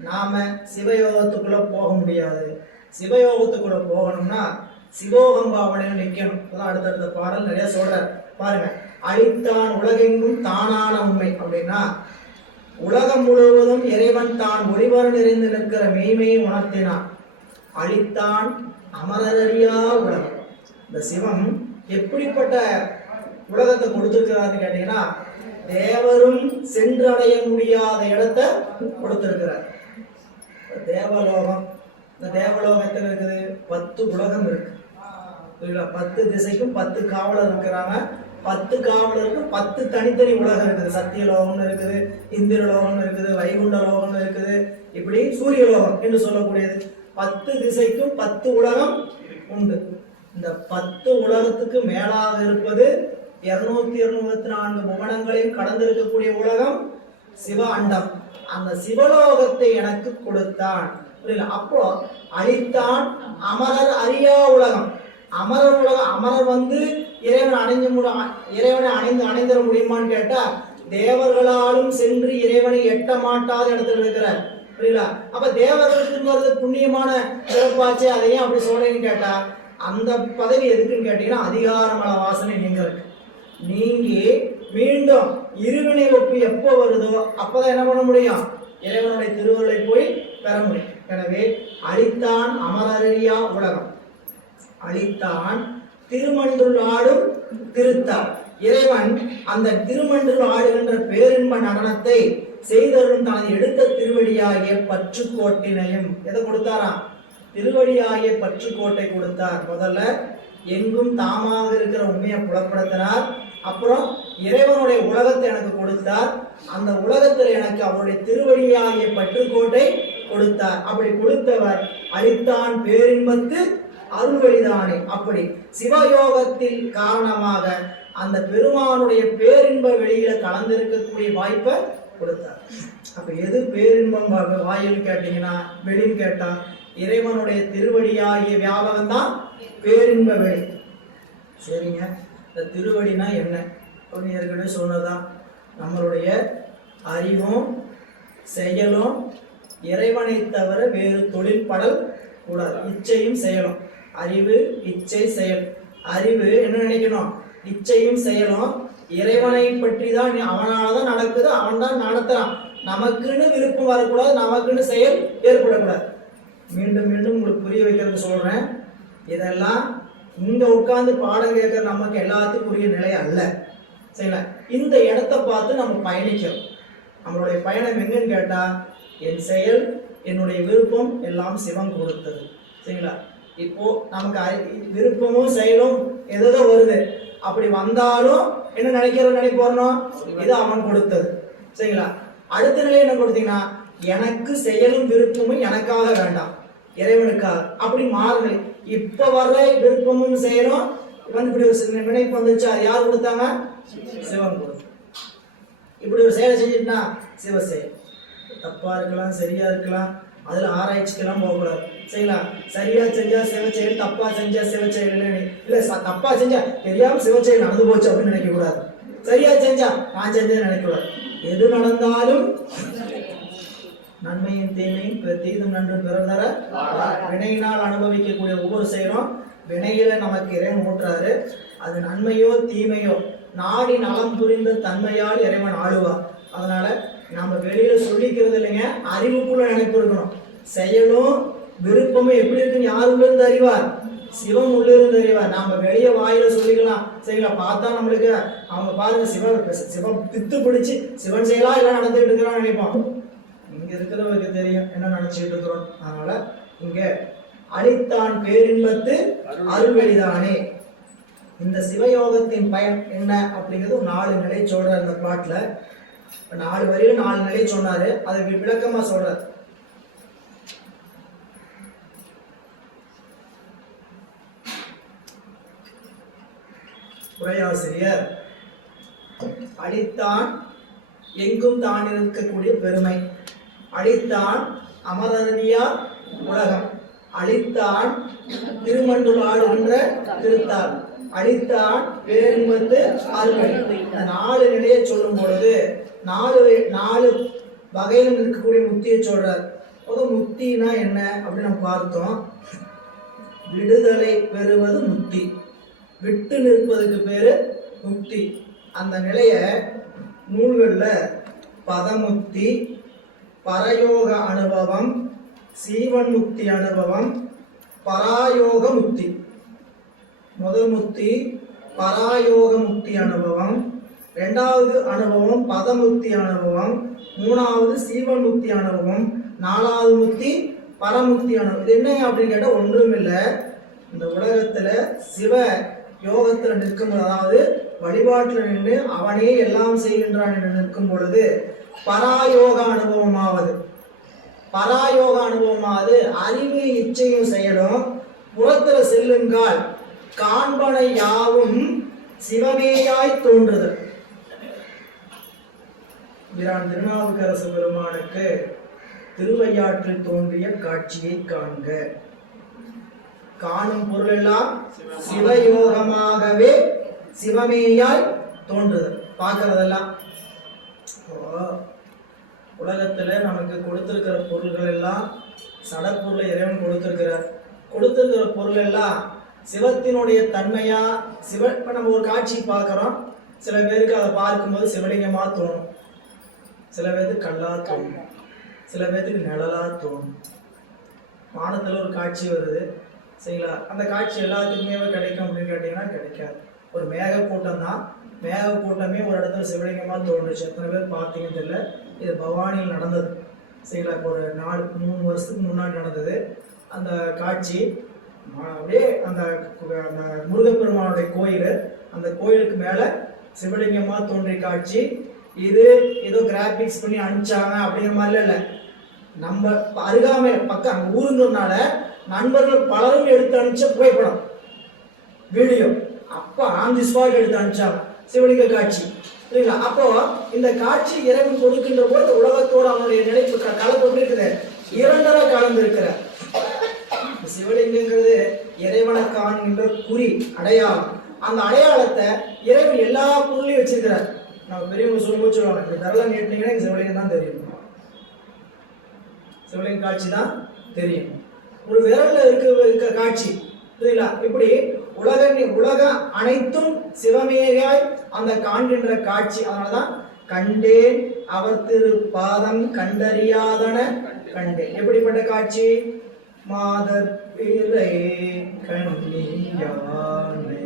நாம சிவயோகத்துக்குள்ள போக முடியாது. சிவயோகத்துக்குள்ள போகணும்னா சிவோகம் பாவனையில் நிற்கணும். அடுத்தடுத்த பாடல் நிறைய சொல்ற பாருங்க. அழித்தான் உலகெங்கும் தானான உண்மை அப்படின்னா, உலகம் முழுவதும் இறைவன் தான் ஒளிவர நிறைந்து நிற்கிற மெய்மையை உணர்த்தினான். அழித்தான் அமரறியா உலகம். இந்த சிவம் எப்படிப்பட்ட உலகத்தை கொடுத்திருக்கிறாருன்னு கேட்டீங்கன்னா, தேவரும் சென்றடைய முடியாத இடத்தை கொடுத்திருக்கிறார். தேவலோகம், இந்த தேவலோகத்தில் இருக்குது 10 உலகம் இருக்கு. 10 திசைக்கும் 10 காவலர் இருக்கிறாங்க. 10 காவலருக்கு 10 தனித்தனி உலகம் இருக்குது. சத்தியலோகம்னு இருக்குது, இந்திரலோகம்னு இருக்குது, வைகுண்ட லோகம்னு இருக்குது, இப்படி சூரியலோகம் என்று சொல்லக்கூடியது. 10 திசைக்கும் 10 உலகம் உண்டு. இந்த 10 உலகத்துக்கு மேலாக இருப்பது 224 புவனங்களையும் கடந்திருக்கக்கூடிய உலகம் சிவ அண்டம். அந்த சிவலோகத்தை எனக்கு கொடுத்தான். புரியல? அப்போ அழித்தான் அமரர் அறியா உலகம். அமரர் உலகம், அமரர் இறைவனை அணைந்திட முடியுமான்னு கேட்டா, தேவர்களாலும் சென்று இறைவனை எட்ட மாட்டாத இடத்துல இருக்கிறார். புரியல? அப்ப தேவர்களுக்கு புண்ணியமான சிறப்பாச்சு, அதையும் அப்படி சொல்றேன்னு கேட்டா, அந்த பதவி எதுக்குன்னு கேட்டீங்கன்னா, அதிகாரமல வாசனை நீங்கி மீண்டும் இருவினை ஒப்பு எப்போ வருதோ அப்பதான் என்ன பண்ண முடியும்? இறைவனுடைய திருவருளை போய் பெற முடியும். எனவே அழித்தான் அமரறியா உலகம், அழித்தான் திருமன்றுள் ஆடும் திருத்தார். இறைவன் அந்த திருமன்றுள் ஆடுகின்ற பேரின்ப நடனத்தை செய்தவரும் தான் எடுத்த திருவடியாகிய பற்றுக்கோட்டினையும் எதை கொடுத்தாராம்? திருவடியாகிய பற்றுக்கோட்டை கொடுத்தார். முதல்ல எங்கும் தாமாக இருக்கிற உண்மையை புலப்படுத்தினார். அப்புறம் இறைவனுடைய உலகத்தை எனக்கு கொடுத்தார். அந்த உலகத்தில் எனக்கு அவருடைய திருவடியாகிய பற்றுக்கோட்டை கொடுத்தார். அப்படி கொடுத்தவர் அழித்தான் பேரின்பத்து அருள்வழிதானே. அப்படி சிவயோகத்தில் காரணமாக அந்த பெருமானுடைய பேரின்ப வெளியில கலந்திருக்கக்கூடிய வாய்ப்பை கொடுத்தார். அப்ப எது பேரின்பம் வாயில் கேட்டீங்கன்னா, வெளின்னு கேட்டா இறைவனுடைய திருவடியாகிய வியாபகம் தான் பேரின்ப வெளி. சரிங்க, இந்த திருவடினா என்ன அப்படின்னு ஏற்கனவே சொன்னதான். நம்மளுடைய அறிவும் செயலும் இறைவனை தவிர வேறு தொழில் படல் கூடாது. இச்சையும் செயலும், அறிவு இச்சை செயல். அறிவு என்ன நினைக்கணும்? இச்சையும் செயலும் இறைவனை பற்றி தான், அவனாலதான் நடக்குது, அவன் தான் நடத்துறான். நமக்குன்னு விருப்பம் வரக்கூடாது, நமக்குன்னு செயல் ஏற்படக்கூடாது. மீண்டும் மீண்டும் உங்களுக்கு புரிய வைக்கிறது சொல்றேன். இதெல்லாம் இங்க உட்கார்ந்து பாடம் கேட்கற நமக்கு எல்லாத்துக்கும் உரிய நிலை அல்ல. சரிங்களா? இந்த இடத்தை பார்த்து நம்ம பயணிக்கிறோம். நம்மளுடைய பயணம் எங்கன்னு கேட்டா, என் செயல் என்னுடைய விருப்பம் எல்லாம் சிவம் கொடுத்தது. சரிங்களா? இப்போ நமக்கு விருப்பமும் செயலும் எதோ வருது. அப்படி வந்தாலும் என்ன நினைப்போம்? இது அவன் கொடுத்தது. சரிங்களா? அடுத்த நிலை என்ன கொடுத்தீங்கன்னா, எனக்கு செயலும் விருப்பமும் எனக்காக வேண்டாம், இறைவனுக்காக. அப்படி மாறுதல். இப்ப வர்ற விருப்பமும் செயலும் இப்படி ஒரு நினைப்பு வந்துச்சா, யார் கொடுத்தாங்க? சிவன் கொடுத்தாங்க. இப்படி ஒரு செயலை செஞ்சுட்டா சிவ செயல். தப்பா இருக்கலாம், சரியா இருக்கலாம், அதுல ஆராய்ச்சிக்கெல்லாம் போகக்கூடாது. சரிங்களா? சரியா செஞ்சா சிவ செயல், தப்பா செஞ்சா சிவ செயல் இல்ல. தப்பா செஞ்சா தெரியாம சிவ செயல் நடந்து போச்சு அப்படின்னு நினைக்க கூடாது. சரியா செஞ்சா நான் செஞ்சேன்னு நினைக்க கூடாது. எது நடந்தாலும் நன்மையும் தீமையும் தீதும் நன்றும் பிறர் தர வினையினால் அனுபவிக்கக்கூடிய ஒவ்வொரு செயலும் வினையில நமக்கு இறைவன் ஊட்டுறாரு. அது நன்மையோ தீமையோ நாடி நலம் புரிந்த தன்மையால் இறைவன் ஆளுவார். அதனால நம்ம வெளியில சொல்லிக்கிறது இல்லைங்க, அறிவுக்குள்ள நினைப்பு இருக்கணும். செயலும் விருப்பமும் எப்படி இருக்குன்னு யார் உள்ள இருந்து அறிவார்? சிவம் உள்ள இருந்து அறிவார். நாம வெளியே வாயில சொல்லிக்கலாம். சரிங்களா? பார்த்தா நம்மளுக்கு அவங்க பாருங்க சிவ பித்து பிடிச்சு சிவன் செயலா எல்லாம் நடந்துட்டு இருக்கிறான்னு நினைப்போம். இங்க இருக்கிறவருக்கு தெரியும் என்ன நினைச்சிட்டு இருக்கிறோம். அதனால இங்க அழித்தான் பேரின்பத்து அருள்வெளிதானே. இந்த சிவயோகத்தின் பயன் என்ன அப்படிங்கிறது 4 நிலை சொல்ற அந்த பாட்டுல. 4 வரியில 4 நிலை சொன்னாரு. அதை விளக்கமா சொல்றாரு. உரையாசிரியர் அடித்தான் எங்கும் தான் இருக்கக்கூடிய பெருமை, அடித்தான் அமரனியார் உலகம், அடித்தான் திருமண்டுலாடுகின்ற திருத்தாள், அடித்தான் பேரின்பத்து ஆள்கள். இந்த 4 நிலையை சொல்லும் பொழுது 4 வகையிலும் இருக்கக்கூடிய முக்தியை சொல்றார். முக்தினா என்ன அப்படின்னு நம்ம பார்த்தோம். விடுதலை பெறுவது முக்தி, விட்டு நிற்பதுக்கு பேரு முக்தி. அந்த நிலைய நூல்களில் பதமுக்தி, பரயோக அனுபவம், சீவன் முக்தி அனுபவம், பராயோக முக்தி. முதல் முக்தி பராயோக முக்தி அனுபவம், 2வது அனுபவம் பதமுக்தி அனுபவம், 3வது சீவன் முக்தி அனுபவம், 4வது முக்தி பரமுக்தி அனுபவம். இது என்ன அப்படின்னு கேட்டால் ஒன்றும் இல்லை. இந்த உலகத்துல சிவ யோகத்துல நிற்கும், அதாவது வழிபாட்டில் நின்று அவனே எல்லாம் செய்கின்றான் என்று நிற்கும் பொழுது பராயோக அனுபவமாவது. பராயோக அனுபவமாவது அறிவு இச்சையும் செயலும் புறத்துல செல்லுங்கால் காண்பனை யாவும் சிவமேயாய் தோன்றுதல். பிரான் திருநாவுக்கரசு பெருமானுக்கு திருவையாற்றில் தோன்றிய காட்சியை காண்க. காணும் பொருள் எல்லாம் சிவயோகமாகவே சிவமேயாய் தோன்றுதல். பார்க்கறதெல்லாம் உலகத்துல நமக்கு கொடுத்திருக்கிற பொருள்கள் எல்லாம் சடப்பொருளை இறைவன் கொடுத்திருக்கிறார். கொடுத்திருக்கிற பொருள் எல்லாம் சிவத்தினுடைய தன்மையா சிவ. இப்ப நம்ம ஒரு காட்சி பார்க்கிறோம், சில பேருக்கு அதை பார்க்கும்போது சிவலிங்கமா தோணும், சில பேருக்கு கல்லா தோணும், சில பேருக்கு நிழலா தோணும். வானத்துல ஒரு காட்சி வருது சரிங்களா, அந்த காட்சி எல்லாத்துக்குமே கிடைக்கும் அப்படின்னு கேட்டீங்கன்னா கிடைக்காது. ஒரு மேகக்கூட்டம் தான், மேகக்கூட்டமே ஒரு இடத்துல சிவலிங்கமா தோன்றுச்சு. எத்தனை பேர் பார்த்தீங்கன்னு தெரியல. இது பவானியில் நடந்தது சரிங்களா. இப்போ ஒரு 3 வருஷத்துக்கு முன்னாடி நடந்தது அந்த காட்சி. அப்படியே அந்த முருகப்பெருமானுடைய கோயில், அந்த கோயிலுக்கு மேல சிவலிங்கமா தோன்றிய காட்சி. இது ஏதோ கிராபிக்ஸ் பண்ணி அனுப்பிச்சாங்க அப்படிங்கிற மாதிரிலாம் இல்லை. நம்ம அருகாமை பக்கம் அங்கே ஊருங்கிறதுனால நண்பர்கள் பலரும் எடுத்து அனுப்பிச்ச புகைப்படம் வீடியோ அப்போ ஆன் தி ஸ்பாட் எடுத்து அனுப்பிச்சாங்க சிவலிங்க காட்சி சரிங்களா. அப்போ இந்த காட்சி இறைவன் கொடுக்கின்ற போது உலகத்தோடு அவனுடைய நிலைப்பு கலப்பு எப்படி இருக்குது, 2 கலந்து இருக்கிற. சிவலிங்கங்கிறது இறைவனை காண்கின்ற குறி அடையாளம். அந்த அடையாளத்தை இறைவன் எல்லா பொருளையும் வச்சிருக்கிறார். நம்ம பெரியவங்க சொல்லும்போது சொல்லுவாங்க, இந்த தரலாம் நீட்டினீங்கன்னா சிவலிங்கம் தான் தெரியும், சிவலிங்க காட்சி தான் தெரியும். ஒரு விரல்ல இருக்க காட்சி புரியுங்களா. இப்படி உலகம் அனைத்தும் சிவமேயாய் அந்த காண்கின்ற காட்சி. அதனாலதான் கண்டேன் அவர் திரு பாதம் கண்டறியாதன கண்டேன். எப்படிப்பட்ட காட்சி? மாதர் பிறை கண்ணியானை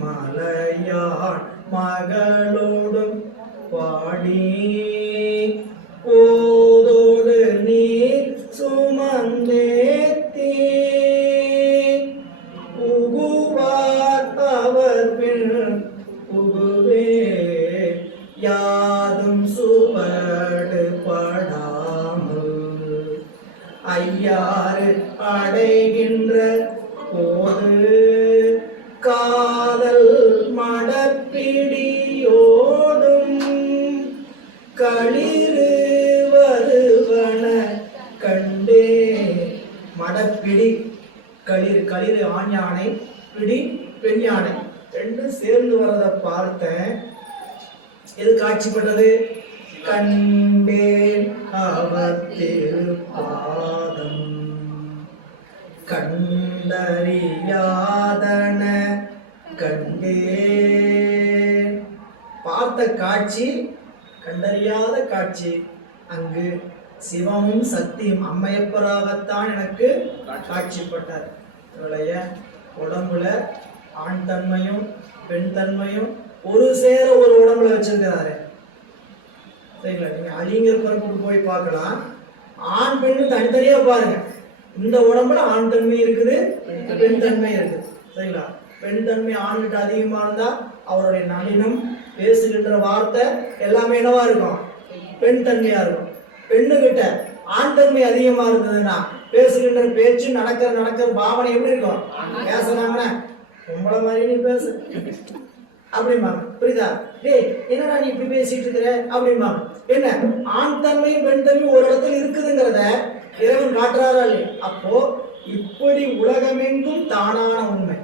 மலையான் மகளோடும் பாடி போதோடு நீ சுமந்தேத்தி புகுவார் அவர் பின் புகுவே யாதும் சுவடு படாமல் ஐயாறு அடைகின்ற போது காதல் மடப்பிடியோடும் களிறு வருவன கண்டே. மடப்பிடி களிறு, களிறு ஆண் யானை, பிடி பெண் யானை, 2 சேர்ந்து வரதை பார்த்தேன். எது காட்சிப்பட்டது? கண்டேன் அவர் திருப்பாதம் கண்டறியாதன கண்டேன். பார்த்த காட்சி கண்டறியாத காட்சி. அங்கு சிவமும் சக்தியும் அம்மையப்பராகத்தான் எனக்கு காட்சிப்பட்டார். இவளைய உடம்புல ஆண் தன்மையும் பெண் தன்மையும் ஒரு சேர ஒரு உடம்புல வச்சிருக்கிறாரு சரிங்களா. நீங்க அலிங்கர் பரப்புக்கு போய் பார்க்கலாம், ஆண் பெண்ணு தனித்தனியா பாருங்க. இந்த உடம்புல ஆண் தன்மை இருக்குது, பெண் தன்மை இருக்குது சரிங்களா. பெண் தன்மை ஆண்கிட்ட அதிகமா இருந்தா அவருடைய நளினம், பேசுகின்ற வார்த்தை எல்லாமே என்னவா இருக்கும்? பெண் தன்மையா இருக்கும். பெண்ணுகிட்ட ஆண் தன்மை அதிகமா இருந்ததுன்னா பேசுகின்ற பேச்சு, நடக்கிற பாவனை எப்படி இருக்கும்? பேசுறாங்கன்னா பொம்பளை மாதிரி நீ பேசு அப்படிம்பாங்க. புரியுதா? டேய் என்னடா நீ இப்படி பேசிட்டு இருக்கிற அப்படிம்பாங்க. என்ன ஆண் தன்மையும் பெண் தன்மையும் ஒரு இடத்துல இருக்குதுங்கிறத இறைவன் காட்டுறாரா இல்லையா? அப்போ இப்படி உலகமெங்கும் தானான உண்மை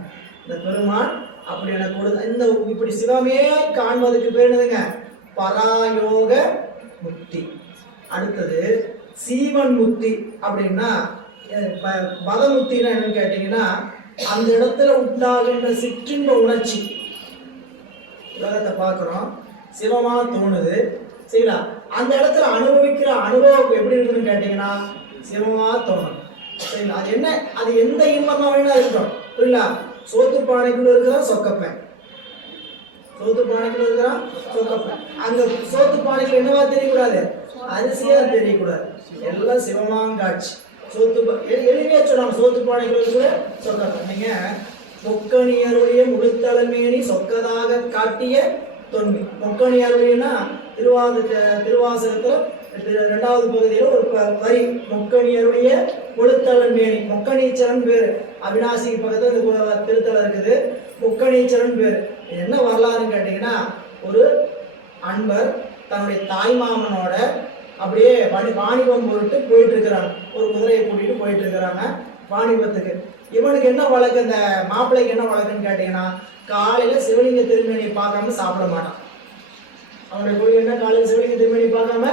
இந்த பெருமான் அப்படி எனக்கு இந்த இப்படி சிவமே காண்பதுக்கு பேர் என்னதுங்க? பராயோக முக்தி. அடுத்தது சீவன் முக்தி. அப்படின்னா பதமுக்தினா என்னன்னு கேட்டீங்கன்னா, அந்த இடத்துல உண்டாகின்ற சிற்றின்ப உணர்ச்சி. உலகத்தை பார்க்குறோம், சிவமா தோணுது, சரிங்களா? அந்த இடத்துல அனுபவிக்கிற அனுபவம் எப்படி இருக்குன்னு கேட்டீங்கன்னா சிவமா தோணும், சரிங்களா? அது என்ன, அது எந்த இன்பமா வேணா இருக்கட்டும், புரியல? சோத்து பானைக்குள்ள இருக்கிறான் சொக்கப்பேன், சோத்து பானைக்குள்ள இருக்கிறான் சொக்கப்பேன். அங்க சோத்து பானைக்குள்ள என்னவா தெரியக்கூடாது? அரிசியா தெரியக்கூடாது, எல்லாம் சிவமாங்காட்சி. சோத்து எளிமையா சொன்னாங்க, சோத்து பானைக்குள்ள கூட சொக்கப்பேன். நீங்க மொக்கணியருடைய முழுத்தலைமேனி சொக்கதாக காட்டிய தொன்மை. மொக்கணியருடையனா திருவாசகத்துல 2வது பகுதியில ஒரு வரி, மொக்கணியருடைய முழுத்தலைமேனி. மொக்கணீச்சரன் பேரு, அவினாசி பக்கத்துல திருத்தலம் இருக்குது, மொக்கணீச்சரன் பேரு. என்ன வரலாறுன்னு கேட்டீங்கன்னா, ஒரு அன்பர் தன்னுடைய தாய் மாமனோட அப்படியே வாணிபம் பொருட்டு போயிட்டு இருக்கிறாங்க. ஒரு குதிரையை கூட்டிட்டு போயிட்டு இருக்கிறாங்க வாணிபத்துக்கு. இவனுக்கு என்ன வழக்கு, இந்த மாப்பிள்ளைக்கு என்ன வழக்குன்னு கேட்டீங்கன்னா, காலையில சிவலிங்க திருமேனியை பார்க்காம சாப்பிட மாட்டான். அவனுடைய கொள்கை என்ன? காலையில் சிவலிங்க திருமேனியை பார்க்காம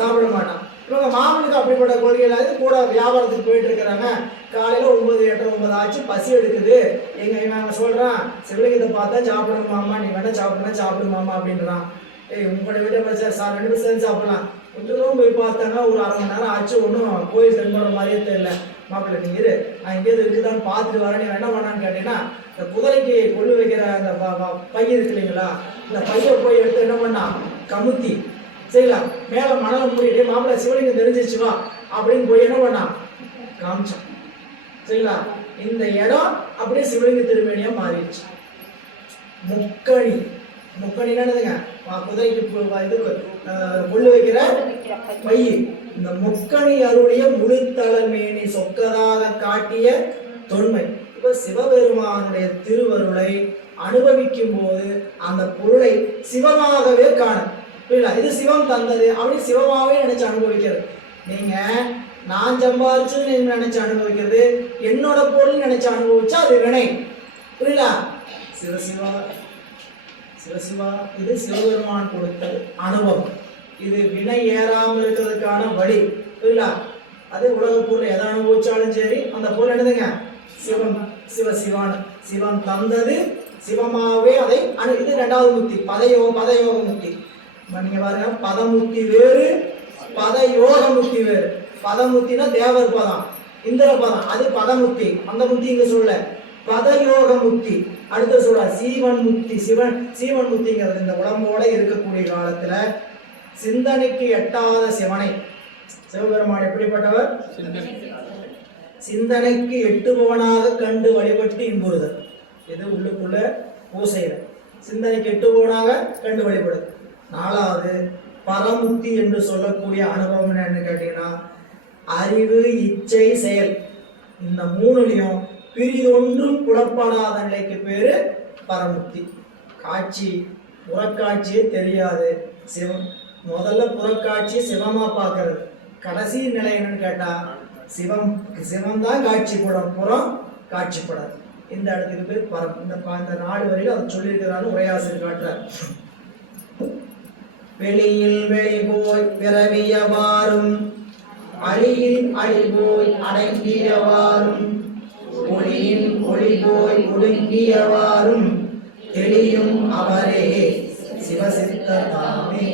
சாப்பிட மாட்டான். இவங்க மாமனுக்கு அப்படிப்பட்ட கொள்கையில கூட வியாபாரத்துக்கு போயிட்டு இருக்கிறாங்க. காலையில 9, 8, 9 ஆச்சு, பசி எடுக்குது. இவன் சொல்றான், சிவலிங்கத்தை பார்த்தா சாப்பிடணுமாமா, நீ வேணா சாப்பிடுனா சாப்பிடுமாமா அப்படின்றான். உங்களோட வீட்டை சார் 2 பேரும் சேர்ந்து சாப்பிடலாம். கொஞ்சம் போய் பார்த்தாங்க, ஒரு 1/2 மணி நேரம் ஆச்சு, ஒன்றும் கோயில் தென்படுற மாதிரியே தெரியல. மாப்பிள்ளை நீங்க இரு, நான் எங்கேயாவது இருக்குதான்னு பார்த்துட்டு வரேன். நீ என்ன பண்ணான்னு கேட்டீங்கன்னா, இந்த குதிரைக்கு கொள்ளு வைக்கிற அந்த பை இருக்கு இல்லைங்களா, இந்த பையை போய் எடுத்து என்ன பண்ணா கமுத்தி, சரிங்களா, மேல மணலை மூடிட்டு மாப்பிள்ளை சிவலிங்கம் தெரிஞ்சிச்சு வா அப்படின்னு போய் என்ன பண்ணா காமிச்சான், சரிங்களா. இந்த இடம் அப்படியே சிவலிங்க திருமேனியா மாறிடுச்சு. முக்கணி, முக்கணின்னா என்னதுங்க? குதிரைக்கு இது கொள்ளு வைக்கிற பை. இந்த முக்கணி அருடைய முழுத்தலைமேனி சொக்கதாக காட்டிய தொன்மை. இப்ப சிவபெருமானுடைய திருவருளை அனுபவிக்கும் போது அந்த பொருளை சிவமாகவே காணும். இது சிவம் தந்தது அப்படி சிவமாவே நினைச்சு அனுபவிக்கிறது. நீங்க நான் சம்பாதிச்சது நினைச்சு அனுபவிக்கிறது, என்னோட பொருள் நினைச்சு அனுபவிச்சா அது வினை. புரியல? சிவசிவா சிவசிவா, இது சிவபெருமான் கொடுத்த அனுபவம். இது வினை ஏறாமல் இருக்கிறதுக்கான வழி. புரியல? அது உலக பொருள் எதை அனுபவிச்சாலும் சரி, அந்த பொருள் என்னதுங்க? சிவம். சிவசிவான சிவம் தந்தது சிவமாவே அதை இது 2வது முக்தி, பதயோக முக்தி. நீங்க பாருங்க, பதமுக்தி வேறு, பதயோக முக்தி வேறு. பதமுக்தினா தேவர் பதம், இந்திர பதம், அது பதமுக்தி. அந்த முக்தி இங்க சொல்ல பதயோக முக்தி. அடுத்த சொல்ற சீவன் முக்தி. சீவன் முக்திங்கிறது இந்த உடம்போட இருக்கக்கூடிய காலத்துல சிந்தனைக்கு எட்டாத சிவனை. சிவபெருமான் எப்படிப்பட்டவர்? சிந்தனைக்கு எட்டுபவனாக கண்டு வழிபட்டு இன்புறுதல். இது உள்ளுக்குள்ள பூசையில சிந்தனைக்கு எட்டுபவனாக கண்டு வழிபடுது. 4வது பரமுக்தி என்று சொல்லக்கூடிய அனுபவம் என்னன்னு கேட்டீங்கன்னா, அறிவு, இச்சை, செயல், இந்த 3லையும் பிரிதொன்றும் புலப்படாத நிலைக்கு பேரு பரமுக்தி. காட்சி, புறக்காட்சியே தெரியாது. சிவம் முதல்ல புறக்காட்சி சிவமா பார்க்கறது. கடைசி நிலை என்னன்னு கேட்டா, சிவம் தான் காட்சிப்படும், புறம் காட்சிப்படாது. இந்த இடத்துக்கு பேர் பரம். இந்த 4 வரையில அதை சொல்லியிருக்கிறாரு உரையாசிரியர் காட்டுறார். வெளியில் வெளி போய் பிறவியவாறும், அழியில் அழி போய் அடங்கியவாறும், ஒளியின் ஒளி போய் ஒடுங்கியவாறும், தெளியும் அவரே சிவசித்தர் தாமே.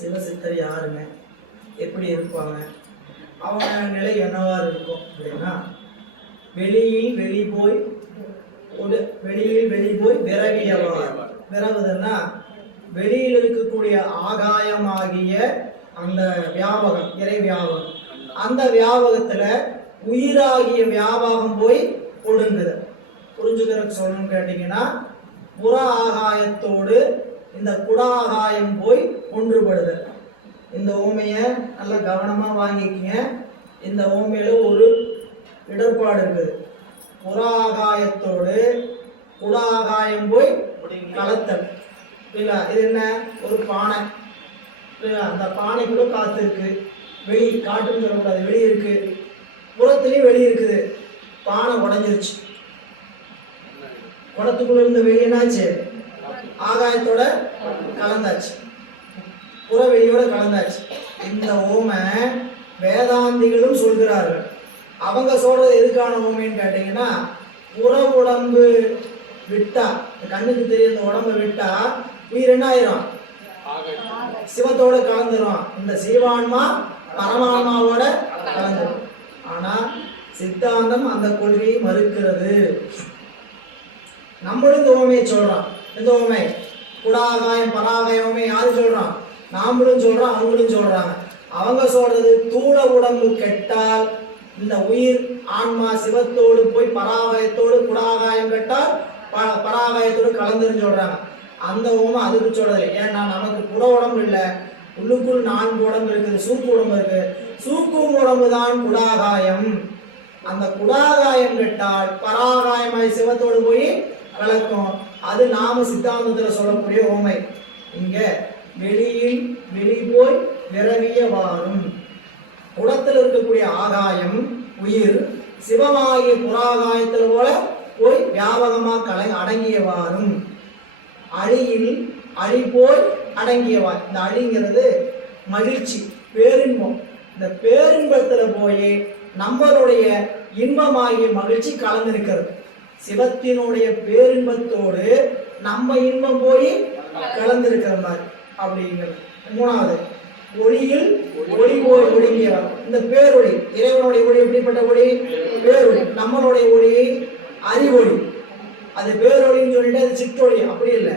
சிவசித்தர் யாருங்க? எப்படி இருப்பாங்க? அவங்க நிலை என்னவாறு இருக்கும் அப்படின்னா, வெளியில் வெளி போய் விரவியவார். விரவுதுன்னா வெளியில் இருக்கக்கூடிய ஆகாயமாகிய அந்த வியாபகம், இறை வியாபகம், அந்த வியாபகத்துல உயிராகிய வியாபகம் போய் ஒடுங்குது. புரிஞ்சுக்கிறதுக்கு சொல்லணும்னு கேட்டீங்கன்னா, புற ஆகாயத்தோடு இந்த குடாகாயம் போய் ஒன்றுபடுது. இந்த ஓமைய நல்லா கவனமா வாங்கிக்கங்க. இந்த ஓமையில ஒரு இடர்பாடு இருக்குது. புற ஆகாயத்தோடு குட ஆகாயம் போய் கலத்தல். இல்ல இது என்ன, ஒரு பானை. அந்த பானைக்குள்ள காத்து இருக்கு, வெளி காற்றுன்னு சொல்லக்கூடாது, வெளி இருக்கு, புறத்துலயும் வெளி இருக்குது. பானை உடஞ்சிருச்சு, குடத்துக்குள்ள இருந்த வெளி என்னாச்சு, ஆகாயத்தோட கலந்தாச்சு, புற வெளியோட கலந்தாச்சு. இந்த ஓமை வேதாந்திகளும் சொல்கிறார்கள். அவங்க சொல்றது எதுக்கான ஓமைன்னு கேட்டீங்கன்னா, புற உடம்பு விட்டா, கண்ணுக்கு தெரிய இந்த உடம்பு விட்டா உயிர் என்ன ஆயிரும், சிவத்தோட கலந்துரும். இந்த சீவான்மா பரமான்மாவோட கலந்துரும். ஆனா சித்தாந்தம் அந்த கொள்கையை மறுக்கிறது. நம்மளும் இந்த ஓமையை சொல்றோம். இந்த ஓமை குடாகாயம் பராகாய ஓமை யாரு சொல்றான், நாமளும் சொல்றோம், அவங்களும் சொல்றாங்க. அவங்க சொல்றது தூள உடம்பு கெட்டால் இந்த உயிர் ஆன்மா சிவத்தோடு போய் பராகாயத்தோடு குடாகாயம் கெட்டால் பராகாயத்தோடு கலந்துன்னு சொல்றாங்க. அந்த ஓமை அதுக்கு சொல்றது. ஏன்னா நமக்கு புற உடம்பு இல்லை, உள்ளுக்குள் 4 உடம்பு இருக்குது, சூக்கு உடம்பு இருக்கு. சூக்கும் உடம்பு தான் குடாகாயம். அந்த குடாகாயம் கெட்டால் பராகாயமாய் சிவத்தோடு போய் கலக்கும். அது நாம சித்தாந்தத்துல சொல்லக்கூடிய ஓமை. இங்க வெளியில் வெளி போய் விரவியவாறும், குடத்தில் இருக்கக்கூடிய ஆகாயம் உயிர் சிவமாகிய புறாகாயத்தில் போல போய் வியாபகமா அடங்கியவாறும், அழியில் அழி போய் அடங்கியவார். இந்த அழிங்கிறது மகிழ்ச்சி, பேரின்பம். இந்த பேரின்பத்துல போய் நம்மளுடைய இன்பமாகிய மகிழ்ச்சி கலந்திருக்கிறது. சிவத்தினுடைய பேரின்பத்தோடு நம்ம இன்பம் போய் கலந்திருக்கிற மாதிரி அப்படிங்கிறது. 3வது ஒளியில் ஒளி போய் ஒடுங்கியவர். இந்த பேரொளி, இறைவனுடைய ஒளி எப்படிப்பட்ட ஒளி, பேரொளி. நம்மளுடைய ஒளி அறிவொளி. அது பேரொளின்னு சொல்லிட்டு அது சிற்றொளி அப்படி இல்லை,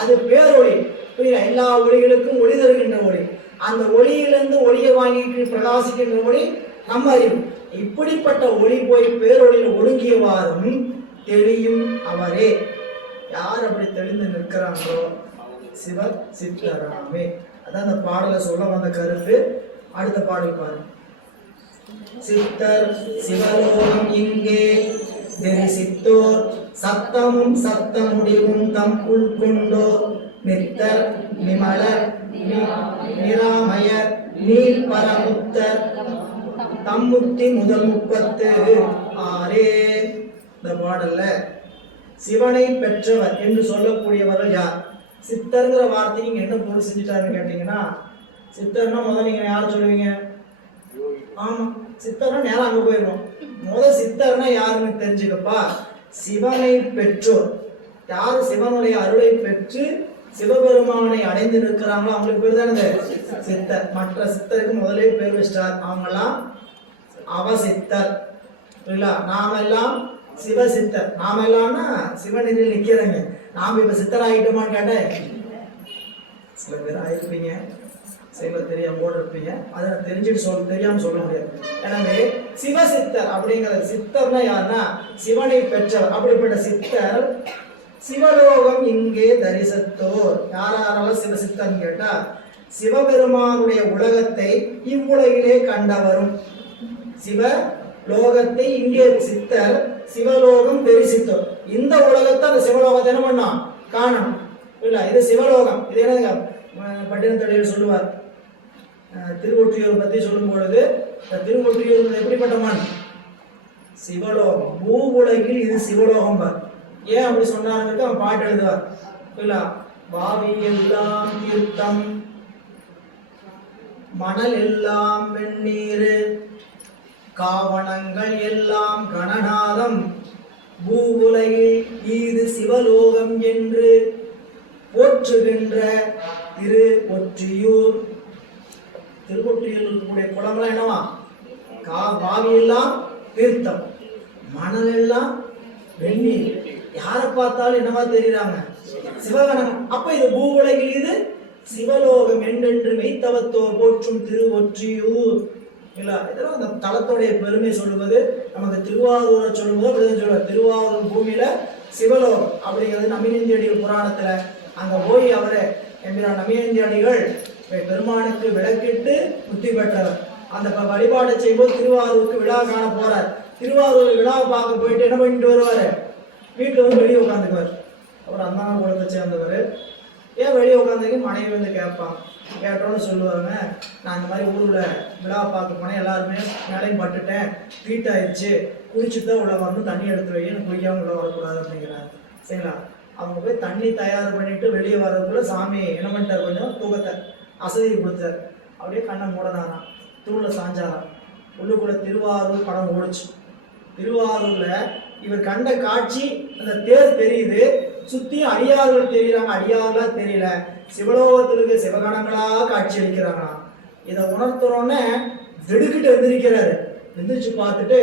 அது பேரொளி. புரியல, எல்லா ஒளிகளுக்கும் ஒளி தருகின்ற ஒளி. அந்த ஒளியிலிருந்து ஒளியை வாங்கி பிரகாசிக்கின்ற ஒளி நம்ம அறிவு. இப்படிப்பட்ட ஒளி போய் பேரொளியில் ஒடுங்கியவாறும் தெளியும் அவரே. யார் அப்படி தெளிந்து நிற்கிறாங்களோ சிவ சித்தராமே. அதான் அந்த பாடலை சொல்ல வந்த கருத்து. அடுத்த பாடல் பாருங்க. சித்தர் சிவலோகம் இங்கே தரிசித்தோர் சத்தமும் சத்த முடிவும் தம் உள்கொண்டோர் நித்தர் நிமலர் நிராமயர் நீல் பரமுத்தர் தம்முத்தி முதல் 36. இந்த பாடல்ல சிவனை பெற்றவர் என்று சொல்லக்கூடியவர்கள் யார்? சித்தர்ங்கிற வார்த்தைக்கு இங்க என்ன பொருள் செஞ்சுட்டாருன்னு கேட்டீங்கன்னா, சித்தர்னா முதல்ல நீங்க யார் சொல்லுவீங்க? ஆமா, சித்தர்னா நேரம் அங்க போயிடும். சித்தர்னா யாருன்னு தெரிஞ்சுக்கப்பா. சிவனை பெற்றோர் யாரு சிவனுடைய அருளை பெற்று சிவபெருமானை அடைந்து நிற்கிறாங்களோ அவங்களுக்கு பேர் தானே சித்தர். மற்ற சித்தருக்கு முதலே பேர் வச்சிட்டார். அவங்கெல்லாம் அவசித்தர். புரியல, நாமெல்லாம் சிவசித்தர். நாம எல்லாம்னா சிவநிலையில் நிக்கிறேங்க. நாம இப்ப சித்தர் ஆகிட்டோமான்னு கேட்டேன். சில பேர் ஆயிருப்பீங்க, சில பேர் தெரியாம போட இருப்பீங்க. அதை தெரிஞ்சுட்டு தெரியாம சொல்ல முடியாது. எனவே சிவசித்தர் அப்படிங்கிறது, சித்தர்னா யாருன்னா சிவனை பெற்றவர். அப்படிப்பட்ட சித்தர் சிவலோகம் இங்கே தரிசத்தோர். யாரெல்லாம் சிவசித்தர்னு கேட்டா, சிவபெருமானுடைய உலகத்தை இவ்வுலகிலே கண்டவரும். சிவ லோகத்தை இங்கே சித்தர் சிவலோகம் தரிசித்தோர். இந்த உலகத்தை அந்த சிவலோகத்தை என்ன பண்ணா காணணும். இல்ல, இது சிவலோகம். இது என்னங்க பட்டினத்தடியில் சொல்லுவார். திருவொற்றியூர் பத்தி சொல்லும் பொழுது, திருவொற்றியூர் எப்படிப்பட்ட மண்? சிவலோகம். பூ உலகில் இது சிவலோகம் பார். ஏன் அப்படி சொன்னாங்க அவன் பாட்டு எழுதுவார். இல்ல, பாவி எல்லாம் தீர்த்தம், மணல் எல்லாம் வெந்நீர், காவணங்கள் எல்லாம் கணநாதம், பூவுலகில் ஈது சிவலோகம் என்று போற்றுகின்ற திரு ஒற்றியூர். திருவொற்றியூருடைய குளம்லாம் என்னவா? பாவி எல்லாம் தீர்த்தம், மணல் எல்லாம் வெந்நீர். யாரை பார்த்தாலும் என்னவா தெரியுறாங்க? சிவகணம். அப்ப இது பூவுலகில் இது சிவலோகம் என்றென்று மெய்த்தவத்தோர் போற்றும் திரு ஒற்றியூர். இல்ல, இதெல்லாம் அந்த தலத்துடைய பெருமை சொல்லுவது. நமக்கு திருவாரூரை சொல்லும்போது அப்படிதான் சொல்லுவார். திருவாரூர் பூமியில சிவலோகம் அப்படிங்கிறது நமினேந்தியடிகள் புராணத்துல. அங்க போய் அவரு எம்பிரான் நமினேந்தியடிகள் பெருமானுக்கு விளக்கிட்டு முத்தி பெற்றவர். அந்த வழிபாடை செய்யும்போது திருவாரூருக்கு விழா காண போறார். திருவாரூர் விழாவை பார்க்க போயிட்டு என்ன பண்ணிட்டு வருவாரு, வீட்டில் வந்து வெளியே உட்காந்துக்குவார். அவர் அந்தான குலத்தை சேர்ந்தவர். ஏன் வெளியே உட்காந்துக்கு மனைவி வந்து கேட்பான். கேட்டோன்னு சொல்லுவாங்க, நான் இந்த மாதிரி ஊரில் விழா பார்க்க போனேன், எல்லாருமே மேலையும் பட்டுட்டேன், வீட்டாயிடுச்சு, குளிச்சுட்டு தான் உள்ள வரணும், தண்ணி எடுத்து வைக்கணும், குளிக்காமல் உள்ள வரக்கூடாது அப்படிங்கிறாங்க. சரிங்களா? அவங்க போய் தண்ணி தயார் பண்ணிட்டு வெளியே வர்றதுக்குள்ள சாமி என்ன பண்ணிட்டார், கொஞ்சம் தூக்கத்தை அசதி கொடுத்தார். அப்படியே கண்ணை மூடனாராம், தூளில் சாஞ்சாராம். உள்ளுக்குள்ள திருவாரூர் படம் ஓடிச்சு. திருவாரூர்ல இவர் கண்ட காட்சி, அந்த தேர் தெரியுது, சுத்தி அடியார்கள் தெரியுறாங்க, அடியார்களா தெரியல, சிவலோகத்திற்கு சிவகணங்களா காட்சி அளிக்கிறாங்களாம். இதை உணர்த்துறோன்னே திடுக்கிட்டு எந்திரிக்கிறாரு. எந்திரிச்சு பார்த்துட்டு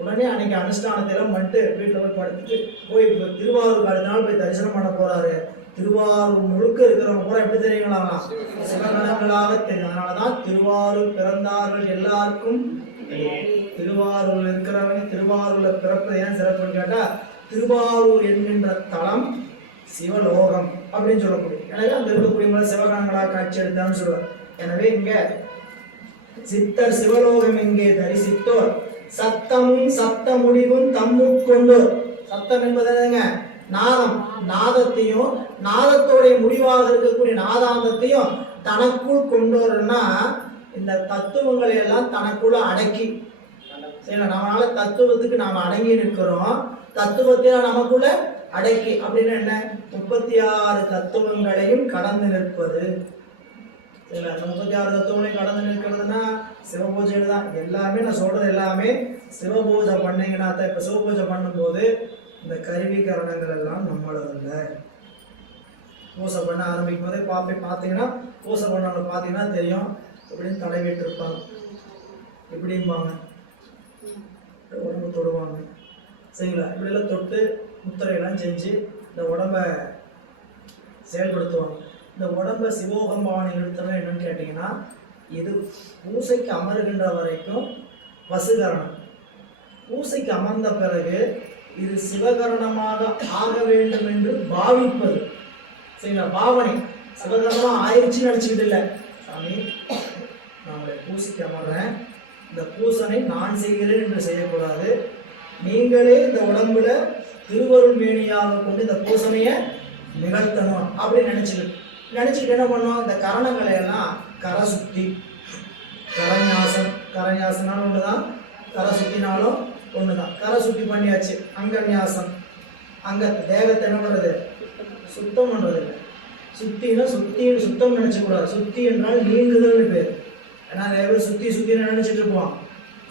உடனே அன்னைக்கு அனுஷ்டானத்தை எல்லாம் பண்ணிட்டு வீட்டில் போய் படுத்துட்டு போய் திருவாரூர் அடுத்த நாள் போய் தரிசனம் பண்ண போறாரு. திருவாரூர் முழுக்க இருக்கிறவங்க கூட எப்படி தெரியுங்களாம், சிவகணங்களாக தெரியும். அதனாலதான் திருவாரூர் பிறந்தார்கள் எல்லாருக்கும். திருவாரூர் இருக்கிறவங்க திருவாரூர்ல பிறப்பது ஏன் சிறப்புன்னு கேட்டா, திருவாரூர் என்கின்ற தலம் சிவலோகம் அப்படின்னு சொல்லக்கூடிய. எனவே அங்க இருக்கக்கூடிய சிவகணங்களா காட்சி எடுத்தான்னு சொல்லுவார். எனவே இங்க சித்தர் சிவலோகம் இங்கே தரிசித்தோர் சத்தமும் சத்த முடிவும் தம்முட்கொண்டோர். சத்தம் என்பதுங்க நாதம், நாதத்தையும் நாதத்தோடைய முடிவாக இருக்கக்கூடிய நாதாந்தத்தையும் தனக்குள் கொண்டோர்னா இந்த தத்துவங்களை எல்லாம் தனக்குள்ள அடக்கி. சரி, நம்மளால தத்துவத்துக்கு நாம அடங்கி நிற்கிறோம், தத்துவத்தை நமக்குள்ள அடக்கி அப்படின்னு என்ன, 36 தத்துவங்களையும் கடந்து நிற்பது. 36 தத்துவங்களையும் கடந்து நிற்கிறதுனா சிவபூஜைகள் தான். எல்லாமே நான் சொல்றது எல்லாமே சிவபூஜை பண்ணீங்கன்னா தான். இப்ப சிவபூஜை பண்ணும்போது இந்த கருவி கரணங்கள் எல்லாம் நம்மளதில்ல. பூசை பண்ண ஆரம்பிக்கும் போதே பார்த்தீங்கன்னா, பூசை பண்ணவங்க பார்த்தீங்கன்னா தெரியும், இப்படின்னு தடவிட்டு இருப்பாங்க, இப்படிம்பாங்க, உடம்பு தொடுவாங்க. சரிங்களா? இப்படியெல்லாம் தொட்டு முத்திரையெல்லாம் செஞ்சு இந்த உடம்ப செயல்படுத்துவாங்க. இந்த உடம்ப சிவோகம் பாவனை நிறுத்தணும் என்னன்னு கேட்டிங்கன்னா, இது பூசைக்கு அமர்கின்ற வரைக்கும் வசுகரணம். பூசைக்கு அமர்ந்த பிறகு இது சிவகரணமாக ஆக வேண்டும் என்று பாவிப்பது. சரிங்களா? பாவனை சிவகரணம் ஆயிடுச்சுன்னு நினச்சிக்கிட்டு இல்லை, சாமி நான் உங்களை பூசிக்க அமர்றேன், இந்த பூசனை நான் செய்கிறேன் என்று செய்யக்கூடாது, நீங்களே இந்த உடம்புல திருவருள் மேனியாக கொண்டு இந்த பூசனையை நிகழ்த்தணும் அப்படின்னு நினைச்சுக்கிட்டு என்ன பண்ணோம், இந்த கரணங்களை எல்லாம் கரை சுத்தி, கரஞாசம், கரஞாசனாலும் ஒண்ணுதான், கரை சுத்தினாலும் ஒண்ணுதான். கரை சுத்தி பண்ணியாச்சு. அங்கன்யாசம், அங்க தேகத்தை என்ன பண்றது, சுத்தம் பண்றது இல்லை. சுத்தினா சுத்தம் நினைச்ச கூடாது. சுத்தி என்றால் நீங்குதல் பேர். ஏன்னா நிறைய பேர் சுத்தி நினைச்சிட்டு இருப்போம்,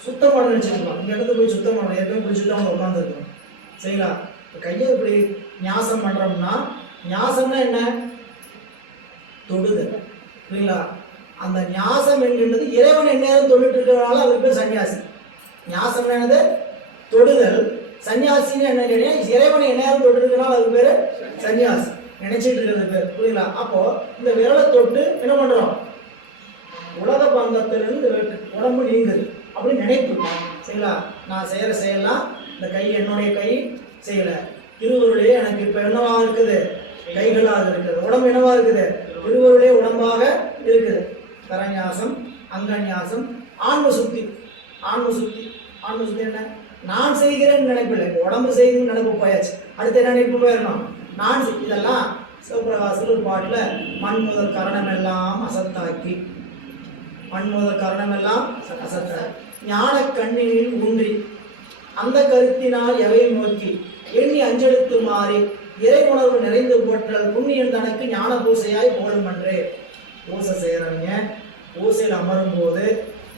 சுத்தம் பண்ண நினைச்சிட்டு இருப்போம். இந்த இடத்துல போய் சுத்தம் பண்ணணும், ஏற்கனவே குளிச்சுட்டு அவங்க உட்காந்துருக்கணும். சரிங்களா? கையை இப்படி ஞாசம் பண்றோம்னா, ஞாசம்னா என்ன, தொடுதல். சரிங்களா? அந்த ஞாசம் என்கின்றது இறைவன் எந்நேரம் தொட்டுட்டு இருக்கிறதுனால அதுக்கு பேர் சன்னியாசி. ஞாசம் என்னது, தொடுதல். சன்னியாசின்னு என்ன கேட்டீங்க, இறைவனை எந்நேரம் தொட்டு இருக்கிறனால அதுக்கு பேரு சன்னியாசி, நினைச்சிட்டு இருக்கிறது பேர். புரியுங்களா? அப்போ இந்த விரலை தொட்டு என்ன பண்றோம், உலக பந்தத்திலிருந்து உடம்பு நீங்குது அப்படின்னு நினைப்பு. சரிங்களா? நான் செய்யற செய்யலாம், இந்த கை என்னுடைய கை செய்யல, திருவருளே எனக்கு இப்ப என்னவா இருக்குது, கைகளாக இருக்குது, உடம்பு என்னவா இருக்குது, திருவருளே உடம்பாக இருக்குது. கரஞாசம், அங்கன்யாசம், ஆன்ம சுத்தி. ஆன்ம சுத்தி என்ன, நான் செய்கிறேன்னு நினைப்பில்லை, உடம்பு செய்கிறேன்னு நினைப்பு போயாச்சு. அடுத்து என்ன நினைப்பு போயிடணும், நான் இதெல்லாம் சிவபிரகாசத்தில் ஒரு பாட்டுல, மண் முதல் கரணம் எல்லாம் அசத்தாக்கி, மண் முதல் கரணம் எல்லாம் அசத்த ஞான கண்ணினில் ஊன்றி அந்த கருத்தினால் எவை நோக்கி எண்ணி அஞ்செழுத்து மாறி இறை உணர்வு நிறைந்து போற்றல் புண்ணியன் தனக்கு ஞான பூசையாய் போடும் அன்றே. பூசை செய்யறவங்க பூசையில் அமரும் போது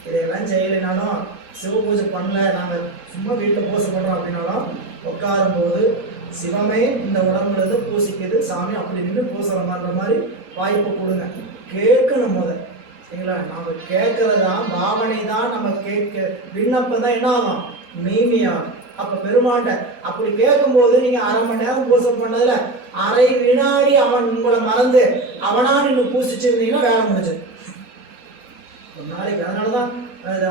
இதையெல்லாம் செய்யலைனாலும், சிவ பூஜை பண்ணல, நாங்கள் சும்மா வீட்டில் பூசை பண்ணுறோம் அப்படின்னாலும், உட்காரும் போது சிவமே இந்த உடம்புல இருந்து பூசிக்குது சாமி அப்படி நின்று பூசை பண்ணுற மாதிரி வாய்ப்பு கொடுங்க. கேட்கணும் போது. சரிங்களா? நம்ம கேட்கறது தான், பாவனை தான், நம்ம கேட்க விண்ணப்பம் தான் என்ன ஆகும், மெய்மையாகும். அப்ப பெருமாண்ட அப்படி கேட்கும்போது நீங்க அரை மணி நேரம் பூசை பண்ணதுல அரை வினாடி அவன் உங்களை மறந்து அவனா நின்று பூசிச்சிருந்தீங்கன்னா வேலை முடிஞ்சது ஒரு நாளைக்கு. அதனாலதான்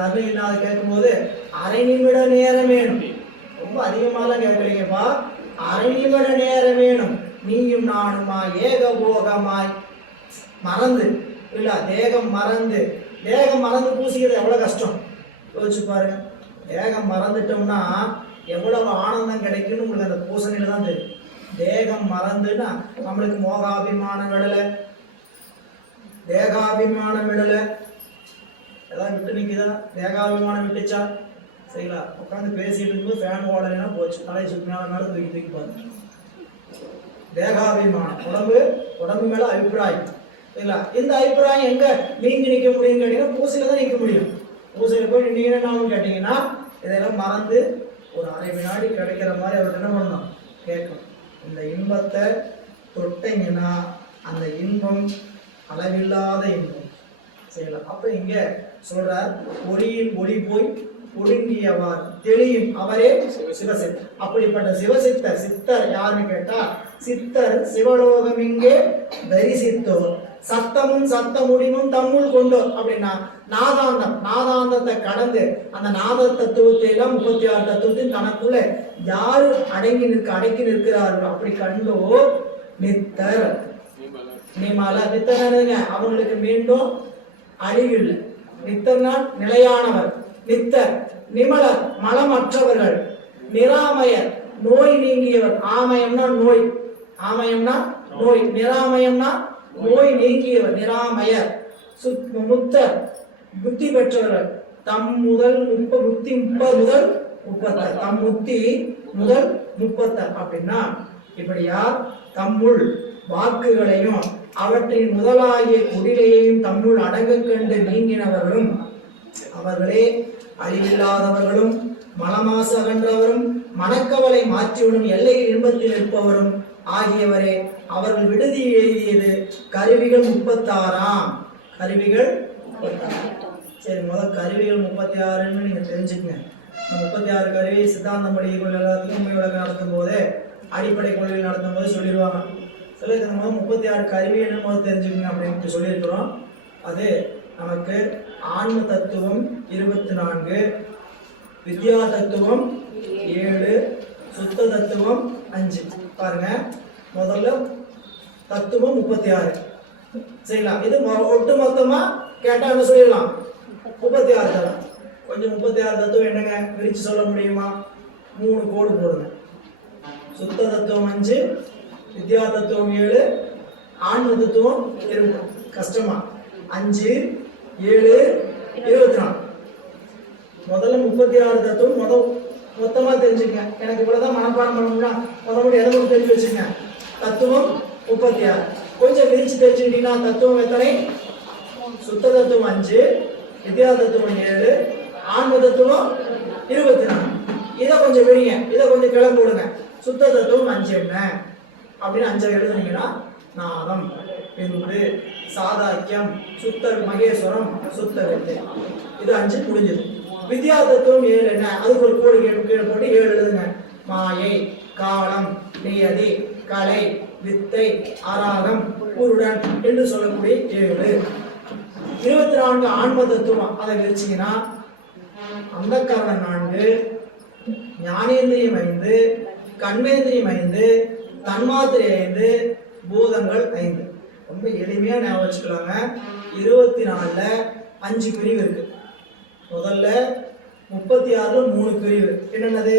அருமையினாத கேட்கும்போது அரை நிமிட நேரம் வேணும். ரொம்ப அதிகமாலாம் கேட்கறீங்கப்பா, அரை நிமிட நேரம் வேணும். நீயும் நானுமா ஏகபோகமாய் மறந்து இல்ல, தேகம் மறந்து பூசிக்கிறது எவ்வளவு கஷ்டம் யோசிச்சு பாருங்க. தேகம் மறந்துட்டோம்னா எவ்வளவு ஆனந்தம் கிடைக்குன்னு உங்களுக்கு அந்த பூசணையில தான் தெரியும். தேகம் மறந்துன்னா நம்மளுக்கு மோகாபிமானம் விடல, தேகாபிமானம் விடல, ஏதாவது விட்டு நிற்குதா? தேகாபிமானம் விட்டுச்சா? சரிங்களா? உட்காந்து பேசிட்டு இருக்கும்போது ஃபேன் ஓடலைன்னா போச்சு, தலையை சுற்றி மேலே தூக்கி தூக்கி பாருங்க. தேகாபிமானம், உடம்பு மேல அபிப்பிராயம். சரிங்களா? இந்த அபிப்பிராயம் எங்க நீங்க நிற்க முடியும்னு கேட்டீங்கன்னா பூசையில தான் நிற்க முடியும். பூசையில போய் நின்னீங்கன்னு கேட்டீங்கன்னா இதெல்லாம் மறந்து ஒரு அரை வினாடி கிடைக்கிற மாதிரி அவர்கிட்ட என்ன பண்ணணும்? கேட்கணும். இந்த இன்பத்தை தொட்டீங்கன்னா அந்த இன்பம் அளவில்லாத இன்பம். செய்யலாம். அப்ப இங்க சொல்றார், ஒளியில் ஒளி போய் ஒடுங்கியவார் தெளியும் அவரே சிவசித்தர். அப்படிப்பட்ட சிவசித்தர், சித்தர் யாருன்னு கேட்டா சித்தர் சிவலோகம் இங்கே தரிசித்தோர் சத்தமும் சத்த முடிவும் தம்முள் கொண்டோர். அப்படின்னா நாதாந்தம், நாதாந்தத்தை கடந்து அந்த நாத தத்துவத்தை எல்லாம் 36 தத்துவத்தின் தனக்குள்ள யாரு அடக்கி நிற்கிறார்கள் அப்படி கண்டோர் நித்தர் நிமல. நித்தர் அவங்களுக்கு மீண்டும் அழிவில்லை. நித்தர்னால் நிலையானவர், நித்தர் நிமலர் மலமற்றவர்கள், நிராமயர் நோய் நீங்கியவர். ஆமயம்னா நோய், ஆமயம்னா நோய், நிராமயம்னா நோய் நீங்கியவர் நிராமயர். முத்தர் புத்தி பெற்றவர்கள், தம் முதல் புத்தி 30 முதல் 30, தம் புத்தி முதல் 30. அப்படின்னா இப்படி யார் தம்முள் வாக்குகளையும் அவற்றின் முதலாகிய குடிலையையும் தம்முள் அடங்க கண்டு நீங்கினவர்களும் அவர்களே அழிவில்லாதவர்களும் மனமாசு அகன்றவரும் மனக்கவலை மாற்றிவிடும் எல்லையில் இன்பத்தில் இருப்பவரும் ஆகியவரே அவர்கள் விடுதி எழுதியது கருவிகள் 36. கருவிகள் 36. சரி, முதல் கருவிகள் 36ன்னு நீங்க தெரிஞ்சுக்கங்க. 36 கருவி சித்தாந்த மொழிகள் எல்லாத்துக்கும் உண்மை விளக்கம் நடத்தும் போதே, அடிப்படை கொள்கைகள் நடத்தும் போது சொல்லிடுவாங்க. சில 36 கருவி என்னும் தெரிஞ்சுக்கங்க அப்படின்ட்டு சொல்லியிருக்கிறோம். அது நமக்கு ஆன்ம தத்துவம் 24, வித்யா தத்துவம் 7, சுத்த தத்துவம் 5. பாருங்க, முதல்ல தத்துவம் 36. சரிங்களா? இது ஒட்டு மொத்தமா கேட்டா என்ன சொல்லிடலாம்? 36 தரம். கொஞ்சம் 36 தத்துவம் என்னங்க விரிச்சு சொல்ல முடியுமா? 3 கோடு போடுங்க. சுத்த தத்துவம் 5, வித்யா தத்துவம் 7, ஆன்ம தத்துவம் 20. கஷ்டமா? 5, 7, 24. முதல்ல 36 தத்துவம் மொத்தமா தெரிஞ்சுங்க. எனக்கு இவ்வளவுதான் மனப்பாடம் பண்ணணும்னா முதல்ல எதை மட்டும் தெரிஞ்சு வச்சுங்க. தத்துவம் 36. கொஞ்சம் விரிச்சு தெரிஞ்சுக்கிட்டீங்கன்னா தத்துவம் எத்தனை? சுத்த தத்துவம் 5, வித்யா தத்துவம் 7, ஆன்ம தத்துவம் 24. இதை கொஞ்சம் விரிங்க, இதை கொஞ்சம் கிளம்பி விடுங்க. சுத்த தத்துவம் 5 என்ன அப்படின்னு 5 எழுதுனீங்கன்னா நாதம், பிந்து, சாதாக்கியம், சுத்தர் மகேஸ்வரம், சுத்த வித்தை. இது 5 முடிஞ்சது. வித்யா தத்துவம் 7 என்ன? அதுக்கு ஒரு கோடு கீழே போட்டு 7 எழுதுங்க. மாயை, காலம், நியதி, கலை, வித்தை, அராகம், குருடன் என்று சொல்லக்கூடிய 7. 24 ஆன்ம தத்துவம். அதை வச்சீங்கன்னா அந்த காரணம் 4, ஞானேந்திரியம் 5, கண்மேந்திரியம் 5, தன்மாத்திரை 5, பூதங்கள் 5. ரொம்ப எளிமையா ஞாபகம் வச்சுக்கலாங்க. 24ல 5 பிரிவு இருக்கு. முதல்ல 36ல 3 பிரிவு. என்னென்னது?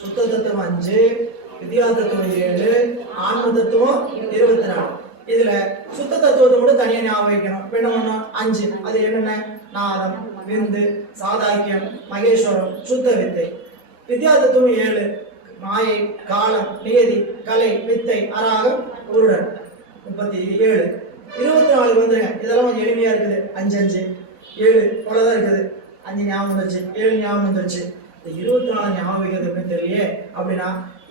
சுத்த தத்துவம் 5, வித்யா தத்துவம் 7, ஆன்ம தத்துவம் 24. இதுல சுத்த தத்துவத்தை மட்டும் தனியா ஞாபகம் வைக்கணும். என்ன பண்ணணும்? 5. அது என்னென்ன? நாதம், விந்து, சாதாக்கியம், மகேஸ்வரம், சுத்த வித்தை. வித்யா தத்துவம் 7, மாயை, காலம், நியதி, கலை, வித்தை, அராகம், உருடன். 37. 24 வந்துருங்க. இதெல்லாம் கொஞ்சம் எளிமையா இருக்குது. 5, 5, 7 அவ்வளவுதான் இருக்குது. 5 ஞாபகம் வந்துருச்சு, 7 ஞாபகம் வந்துருச்சு. இந்த 24 ஞாபகம் வைக்கிறது எப்படின்னு தெரியலையே அப்படின்னா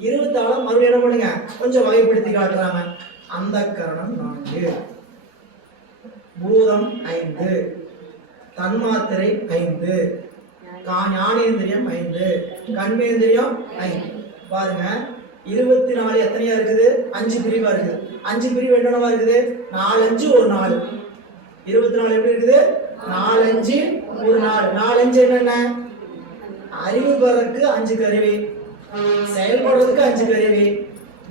24 மறுபடியும் என்ன பண்ணுங்க, கொஞ்சம் வகைப்படுத்தி காட்டுறாங்க. அந்த கரணம் 4, பூதம் 5, தன்மாத்திரை 5, ஞானேந்திரியம் 5, கண்மேந்திரியம் 5. பாருங்க, 24 எத்தனையா இருக்குது? 5 பிரிவா இருக்குது. 5 பிரிவு என்னவா இருக்குது? 4, 5, 1, 4. 24 எப்படி இருக்குது? 4, 5, 1, 4. 4, 5 என்னென்ன? அறிவு பெறக்கு 5 கருவி, செயல்படுறதுக்கு 5 கருவி,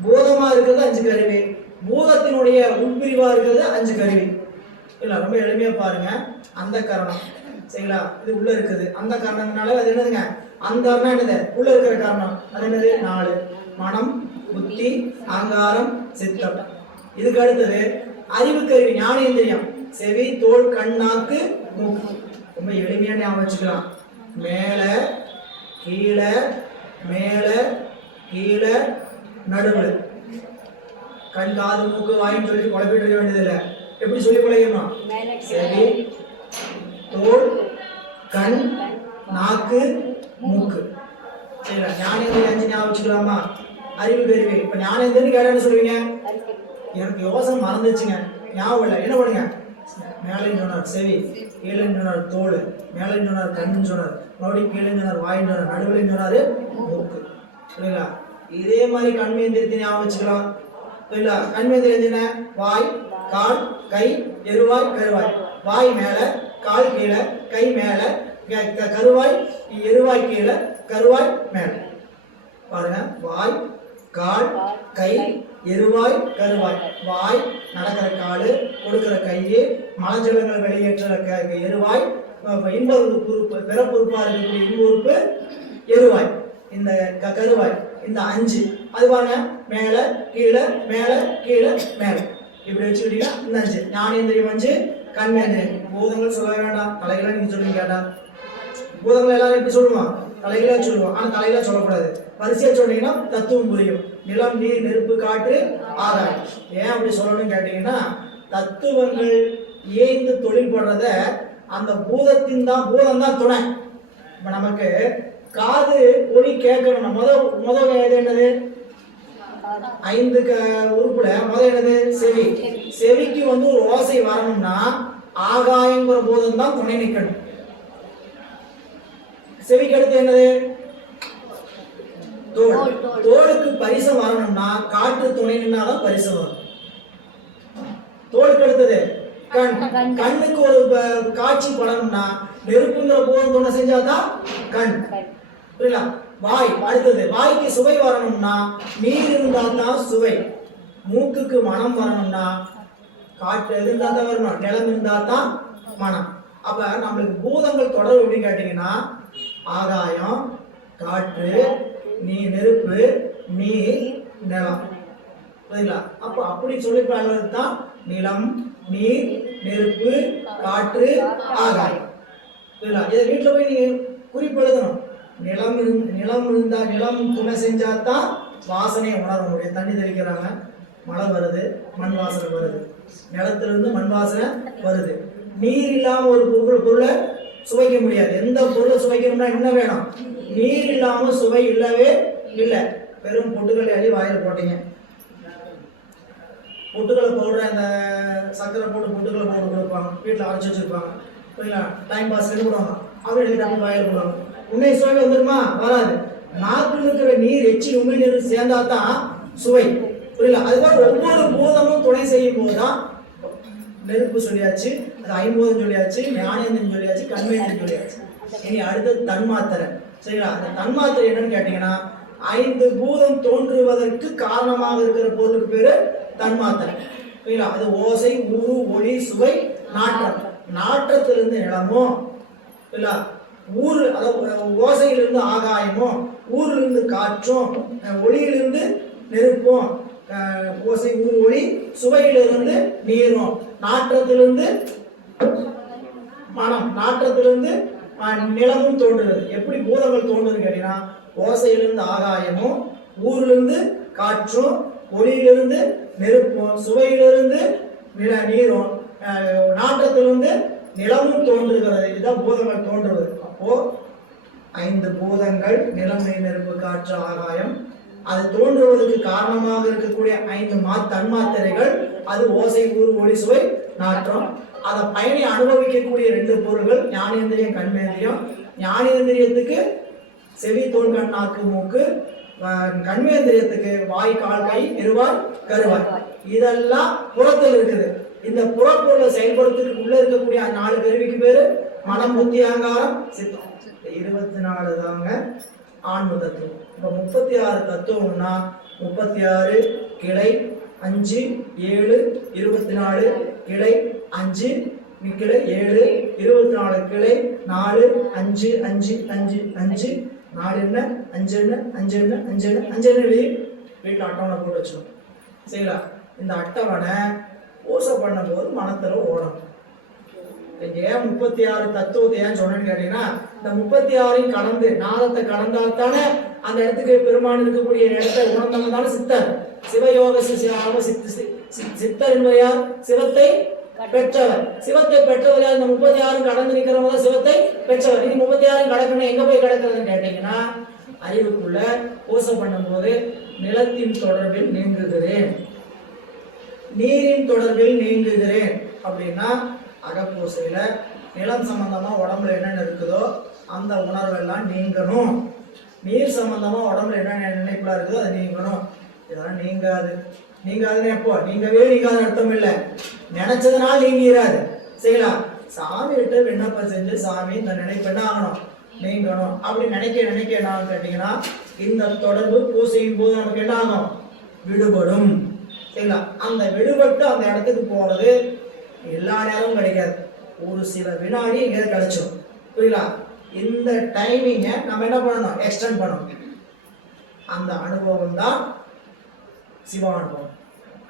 பூதமா இருக்கிறது 5 கருவி, பூதத்தினுடைய உட்பிரிவா இருக்கிறது 5 கருவி. இல்ல, ரொம்ப எளிமையா பாருங்க. அந்த கரணம் சரிங்களா? இது உள்ள இருக்குது. அந்த காரணம்னால அது என்னதுங்க, அந்தர்னா என்னது, உள்ள இருக்கிற காரணம். அது என்னது, 4. மனம், புத்தி, அகங்காரம், சித்தம். இதுக்கு அடுத்தது அறிவு கருவி, ஞானேந்திரியம். செவி, தோல், கண், நாக்கு, மூக்கு. ரொம்ப எளிமையா ஞாபகம் வச்சுக்கலாம். மேல கீழே, மேல கீழே, நடுவில். கண், காது, மூக்கு, வாயின்னு சொல்லிட்டு குழப்பிட்டு இருக்க வேண்டியதில்லை. எப்படி சொல்லி பழகிடணும்? செவி, தோல், கண், நாக்கு, மூக்கு. சரிங்களா? ஞானேந்திரியம் 5 ஞாபகம் வச்சுக்கலாமா? அறிவு கருவி. இப்ப ஞானேந்திரன் கேட்டான்னு சொல்லுவீங்க, எனக்கு யோசனை மறந்துச்சுங்க, ஞாபகம் இல்லை. என்ன பண்ணுங்க, மேலேன்னு சொன்னார் செவி, கீழேன்னு சொன்னார் தோல், மேலேன்னு சொன்னார் கண்ணுன்னு சொன்னார், மறுபடியும் கீழேன்னு சொன்னார் வாயின்னு சொன்னார், நடுவில் சொன்னாரு மூக்கு. சரிங்களா? இதே மாதிரி கண்மேந்திரத்தை ஞாபகம் வச்சுக்கலாம். சரிங்களா? கண்மேந்திரம் என்ன? வாய், கால், கை, எருவாய், கருவாய். வாய் மேல, கால் கீழே, கை மேல, கருவாய், எருவாய் கீழே, கருவாய் மேல. பாருங்க, வாய், கால், கை, எருவாய், கருவாய். வாய் நடக்கிற காலு, கொடுக்கிற கையை, மலஜலங்களை வெளியேற்ற எருவாய், இன்ப உறுப்பு, பிறப்புறுப்பா இருக்கக்கூடிய இன்ப உறுப்பு எருவாய், இந்த கருவாய். இந்த 5 அது பாருங்க, மேல கீழே, மேல கீழே, மேல. இப்படி வச்சுக்கிட்டீங்கன்னா இந்த 5 ஞானேந்திரியம் 5, கண்மேந்திரியம். பூதங்கள் சொல்ல வேண்டாம், தலைகளை நீங்க சொல்லுங்க. கேட்டா பூதங்கள் எல்லாரும் எப்படி சொல்லுவோம்? தலைகளா சொல்லுவோம். ஆனா தலைகளா சொல்லக்கூடாது, வரிசையா சொன்னீங்கன்னா தத்துவம் புரியும். நிலம், நீர், நெருப்பு, காற்று, ஆகாயம். ஏன் அப்படி சொல்லணும்னு கேட்டீங்கன்னா, தத்துவங்கள் ஏந்து தொழில் படுறத அந்த பூதம் தான் துணை. இப்ப நமக்கு காது ஒளி கேட்கணும். முதல் என்னது, 5 உறுப்புல முதல் என்னது, செவி. செவிக்கு ஒரு ஓசை வரணும்னா ஆகாயங்கிற பூதம் தான் துணை நிற்கணும். செவிக்கு அடுத்து என்னது, தோல். தோலுக்கு பரிசம் வரணும்னா காற்று துணை நின்னாதான் பரிசம் வரும். தோலுக்கு அடுத்தது கண். கண்ணுக்கு ஒரு காட்சி படணும்னா நெருப்புங்கிற பூதம் துணை செஞ்சாதான் கண். புரியல? வாய் அடுத்தது, வாய்க்கு சுவை வரணும்னா நீர் இருந்தா தான் சுவை. மூக்குக்கு மனம் வரணும்னா காற்று இருந்தா தான் வரணும், நிலம் இருந்தா தான் மனம். அப்ப நம்மளுக்கு பூதங்கள் தொடர்பு எப்படி கேட்டீங்கன்னா, ஆகாயம், காற்று, நீர், நெருப்பு, நீர், நிலம். புரியுங்களா? அப்ப அப்படி சொல்லி தான் நிலம், நீர், நெருப்பு, காற்று, ஆகாயம். புரியுங்களா? இதை வீட்டுல போய் நீங்க குறிப்பு எழுதணும். நிலம் இருந்தா, நிலம் துணை செஞ்சாதான் வாசனையை உணர முடியும். தண்ணி தெளிக்கிறாங்க, மழை வருது, மண் வாசனை வருது. நிலத்துல இருந்து மண் வாசனை வருது. நீர் இல்லாம ஒரு பொருளை சுவைக்க முடியாது. எந்த பொருளை சுவைக்கணும்னா என்ன வேணும்? நீர் இல்லாம சுவை இல்லவே இல்லை. பெரும் பொட்டுக்களை அள்ளி வாயில போட்டீங்க, பொட்டுக்களை போடுற அந்த சர்க்கரை போட்டு பொட்டுக்களை போட்டு கொடுப்பாங்க, வீட்டில் அரைச்சி வச்சிருப்பாங்க. புரியல? டைம் பாஸ் எடுக்கணும், அவங்க எடுத்து வாயில போடுவாங்க. உண்மை சுவை வந்துருமா? வராது. நாட்டில் இருக்கிற நீர், எச்சில், உண்மை நீர் சேர்ந்தா தான் சுவை. புரியல? அதுதான் ஒவ்வொரு பூதமும் துணை செய்யும் போதுதான். நெருப்பு சொல்லியாச்சு, அது 5 சொல்லியாச்சு, ஞானேந்திரன் சொல்லியாச்சு, கண்மேந்திரன் சொல்லியாச்சு. இனி அடுத்தது தன்மாத்திரை. சரிங்களா? அந்த தன்மாத்திரை என்னன்னு கேட்டீங்கன்னா, 5 பூதம் தோன்றுவதற்கு காரணமாக இருக்கிற பொருளுக்கு பேரு தன்மாத்திரை. புரியல? அது ஓசை, ஊறு, ஒளி, சுவை, நாற்றம். நாற்றத்திலிருந்து நிலமும், இல்ல ஊரு, அதாவது ஓசையிலிருந்து ஆகாயமும், ஊரிலிருந்து காற்றும், ஒளியிலிருந்து நெருப்பும், ஓசை, ஊர், ஒளி, சுவையிலிருந்து நீரும், நாற்றத்திலிருந்து மனம், நாற்றத்திலிருந்து நிலமும் தோன்றுகிறது. எப்படி பூதங்கள் தோன்றுறது கேட்டீங்கன்னா, ஓசையிலிருந்து ஆகாயமும், ஊரிலிருந்து காற்றும், ஒளியிலிருந்து நெருப்பும், சுவையிலிருந்து நீரும், நாற்றத்திலிருந்து நிலமும் தோன்றுகிறது. இதுதான் பூதங்கள் தோன்றுவது. அப்போ 5 பூதங்கள், நிலம், நீர், நெருப்பு, காற்று, ஆகாயம். அது தோன்றுவதற்கு காரணமாக இருக்கக்கூடிய 5 தன்மாத்திரைகள். அது ஓசை, ஊறு, ஒளி, சுவை, நாற்றம். அதை பயனை அனுபவிக்கக்கூடிய 2 பொருள்கள், ஞானேந்திரியம், கண்மேந்திரியம். ஞானேந்திரியத்துக்கு செவி, தோல், கண், நாக்கு, மூக்கு. கண்மேந்திரியத்துக்கு வாய், கால், கை, எருவாய், கருவாய். இதெல்லாம் புறத்தில் இருக்குது. இந்த புறப்பொருளை செயல்படுத்துறதுக்கு உள்ள இருக்கக்கூடிய 4 கருவிக்கு பேரு மனம், புத்தி, அகங்காரம், சித்தம். 24 தாங்க ஆன்ம தத்துவம். இப்போ 36 தத்துவம்னா 36 கிளை, 5, 7, 24 கிளை, 5, கிளை 7, 24 கிளை 4, 5, 5, 5, 5, 4 என்ன 5 என்ன 5 என்ன 5 என்ன 5 என்ன எழுதி வீட்டில் அட்டவணை போட்டு வச்சுக்கணும். சரிங்களா? இந்த அட்டவணை பூசை பண்ணும்போது மனத்துல ஓடணும். ஏன் 36 தத்துவத்தை ஏன் சொன்னேன்னு கேட்டீங்கன்னா, இந்த 36 கடந்து நாதத்தை கடந்தால்தானே அந்த இடத்துக்கு பெருமான் இருக்கக்கூடிய இடத்தை உணர்ந்தவங்க தானே சித்தர். சிவயோக சித்தர் என்பது யார்? சிவத்தை பெற்றவர். சிவத்தை பெற்றவர் யார்? இந்த 36 கடந்து நிற்கிறவங்க தான் சிவத்தை பெற்றவர். இது 36 கடக்கணும். எங்க போய் கிடக்குறதுன்னு கேட்டீங்கன்னா, அறிவுக்குள்ள பூசை பண்ணும்போது நிலத்தின் தொடர்பில் நீங்குகிறேன், நீரின் தொடர்பில் நீங்குகிறேன் அப்படின்னா அகப்பூசையில நிலம் சம்பந்தமா உடம்புல என்னென்ன இருக்குதோ அந்த உணர்வெல்லாம் நீங்கணும். நீர் சம்பந்தமா உடம்புல என்ன நினைப்புலாம் இருக்குதோ அது நீங்கணும். இதெல்லாம் நீங்காது. நீங்காதுன்னு எப்போ? நீங்கவே நீங்காத அர்த்தம் இல்லை, நினைச்சதுனால நீங்கிறாது. சரிங்களா? சாமி கிட்ட விண்ணப்பம் செஞ்சு சாமி இந்த நினைப்பு என்ன ஆகணும்? நீங்கணும். அப்படி நினைக்க நினைக்க என்ன ஆகும் கேட்டீங்கன்னா, இந்த தொடர்பு பூசையும் போது நமக்கு என்ன ஆகும்? விடுபடும். சரிங்களா? அந்த விடுபட்டு அந்த இடத்துக்கு போறது எல்லா நேரமும் கிடைக்காது. ஒரு சில வினாடி இங்கே கிடைச்சிடும். புரியுங்களா? இந்த டைமிங்கை நம்ம என்ன பண்ணணும்? எக்ஸ்டெண்ட் பண்ணணும். அந்த அனுபவம் தான் சிவானுபவம்.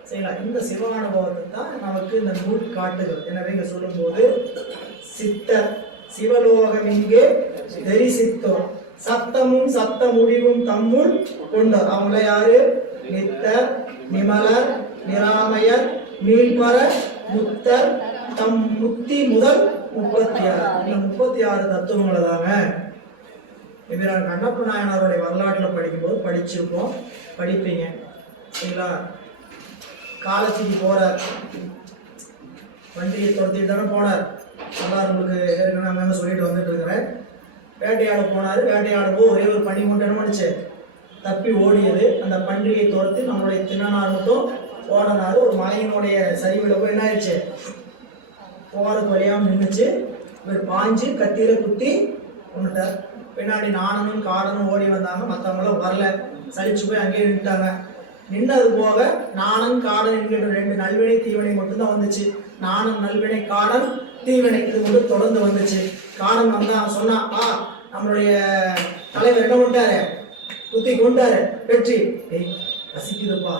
சரிங்களா? இந்த சிவானுபவத்தை தான் நமக்கு இந்த நூல் காட்டுகிறது. எனவே இங்க சொல்லும் போது சித்தர் சிவலோகம் இங்கே தரிசித்தோர் சத்தமும் சத்த முடிவும் தம்முள் கொண்டார். அவங்கள யாரு? நித்தர், நிமலர், நிராமயர், நீள்பர, முத்தர், தம் முத்தி முதல் 36. இந்த 36 தத்துவங்களை தாங்க எம்பிரான் கண்ணப்ப நாயனாருடைய வரலாற்றில் படிக்கும்போது படிச்சிருப்போம், படிப்பீங்க. சரிங்களா? காலத்துக்கு போறார், வண்டியை துரத்திட்டு தானே போனார். அதான் உங்களுக்கு ஏற்கனவே அங்கங்க சொல்லிட்டு வந்துட்டு இருக்கிறேன். வேட்டையாட போனாரு. வேட்டையாடும் போது ஒரே ஒரு பனி மூட்டை என்ன பண்ணுச்சு? தப்பி ஓடியது. அந்த பண்டிகையை துரத்தி நம்மளுடைய திண்ணனார் மட்டும் ஓடனாரு. ஒரு மலையினுடைய சரிவில் போய் என்ன ஆயிடுச்சு? போறது வழியாம நின்றுச்சு. இவர் பாஞ்சு கத்தியில குத்தி கொண்டுட்டார். பின்னாடி நாணனும் காடனும் ஓடி வந்தாங்க. மற்றவங்களும் வரல, சலிச்சு போய் அங்கேயே நின்றுட்டாங்க. நின்னது போக நாணன் காடன் என்கின்ற 2 நல்வினை தீவினை மட்டும்தான் வந்துச்சு. நாணன் நல்வினை, காடன் தீவினை, இது மட்டும் தொடர்ந்து வந்துச்சு. காடன் வந்தா சொன்னா, நம்மளுடைய தலைவர் என்ன பண்ணிட்டாரு? குத்தி கொண்டாரு. வெற்றி. பசிக்குதுப்பா,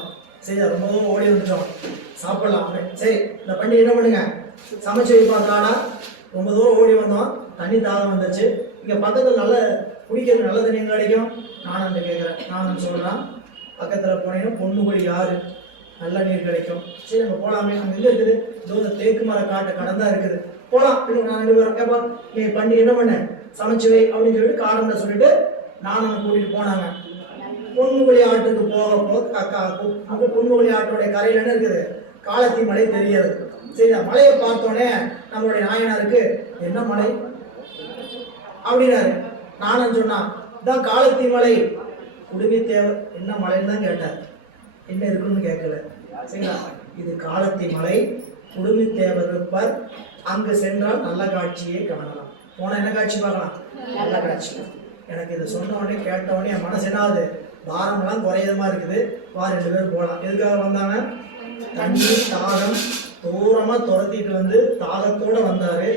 சரி ரொம்ப தூரம் ஓடி வந்துட்டோம், சாப்பிடலாம். சரி, இந்த பண்டிகை என்ன பண்ணுங்க, சமைச்சு வைப்பா. காடா ரொம்ப தூரம் ஓடி வந்தோம், தண்ணி தாகம் வந்துச்சு. இங்க பக்கத்துல நல்ல குடிக்கிறது நல்ல தண்ணி எங்க கிடைக்கும்? நானன் கேட்கிறேன். நானன் சொல்றான், பக்கத்துல போனீங்கன்னா பொண்ணுபடி யாரு நல்ல நீர் கிடைக்கும். சரி, நம்ம போலாமே. அங்க எங்க இருக்குது? இந்த தேக்கு மர காட்டை கடந்தா இருக்குது, போலாம். நான் 2 பேரும் கேட்பா, நீ பண்டிகை என்ன பண்ண, சமைச்சு வை அப்படின்னு சொல்லிட்டு காரணம் சொல்லிட்டு நானும் கூட்டிட்டு போனாங்க. பொன்முகலி ஆற்றுக்கு போக பொன்முகலி ஆற்றோடைய கரையில் என்ன இருக்குது? காலத்தி மலை தெரியாது. சரி, மலையை பார்த்தோன்னே நம்மளுடைய நாயனாருக்கு என்ன மலை அப்படின்னாரு. நானும் சொன்னா, இதான் காலத்தி மலை. குடுமி தேவை என்ன மலைன்னு தான் கேட்டார், என்ன இருக்குன்னு கேட்கல. சரிங்களா? இது காலத்தி மலை, குடுமி தேவர் இருப்பார். அங்கு சென்றால் நல்ல காட்சியை காணலாம். போனா என்ன காட்சி பார்க்கலாம்? நல்ல காட்சி. எனக்கு இதை சொன்ன உடனே கேட்ட உடனே என் மனசு என்னாவது? பாரம்லாம் குறையதமா இருக்குது. 2 பேர் போகலாம். எதுக்காக வந்தாங்க? தண்ணி தாகம் தூரமா துரத்திட்டு வந்து தாகத்தோட வந்தாரு.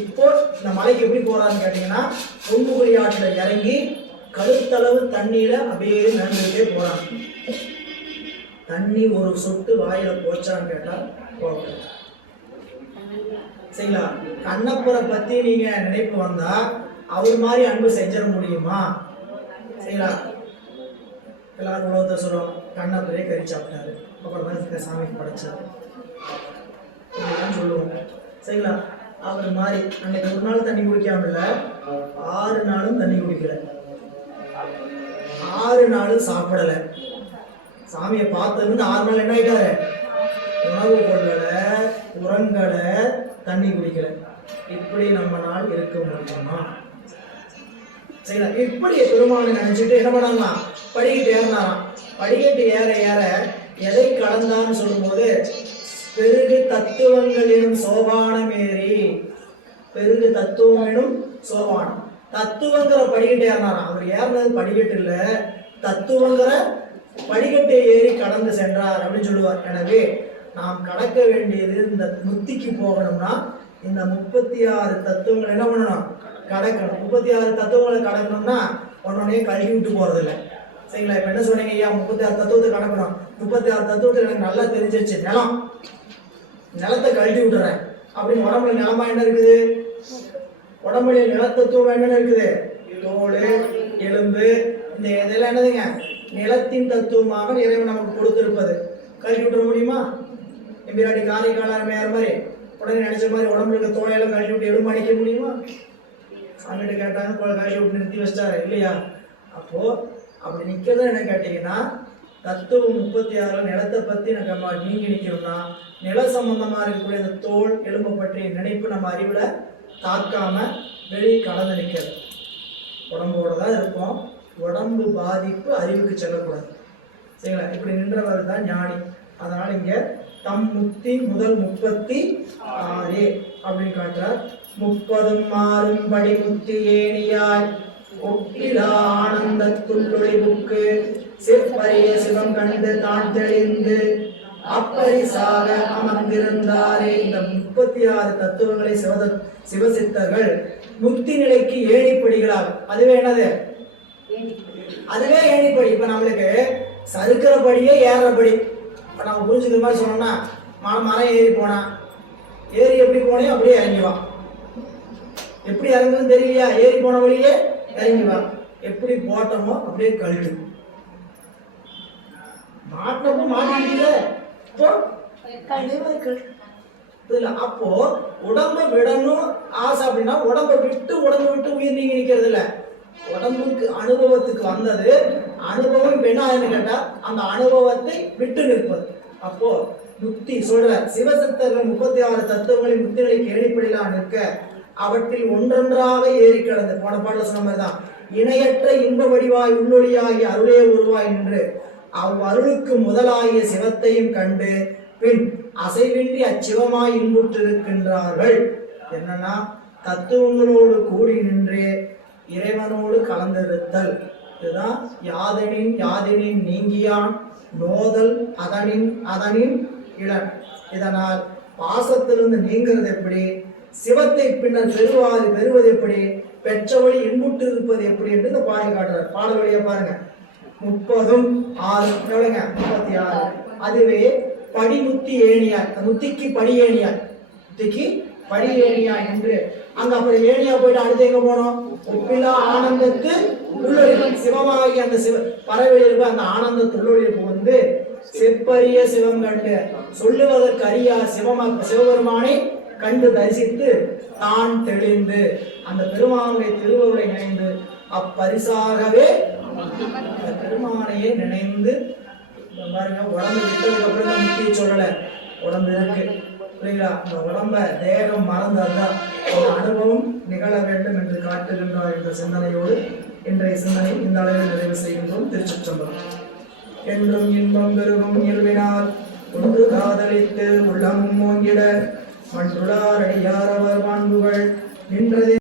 இப்போ இந்த மலைக்கு எப்படி போறாருன்னு கேட்டீங்கன்னா, பொன்முகலி ஆற்றுல இறங்கி கழுத்தளவு தண்ணியில அப்படியே நடந்துகிட்டே போறாங்க. தண்ணி ஒரு சொட்டு வாயில போச்சான்னு கேட்டா போகல. சரிங்களா? கண்ணப்பரை பத்தி நீங்க நினைப்பு வந்தா அவர் மாதிரி அன்பு செஞ்சிட முடியுமா? சரிங்களா? எல்லாரும் உலகத்தை சொல்லுவாங்க, கண்ணப்பரே கறி சாப்பிட்டாரு, அப்புறம் தான் சாமிக்கு படைச்சாரு சொல்லுவாங்க. சரிங்களா? அவர் மாதிரி அன்னைக்கு ஒரு நாள் தண்ணி குடிக்காம இல்ல, 6 நாளும் தண்ணி குடிக்கல, 6 நாளும் சாப்பிடல. சாமியை பார்த்தது 6 நாள் என்ன ஆயிட்டாரு? உணவு கொள்ளல, உறங்கல, தண்ணி குடிக்கல. இப்படி நம்ம நாள் இருக்க முடியுமா? சரிங்களா? இப்படி பெருமானை நினைச்சிட்டு என்ன பண்ணலாம்? படிக்கட்டு ஏறினாராம். படிக்கட்டு ஏற ஏற எதை கடந்தான்னு சொல்லும் போது, பெருகு தத்துவங்கள் எனும் சோபானம் ஏறி, பெருகு தத்துவம் எனும் சோபானம், தத்துவங்கிற படிக்கட்டு ஏறினாராம். அவர் ஏறினது படிக்கட்டு இல்ல, தத்துவங்கிற படிக்கட்டை ஏறி கடந்து சென்றார் அப்படின்னு சொல்லுவார். எனவே நாம் கடக்க வேண்டியது, இந்த முத்திக்கு போகணும்னா இந்த 36 தத்துவங்கள் என்ன பண்ணணும்? கடக்கணும். 36 தத்துவங்களை கடக்கணும்னா ஒன்னொன்னே கழுவி விட்டு போறது இல்லை. சரிங்களா? இப்ப என்ன சொன்னீங்க ஐயா? 36 தத்துவத்தை கடக்கணும். 36 தத்துவத்தை எனக்கு நல்லா தெரிஞ்சிருச்சு. நிலத்தை கழட்டி விட்டுறேன் அப்படின்னு உடம்புல நிலமா என்ன இருக்குது? உடம்புல நிலத்தத்துவம் என்னென்ன இருக்குது? தோல், எலும்பு, இந்த இதெல்லாம் என்னதுங்க? நிலத்தின் தத்துவமாக இறைவன் நமக்கு கொடுத்திருப்பது. கழட்டி விட்டுற முடியுமா? எம்பிராட்டி காலை காலார் மேயர் மாதிரி உடனே நினைச்ச மாதிரி உடம்புல இருக்க தோலையெல்லாம் கழட்டி விட்டு எலும்பு அடிக்க முடியுமா? சாமிகிட்ட கேட்டாங்க, கழட்டி விட்டு நிறுத்தி வச்சிட்டாரு இல்லையா? அப்போ அப்படி நிக்கிறது என்ன கேட்டீங்கன்னா, தத்துவம் 36 நிலத்தை பத்தி நம்ம நீங்க நிக்கணும்னா நில சம்பந்தமா இருக்கக்கூடிய இந்த தோல் எலும்பை பற்றிய நினைப்பு நம்ம அறிவுல தாக்காம வெளியே கலந்து நிற்கிறது. உடம்போட தான் இருப்போம். உடம்பு பாதிப்பு அறிவுக்கு செல்லக்கூடாது. சரிங்களா? இப்படி நின்றவர் தான் ஞானி. அதனால இங்க தம் முக்தி முதல் 36 அப்படின்னு காட்டுறார். 30 மாறும் படி முக்தி ஏணியாய் ஒப்பிலா ஆனந்தத்துள்ளொளிவுக்கு சிற்பரிய சிவம் கண்டு தான் தெளிந்து அப்பரிசாக அமர்ந்திருந்தாரே. இந்த 36 தத்துவங்களை சிவசித்தர்கள் முக்தி நிலைக்கு ஏணிப்படிகளாகும். அதுவே என்னது? அதுவே ஏணிப்படி. இப்ப நம்மளுக்கு சறுக்கிறபடியே ஏறபடி. இப்ப நம்ம புரிஞ்சுக்கிற மாதிரி சொன்னோம்னா, மரம் ஏறி போனா ஏறி எப்படி போனே அப்படியே இறங்கிவான். எப்படி இறங்குன்னு தெரியலையா? ஏறி போன வழியே இறங்கிவான். எப்படி போட்டோமோ அப்படியே கழட்டு. மாட்டமோ மாட்டிக்கல. அப்போ உடம்ப விடணும் ஆசை அப்படின்னா உடம்ப விட்டு உயிர் நீங்க நிக்கிறது இல்ல. உடம்புக்கு அனுபவத்துக்கு வந்தது. அனுபவம் என்ன கேட்டா அந்த அனுபவத்தை விட்டு நிற்பது. அப்போ முக்தி சொல்ற சிவசத்தர்கள் 36 தத்துவங்களை முக்திகளை கேள்விப்படலாம் நிற்க அவற்றில் ஒன்றொன்றாக ஏறி கிடந்து போன பாடல சொன்ன மாதிரிதான் இணையற்ற இன்ப வடிவாய் உள்ளொளியாகி அருளே உருவாய் நின்று அவ்வருளுக்கு முதலாகிய சிவத்தையும் கண்டு பின் அசைவின்றி அச்சிவமாய் இன்புற்றிருக்கின்றார்கள். என்னன்னா தத்துவங்களோடு கூடி நின்று இறைவனோடு கலந்திருத்தல். இதுதான் யாதெனின் நீங்கியான் நோதல் அதனின் இளன். இதனால் பாசத்திலிருந்து நீங்கிறது எப்படி, சிவத்தை பின்னர் பெறுவது எப்படி, பெற்றவழி இன்புற்று இருப்பது எப்படி என்று இந்த பாடல் காட்டுறார். பாடல் வழியா பாருங்க. 30 எவ்வளவுங்க? 36. அதுவே படிமுத்தி ஏணியார், முத்திக்கு படி ஏணியார், முத்திக்கு படி ஏணியார் என்று அங்க அப்புறம் ஏணியா போயிட்டு அடுத்து எங்க போனோம்? ஒப்பிலா ஆனந்தத்து உள்ளொழிப்பு. சிவமாகி அந்த பறவையில் அந்த ஆனந்தத்து உள்ளொழிப்பு வந்து செப்பரிய சிவம் கண்டு சொல்லுவதற்கு அறியா சிவபெருமானை கண்டு தரிசித்து தான் தெளிந்து அந்த பெருமானுடைய திருவருளை நினைந்து அப்பரிசாகவே அந்த பெருமானையே நினைந்து பாருங்க. உடம்பு விட்டதுக்கு அப்புறம் முக்கிய சொல்லல, உடம்பு இருக்கு புரியுங்களா? அந்த உடம்ப தேகம் மறந்தால்தான் ஒரு அனுபவம் நிகழ வேண்டும் என்று காட்டுகின்றார் என்ற சிந்தனையோடு இன்றைய சிந்தனை இந்த அளவில் நிறைவு செய்கின்றோம். திருச்சிற்றம்பலம். என்றும் இன்பம் பெருகும் இயல்பினால் ஒன்று காதலித்து உள்ளமும் ஓங்கிட மன்றுளார் அடியார் அவர் மாண்புகள் நின்றது.